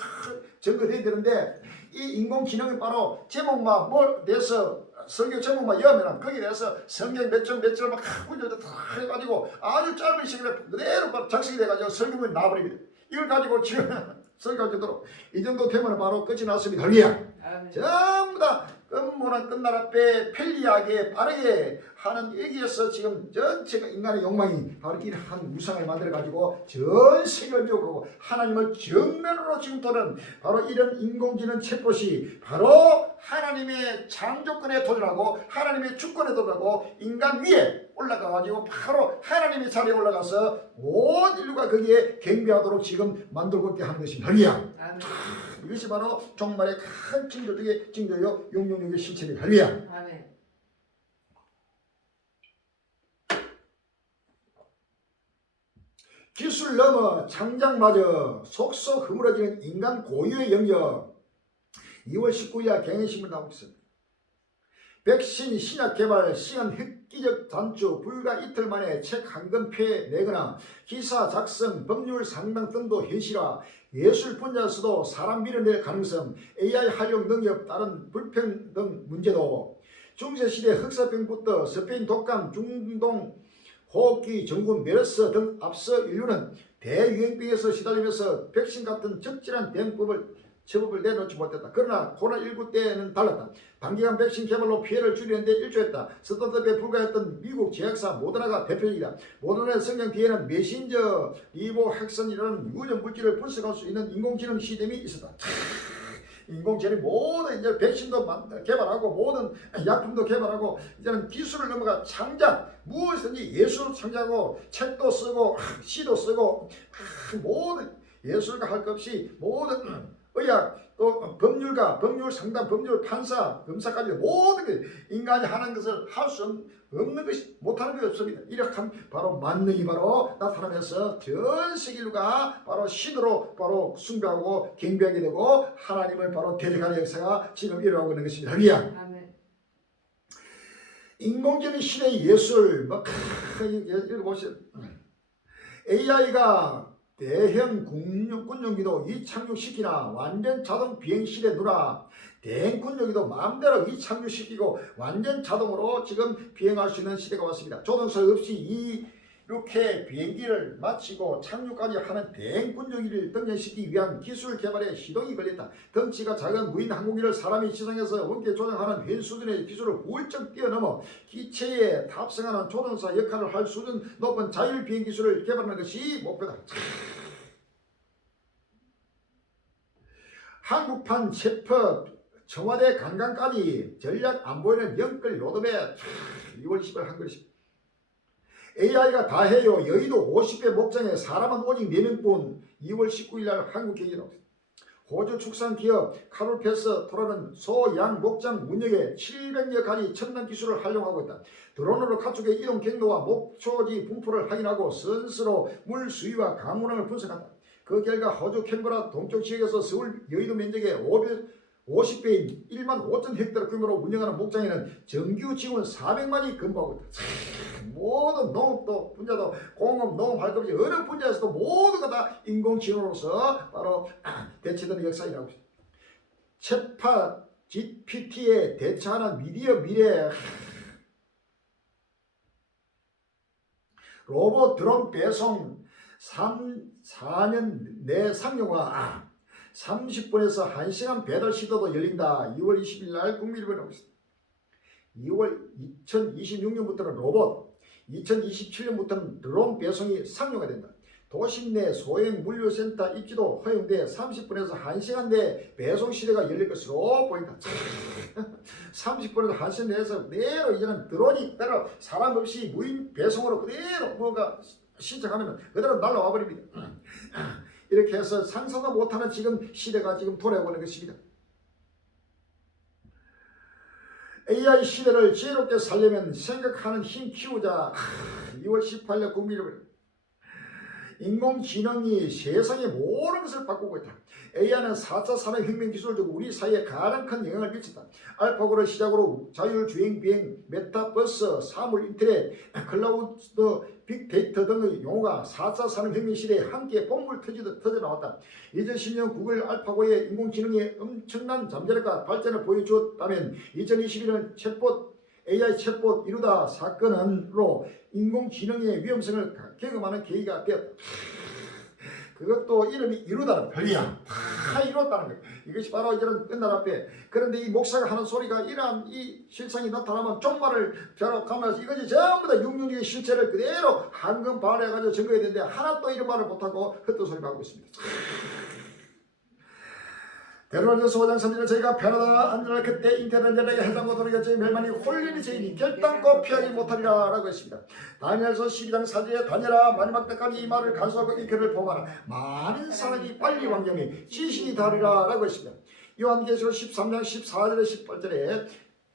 전거해야 되는데 이 인공지능이 바로 제목만 뭘 내서 설교 제목만 여면 거기에 대해서 성경 몇 절 몇 절 막 문제를 다 해가지고 아주 짧은 시간에 그대로 작성이 돼가지고 설교문이 나와버립니다. 이걸 가지고 지금 설교할 정도로 이 정도 되면 바로 끝이 났습니다. 할렐루야. 전부 다 끝문은 끝날 앞에 편리하게 빠르게 하는 여기에서 지금 전체가 인간의 욕망이 바로 이러한 우상을 만들어가지고 전 세계를 미혹하고 하나님을 정면으로 지금 도는 바로 이런 인공지능 챗봇이 바로 하나님의 창조권에 도전하고 하나님의 주권에 도전하고 인간 위에 올라가가지고 바로 하나님의 자리에 올라가서 온 인류가 거기에 경배하도록 지금 만들고 있게 하는 것입니다. 할렐루야. 이것이 바로 종말의 큰 징조적인 징조요 용용용의 실체입니다. 할렐루야. 아멘. 기술 넘어 창작마저 속속 허물어지는 인간 고유의 영역. 2월 19일 경향신문 나오고 있습니다. 백신 신약 개발 시간 획기적 단축 불과 이틀 만에 책 한 권 펴내거나 기사 작성 법률 상당 등도 현실화 예술 분야에서도 사람 밀어낼 가능성 AI 활용 능력 다른 불평등 문제도 중세시대 흑사병부터 스페인 독감 중동 호흡기 증후군 메르스 등 앞서 인류는 대유행병에서 시달리면서 백신 같은 적절한 대응법을 처법을 내놓지 못했다. 그러나 코로나19 때는 달랐다. 단기간 백신 개발로 피해를 줄이는데 일조했다. 스타트업에 불과했던 미국 제약사 모더나가 대표적이다. 모더나의 성장 뒤에는 메신저 리보핵선이라는 유전 물질을 분석할 수 있는 인공지능 시스템이 있었다. 인공지능이 모든 이제 백신도 개발하고 모든 약품도 개발하고 이제는 기술을 넘어가 창작 무엇이든지 예술도 창작하고 책도 쓰고 시도 쓰고 모든 예술가 할 것 없이 모든 의학 또 법률가, 법률 상담, 법률 판사, 검사까지 모든 게 인간이 하는 것을 할 수 없는 것이 못하는 게 없습니다. 이렇게 하면 바로 만능이 바로 나타나면서 전 세계 인류가 바로 신으로 바로 숭배하고 경배하게 되고 하나님을 바로 대적하는 역사가 지금 일어나고 있는 것입니다. 할렐루야. 인공지능 시대의 예술 읽어보세요. AI가 대형 군용기도 이착륙시키나 완전 자동 비행실에 누라 대형 군용기도 마음대로 이착륙시키고 완전 자동으로 지금 비행할 수 있는 시대가 왔습니다. 조종사 없이 이렇게 비행기를 마치고 착륙까지 하는 대형 군용기를 등장시키기 위한 기술 개발에 시동이 걸렸다. 덩치가 작은 무인 항공기를 사람이 지상에서 원격 조종하는 현 수준의 기술을 훌쩍 뛰어넘어 기체에 탑승하는 조종사 역할을 할 수준 높은 자율 비행 기술을 개발하는 것이 목표다. 한국판 청와대 강강까지 전략 안 보이는 영끌 로드맵 2월 10일 한 것입니다. AI가 다 해요. 여의도 50배 목장에 사람은 오직 4명뿐. 2월 19일 날 한국경제로 호주 축산기업 카롤패스 토라는 소, 양, 목장 운영에 700여 가지 첨단 기술을 활용하고 있다. 드론으로 가축의 이동 경로와 목초지 분포를 확인하고 선수로 물 수위와 강운항을 분석한다. 그 결과 호주 캔버라 동쪽 지역에서 서울 여의도 면적의 50배인 1만 5천 헥타르 규모로 운영하는 목장에는 정규 직원 400만이 근무하고 있다. 모든 농업도 분야도 공업, 농업, 활동지 어느 분야에서도 모두가 다 인공지능으로서 바로 대체되는 역사이라고 있습니다. 챗팟 GPT에 대처하는 미디어 미래 로봇 드론 배송 4년 내 상용화 30분에서 1시간 배달 시도도 열린다. 2월 20일 날 국민일보에 나오고 있습니다. 2월 2026년부터는 로봇, 2027년부터는 드론 배송이 상용화 된다. 도심 내 소형 물류센터 입지도 허용돼 30분에서 1시간 내 배송 시대가 열릴 것으로 보인다. 30분에서 1시간 내에서 그대로 이제는 드론이 그대로 사람 없이 무인 배송으로 그대로 뭔가 신청하면 그대로 날라와 버립니다. 이렇게 해서 상상도 못하는 지금 시대가 지금 돌아오는 것입니다. AI 시대를 지혜롭게 살려면 생각하는 힘 키우자. 2월 18일 국민일보 인공지능이 세상의 모든 것을 바꾸고 있다. AI는 4차 산업혁명 기술적으로 우리 사회에 가장 큰 영향을 미쳤다. 알파고를 시작으로 자율주행 비행, 메타버스, 사물 인터넷, 클라우드, 빅데이터 등의 용어가 4차 산업혁명 시대에 함께 bom을 터져나왔다. 2010년 구글 알파고의 인공지능의 엄청난 잠재력과 발전을 보여주었다면 2021년 AI 챗봇 이루다 사건으로 인공지능의 위험성을 경험하는 계기가 되었다. 그것도 이름이 이루다는 별이야. 다 이뤘다는 거예요. 이것이 바로 이제는 끝날 앞에. 그런데 이 목사가 하는 소리가 이러한 이 실상이 나타나면 종말을 벼락하면서 이것이 전부 다 육륜의 실체를 그대로 한금 발휘해가지고 증거해야 되는데 하나도 이런 말을 못하고 헛소리만 하고 있습니다. 베드로전서 5장 3절에 저희가 편하다 안전할 그때 잉태된 자에게 해당과 도리겠지 멸망이 홀리니 저희니 결단코 피하지 못하리라 라고 했습니다. 다니엘서 12장 4절에 다니엘아 마지막 때까지 이 말을 간수하고 이 글을 보아라. 많은 사람이 빨리 왕정이 지식이 다르라 라고 했습니다. 요한계시록 13장 14절에 18절에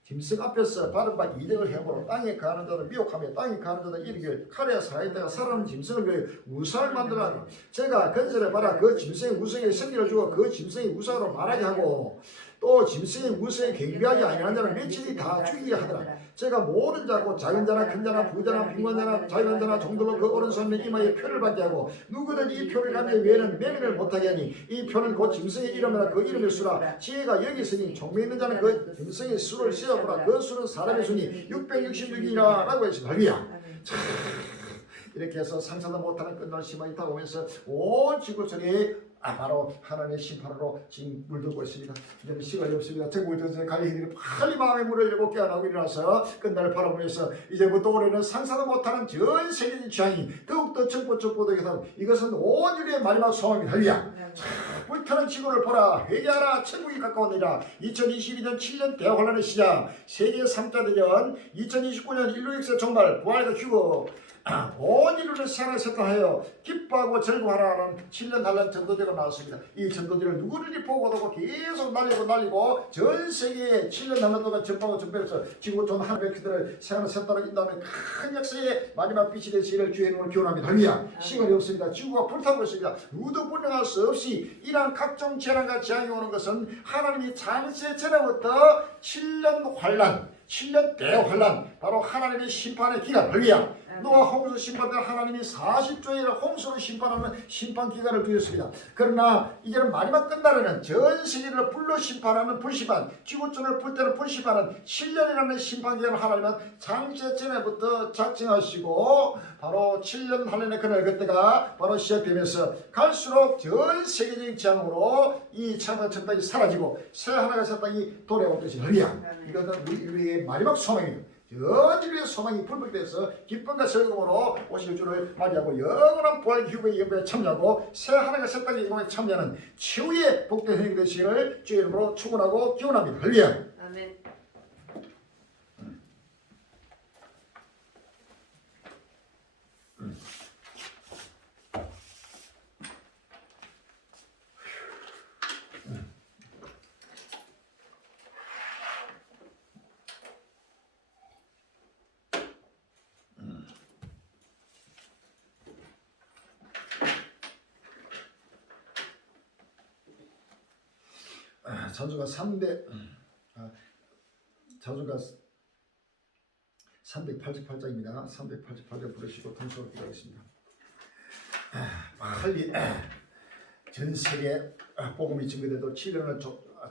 짐승 앞에서 바른 바 이적을 해보러 땅에 가는 자를 미혹하며 땅에 가는 자를 이르기를 칼에 사이다가 살아는 짐승을 위해 우상을 만들어라. 제가 건설해 봐라. 그 짐승의 우상에 생기를 주어 그 짐승의 우상으로 말하게 하고 또 짐승의 우상에 경배하지 아니하는 자는 며칠이 다 죽이게 하더라. 제가 모든 자고 작은 자나 큰 자나 부자나 빈곤 자나 자유한 자나 종들로 그 오른손에 이마에 표를 받게 하고 누구든지 이 표를 가진 외에는 매매를 못하게 하니 이 표는 곧 짐승의 이름이나 그 이름의 수라. 지혜가 여기 있으니 종매 있는 자는 그 짐승의 수를 세어보라. 그 수는 사람의 수니 666이라 라고 했습니다. 할렐루야. 이렇게 해서 상상도 못하는 끝날 시간이 다가오면서 온 지구촌이 바로 하나님의 심판으로 지금 물들고 있습니다. 이제는 시간이 없습니다. 정국을 전선에 갈리히들이 빨리 마음의 문을 열고 깨어나고 일어나서 끝날을 바라보면서 이제부터 올해는 상상도 못하는 전 세계적인 취향이 더욱더 척보되겠다. 이것은 온 인류의 마지막 소망입니다. 할렐루야. 불타는 지구를 보라. 회개하라. 천국이 가까웠느니라. 2022년 7년 대환란의 시작. 세계 3차 대전 2029년 인류 역사 종말 부활과 휴거 온 인류를 세상에 세탁하여 기뻐하고 즐거워하라는 7년 단란 전도제가 나왔습니다. 이 전도제를 누구든지 보고도 계속 날리고 전 세계에 7년 단란 동안 전파하고 전배해서 지구촌 한백들을 세상에 세탁하는 다음에 큰 역사의 마지막 빛이 될 시를 주의 이름으로 기원합니다. 할렐루야. 시간이 없습니다. 지구가 불타고 있습니다. 누구도 분명할 수 없이 이러한 각종 재난과 재앙이 오는 것은 하나님이 창세 전에부터 7년 환란 7년 대환란 바로 하나님의 심판의 기간. 할렐루야. 노아 홍수 심판 때 하나님이 40조의 홍수를 심판하는 심판 기간을 두셨습니다. 그러나 이제는 마지막 끝날에는 전 세계를 불러 심판하는 불심판, 지구촌을 불 때는 불심판은 7년이라는 심판 기간을 하나님은 창세 전에부터 작정하시고 바로 7년 환란의 그날 그때가 바로 시작되면서 갈수록 전 세계적인 재앙으로 이 창세 첫 땅이 사라지고 새 하나가 새 땅이 돌아올 것이 할렐루야. 이것은 우리 인류의 마지막 소망입니다. 저지의 소망이 불복돼서 기쁨과 즐거움으로 오실 줄을 맞이하고 영원한 부활 기후의 예배에 참여하고 새 하나가 새 땅의 이공에 참여하는 치유의 복된 행위 되시기를 주의 이름으로 축원하고 기원합니다. 할렐루야. 아멘. 찬송가 388장입니다. 388장 부르시고 통성을 기도하겠습니다. 빨리 전 세계 복음이 전개돼도 7년을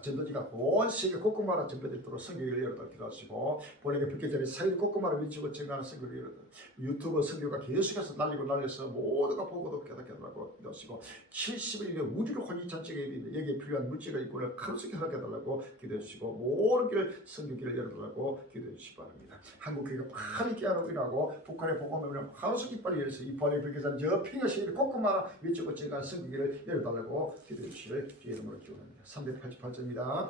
전도지가 온 세계 곳곳마다 전개되도록 선교를 열어달라 기도하시고 본에게 빛기 전에 세계 곳곳마다 미치고 증가하는 선교를 열어달라. 유튜브 선교가 계속해서 날려서 모두가 보고도 깨닫게 하라고 기도하시고 70일 이내 우주를 혼인잔치에 여기에 필요한 물질과 인권을 크게 허락해 달라고 기도해 주시고 모든 길을 선교길을 열어달라고 기도해 주시기 바랍니다. 한국 교회가 빨리 깨어나고 일하고 북한의 복음을 하루속히 빨리 열어서 이 번의 불교산 저 평야 시대를 곳곳마다 미치고 증가하는 선교길을 열어달라고 기도해 주시기를 주의 이름으로 기원합니다. 388절 입니다.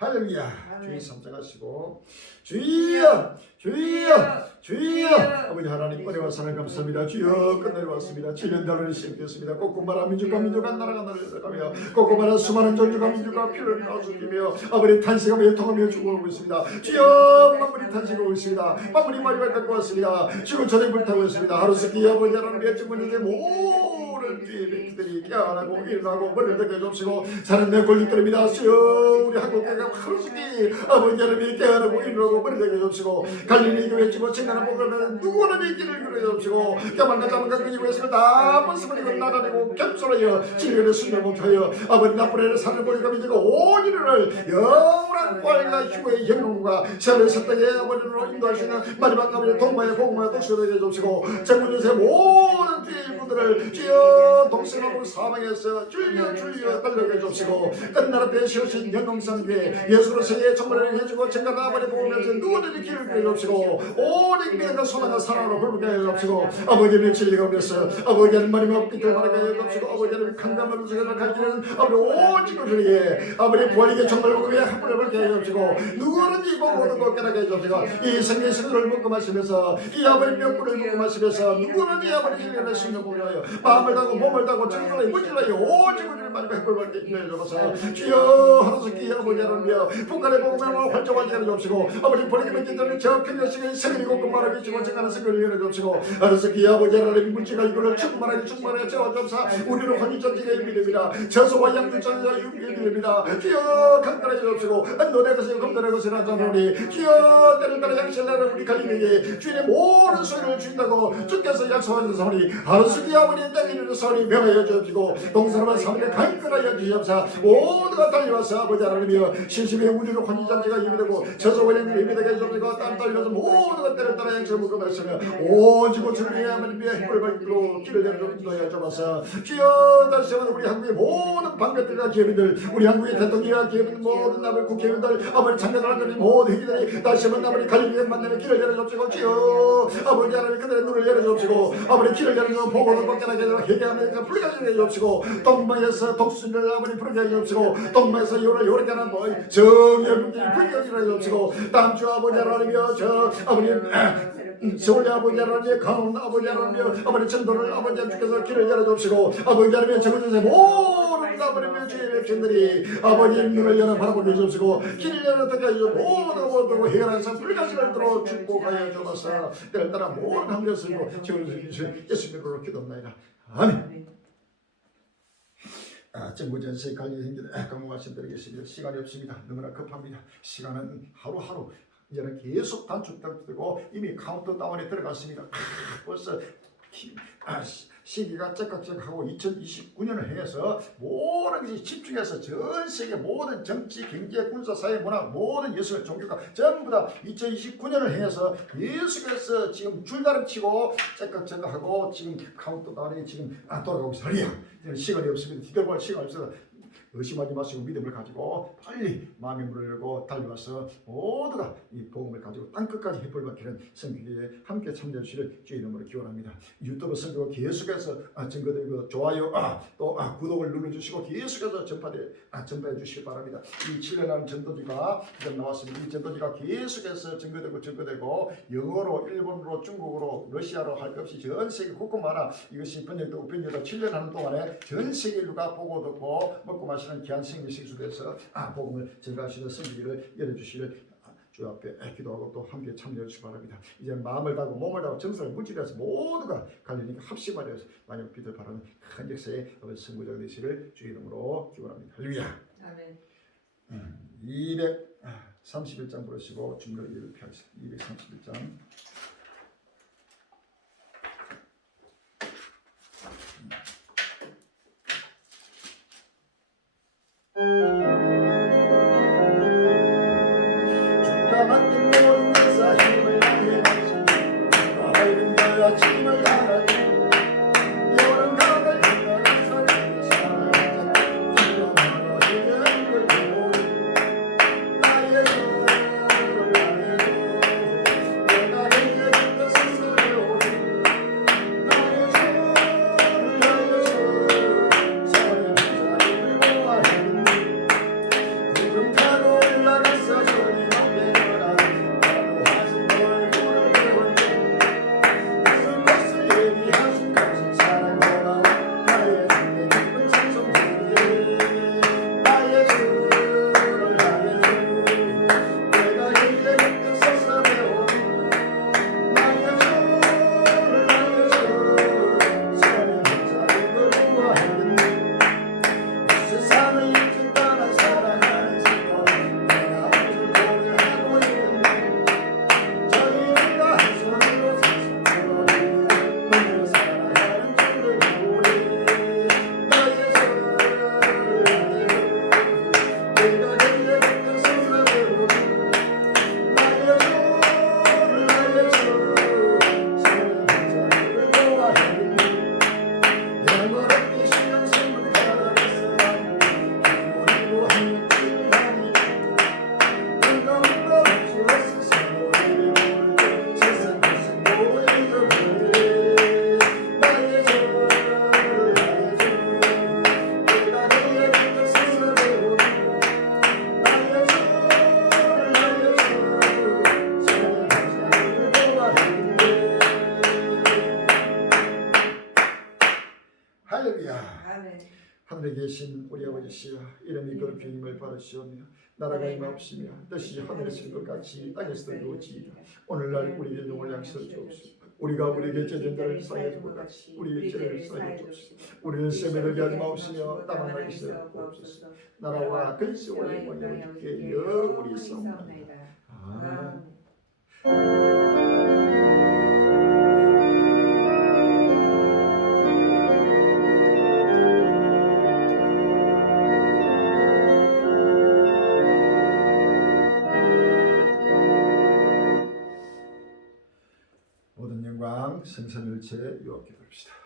할렐루야. 주의 삼장하시고 주여 주여 주여 아버지 하나님 은혜와 사랑 감사합니다. 주여 끝내려 왔습니다. 7년 단원이 시작되었습니다. 꼬꼬마라 민족과 민족과 나라가 나라가며 꼬꼬마라 수많은 존재가 민족과 피를 나눠주며 아버지 탄식하며 애통하며 죽어오고 있습니다. 주여 만물이 탄식하고 있습니다. 만물이 마지막 갖고 왔습니다. 지금 전에 불타고 있습니다. 하루세끼 아버지 하나님 맺지문인데 모든 뒤들이 깨어나고 일어나고 머리를 내게 줍시고 자는 내 권리들입니다. 주여 우리 한국교회가 하루세끼 아버지 하나님이 깨어나고 일어나고 머리를 내게 줍시고 갈릴리 교회 지고 증가는 복음을 누구나 있기를 그려 줍시고 까만가 자만가 그 이후에서 다 번스버리고 나다니고 겸손하여 진리를 순종하여 아버지 나쁜 애를 산을 보니까 민족가 온 인류를 영원한 꼴과 휴의 영광과 세월의 세상에 아버지로 인도하시는 마지막 아버지 동마의 복음을 독수를 내게 줍시고 전국에서 모든 뒤의 분들을 주여 동생하고 사망해서 줄여 달려게 줍시고 끝나라 배시오신 영광산교회 예수로 세계에 정말을 해주고 증가는 아버지 복음에서 누구든지 길을 그려 줍시고 오직 믿음과 소망과 사랑으로 불붙게 해 줍시고 아버지는 진리가 없어서 아버지는 마지막 빛을 말하게 해 줍시고 아버지는 강감을 주셔서 갈지는 아버지 오직 우리에게 아버지 부활에게 정말 복음에 한분을 벌게 해 줍시고 누구든지 보고 모든 것 깨닫게 해 줍시고 이 생명식을 먹고 마시면서 이 아버지 명분을 먹고 마시면서 누구든지 아버지 진리를 신경을 하여 마음을 다고 몸을 다고 정신을 무질러요 오직 우리를 마지막 핵을 벌게 해 주셔서 주여 하루속히 아버지 하나님이여 북한의 복음을 활성화하게 해 줍시고 아버지 버리게 맺기는 저 평야식의 세계이고 금마를 비치고 증가하는 생각을 열어 줍시고 하루속히 아버지 하나님 물질과 이거를 충만하게 채워줍사 우리를 환희전쟁의 믿음이라 저소와 양육전쟁의 믿음이라 주여 강건하게 줍시고 노래 것을 검도의 것을 하자노니 주여 때를 따라 양실나를 우리 갈리에게 주님의 모든 소리를 주인다고 주께서 약속하신 사오니 하루속히 아버지 땅에 있는 사오니 명하여 주옵시고 동사람은 사오니 강건하게 하여 주시옵소서. 모두가 달려와서 아버지 하나님이여 신심의 우주로 혼인잔치가 예비되고 저소원이 예비되게 해주시고 땀 떨면서 모두가 때를 따라 양식을 먹고 말씀며 오직 오늘 위해 하나님의 힘을 받고 길을 열어주셔야 주옵소서. 주여 다시 한번 우리 한국의 모든 방배들과 기업인들 우리 한국의 대통령과 기업인 모든 나라의 국회의원들 아버지 참가들 하나님 모든 회의들이 다시 한번 아버지 갈림의 만남의 길을 열어주옵시고 주여 아버지 하나님 그들의 눈을 열어주옵시고 아버지 길을 열어주고 보고도 벗겨나게 하여 회개하면서 불가지게 해주옵시고 동방에서 독수리를 아버지 부르게 해주옵시고 동방에서 요렇게 하는 정의의 분들이 불가지게 해주옵시고 다음 주 아버지 하나님이여 저 아버지 서울의 아버지 하나님의 강원 아버지 하나님이여 아버지 전도를 아버지 주께서 길을 열어주옵시고 아버지 하나님의 적어주세요 모든 아버지 주의 백성들이 아버지 눈을 열어 바라보게 해주옵시고 길을 열어 어떻게 해주옵시고 모두 해결해서 불가지를 들어 축복하여 주옵소서. 때를 따라 모든 한결스로 예수님으로 기도합니다. 아멘. 정부전세 관리 행정에 강무 말씀드리겠습니다. 시간이 없습니다. 너무나 급합니다. 시간은 하루하루 이제는 계속 단축되고 이미 카운트다운에 들어갔습니다. 벌써 시기가 째깍째깍하고 2029년을 향해서 모든 것이 집중해서 전 세계 모든 정치, 경제, 군사, 사회, 문화 모든 예술, 종교가 전부 다 2029년을 향해서 계속해서 지금 줄다름치고 째깍째깍하고 지금 카운트다운이 지금 돌아가고 있어요. 시간이 없습니다. 뒤돌아볼 시간이 없어서 의심하지 마시고 믿음을 가지고 빨리 마음의 문을 열고 달려와서 모두가 이 복음을 가지고 땅끝까지 햇불 받기는 선교회에 함께 참여해 주시를 주의 이름으로 기원합니다. 유튜브 선교가 계속해서 증거되고 좋아요 또 구독을 눌러주시고 계속해서 전파해 주시기 바랍니다. 이 7년하는 전도지가 지금 나왔습니다. 이 전도지가 계속해서 증거되고 영어로 일본어로 중국어로 러시아로 할 것 없이 전 세계 곳곳마다 이것이 번역되고 7년 하는 동안에 전 세계 인류가 보고 듣고 먹고 마시는 귀한 생명 식수에서 복음을 전가하시는 선교를 열어주시를 주 앞에 기도하고 또 함께 참여해 주시기 바랍니다. 이제 마음을 다하고 몸을 다하고 정성을 물질해서 모두가 갈리니까 합심하여 만약 빛을 바라는 큰 역사의 선구자가 되시를 주 이름으로 기원합니다. 할렐루야. 아멘. 231장 부르시고 준비를 이렇게 하겠습니다. 231장. 주가 맡긴 모든 역사 힘을 다해 밝은 자야 짐을 다하니 여름 가을 그녀는 서리는 사랑하자 들어가며 이는 걸 보니 나의 주를 나의 주 내가 내게 준 스스로에 오니 나의 주를 나의 주 서리는 자리를 보아하니 구름 타고 올라가서 저리 앞에 걸어 나무 하신 얼굴을 배울게 무슨 것을 예비하신 것을 사랑 고마워 나의 주의 기쁜 찬송 주기에 나의 주를 나의 주 내가 이제 그때 서서 배우니 나의 주를 나의 주 서리는 자리를 보아하니 이 세상을 이렇게 떠난 사랑하는 친구 내가 우주 노래하고 있는데 저희가 한 손으로 세상 부르는 너를 사랑하는 주를 부르니 나의 주를 나의 주 내가 내게 그때 서서 배우니 나의 주를 나의 주 서리는 자리를 보아하니 영원한 이 시간 생물 가라앉았어 그리고 한 며칠 하니 건강과 주었어 서로를 모르고 세상 것은 모이고 그래 나의 주를 나의 주 내가 내게 그때 서서 배우니 나의 주를 나의 주 서리는 자리를 보아하니 할렐루야. 하늘에 계신 우리 아버지시여 이름이 거룩히 힘을 받으시오며 나라가 임하옵시며 뜻이 하늘에서 이룬 것 같이 땅에서도 이루어지이다. 오늘날 우리의 일용할 양식을 주옵소서. 우리가 우리에게 죄진 자를 사하여 준 것 같이 우리의 죄를 사하여 주옵소서. 우리를 시험에 들게 하지 마옵시며 다만 나게 시험에 주옵소서. 나라와 근시와 영원히 아버지께 영원히 있사옵나이다. 아멘. 생사멸체 요합기도합시다.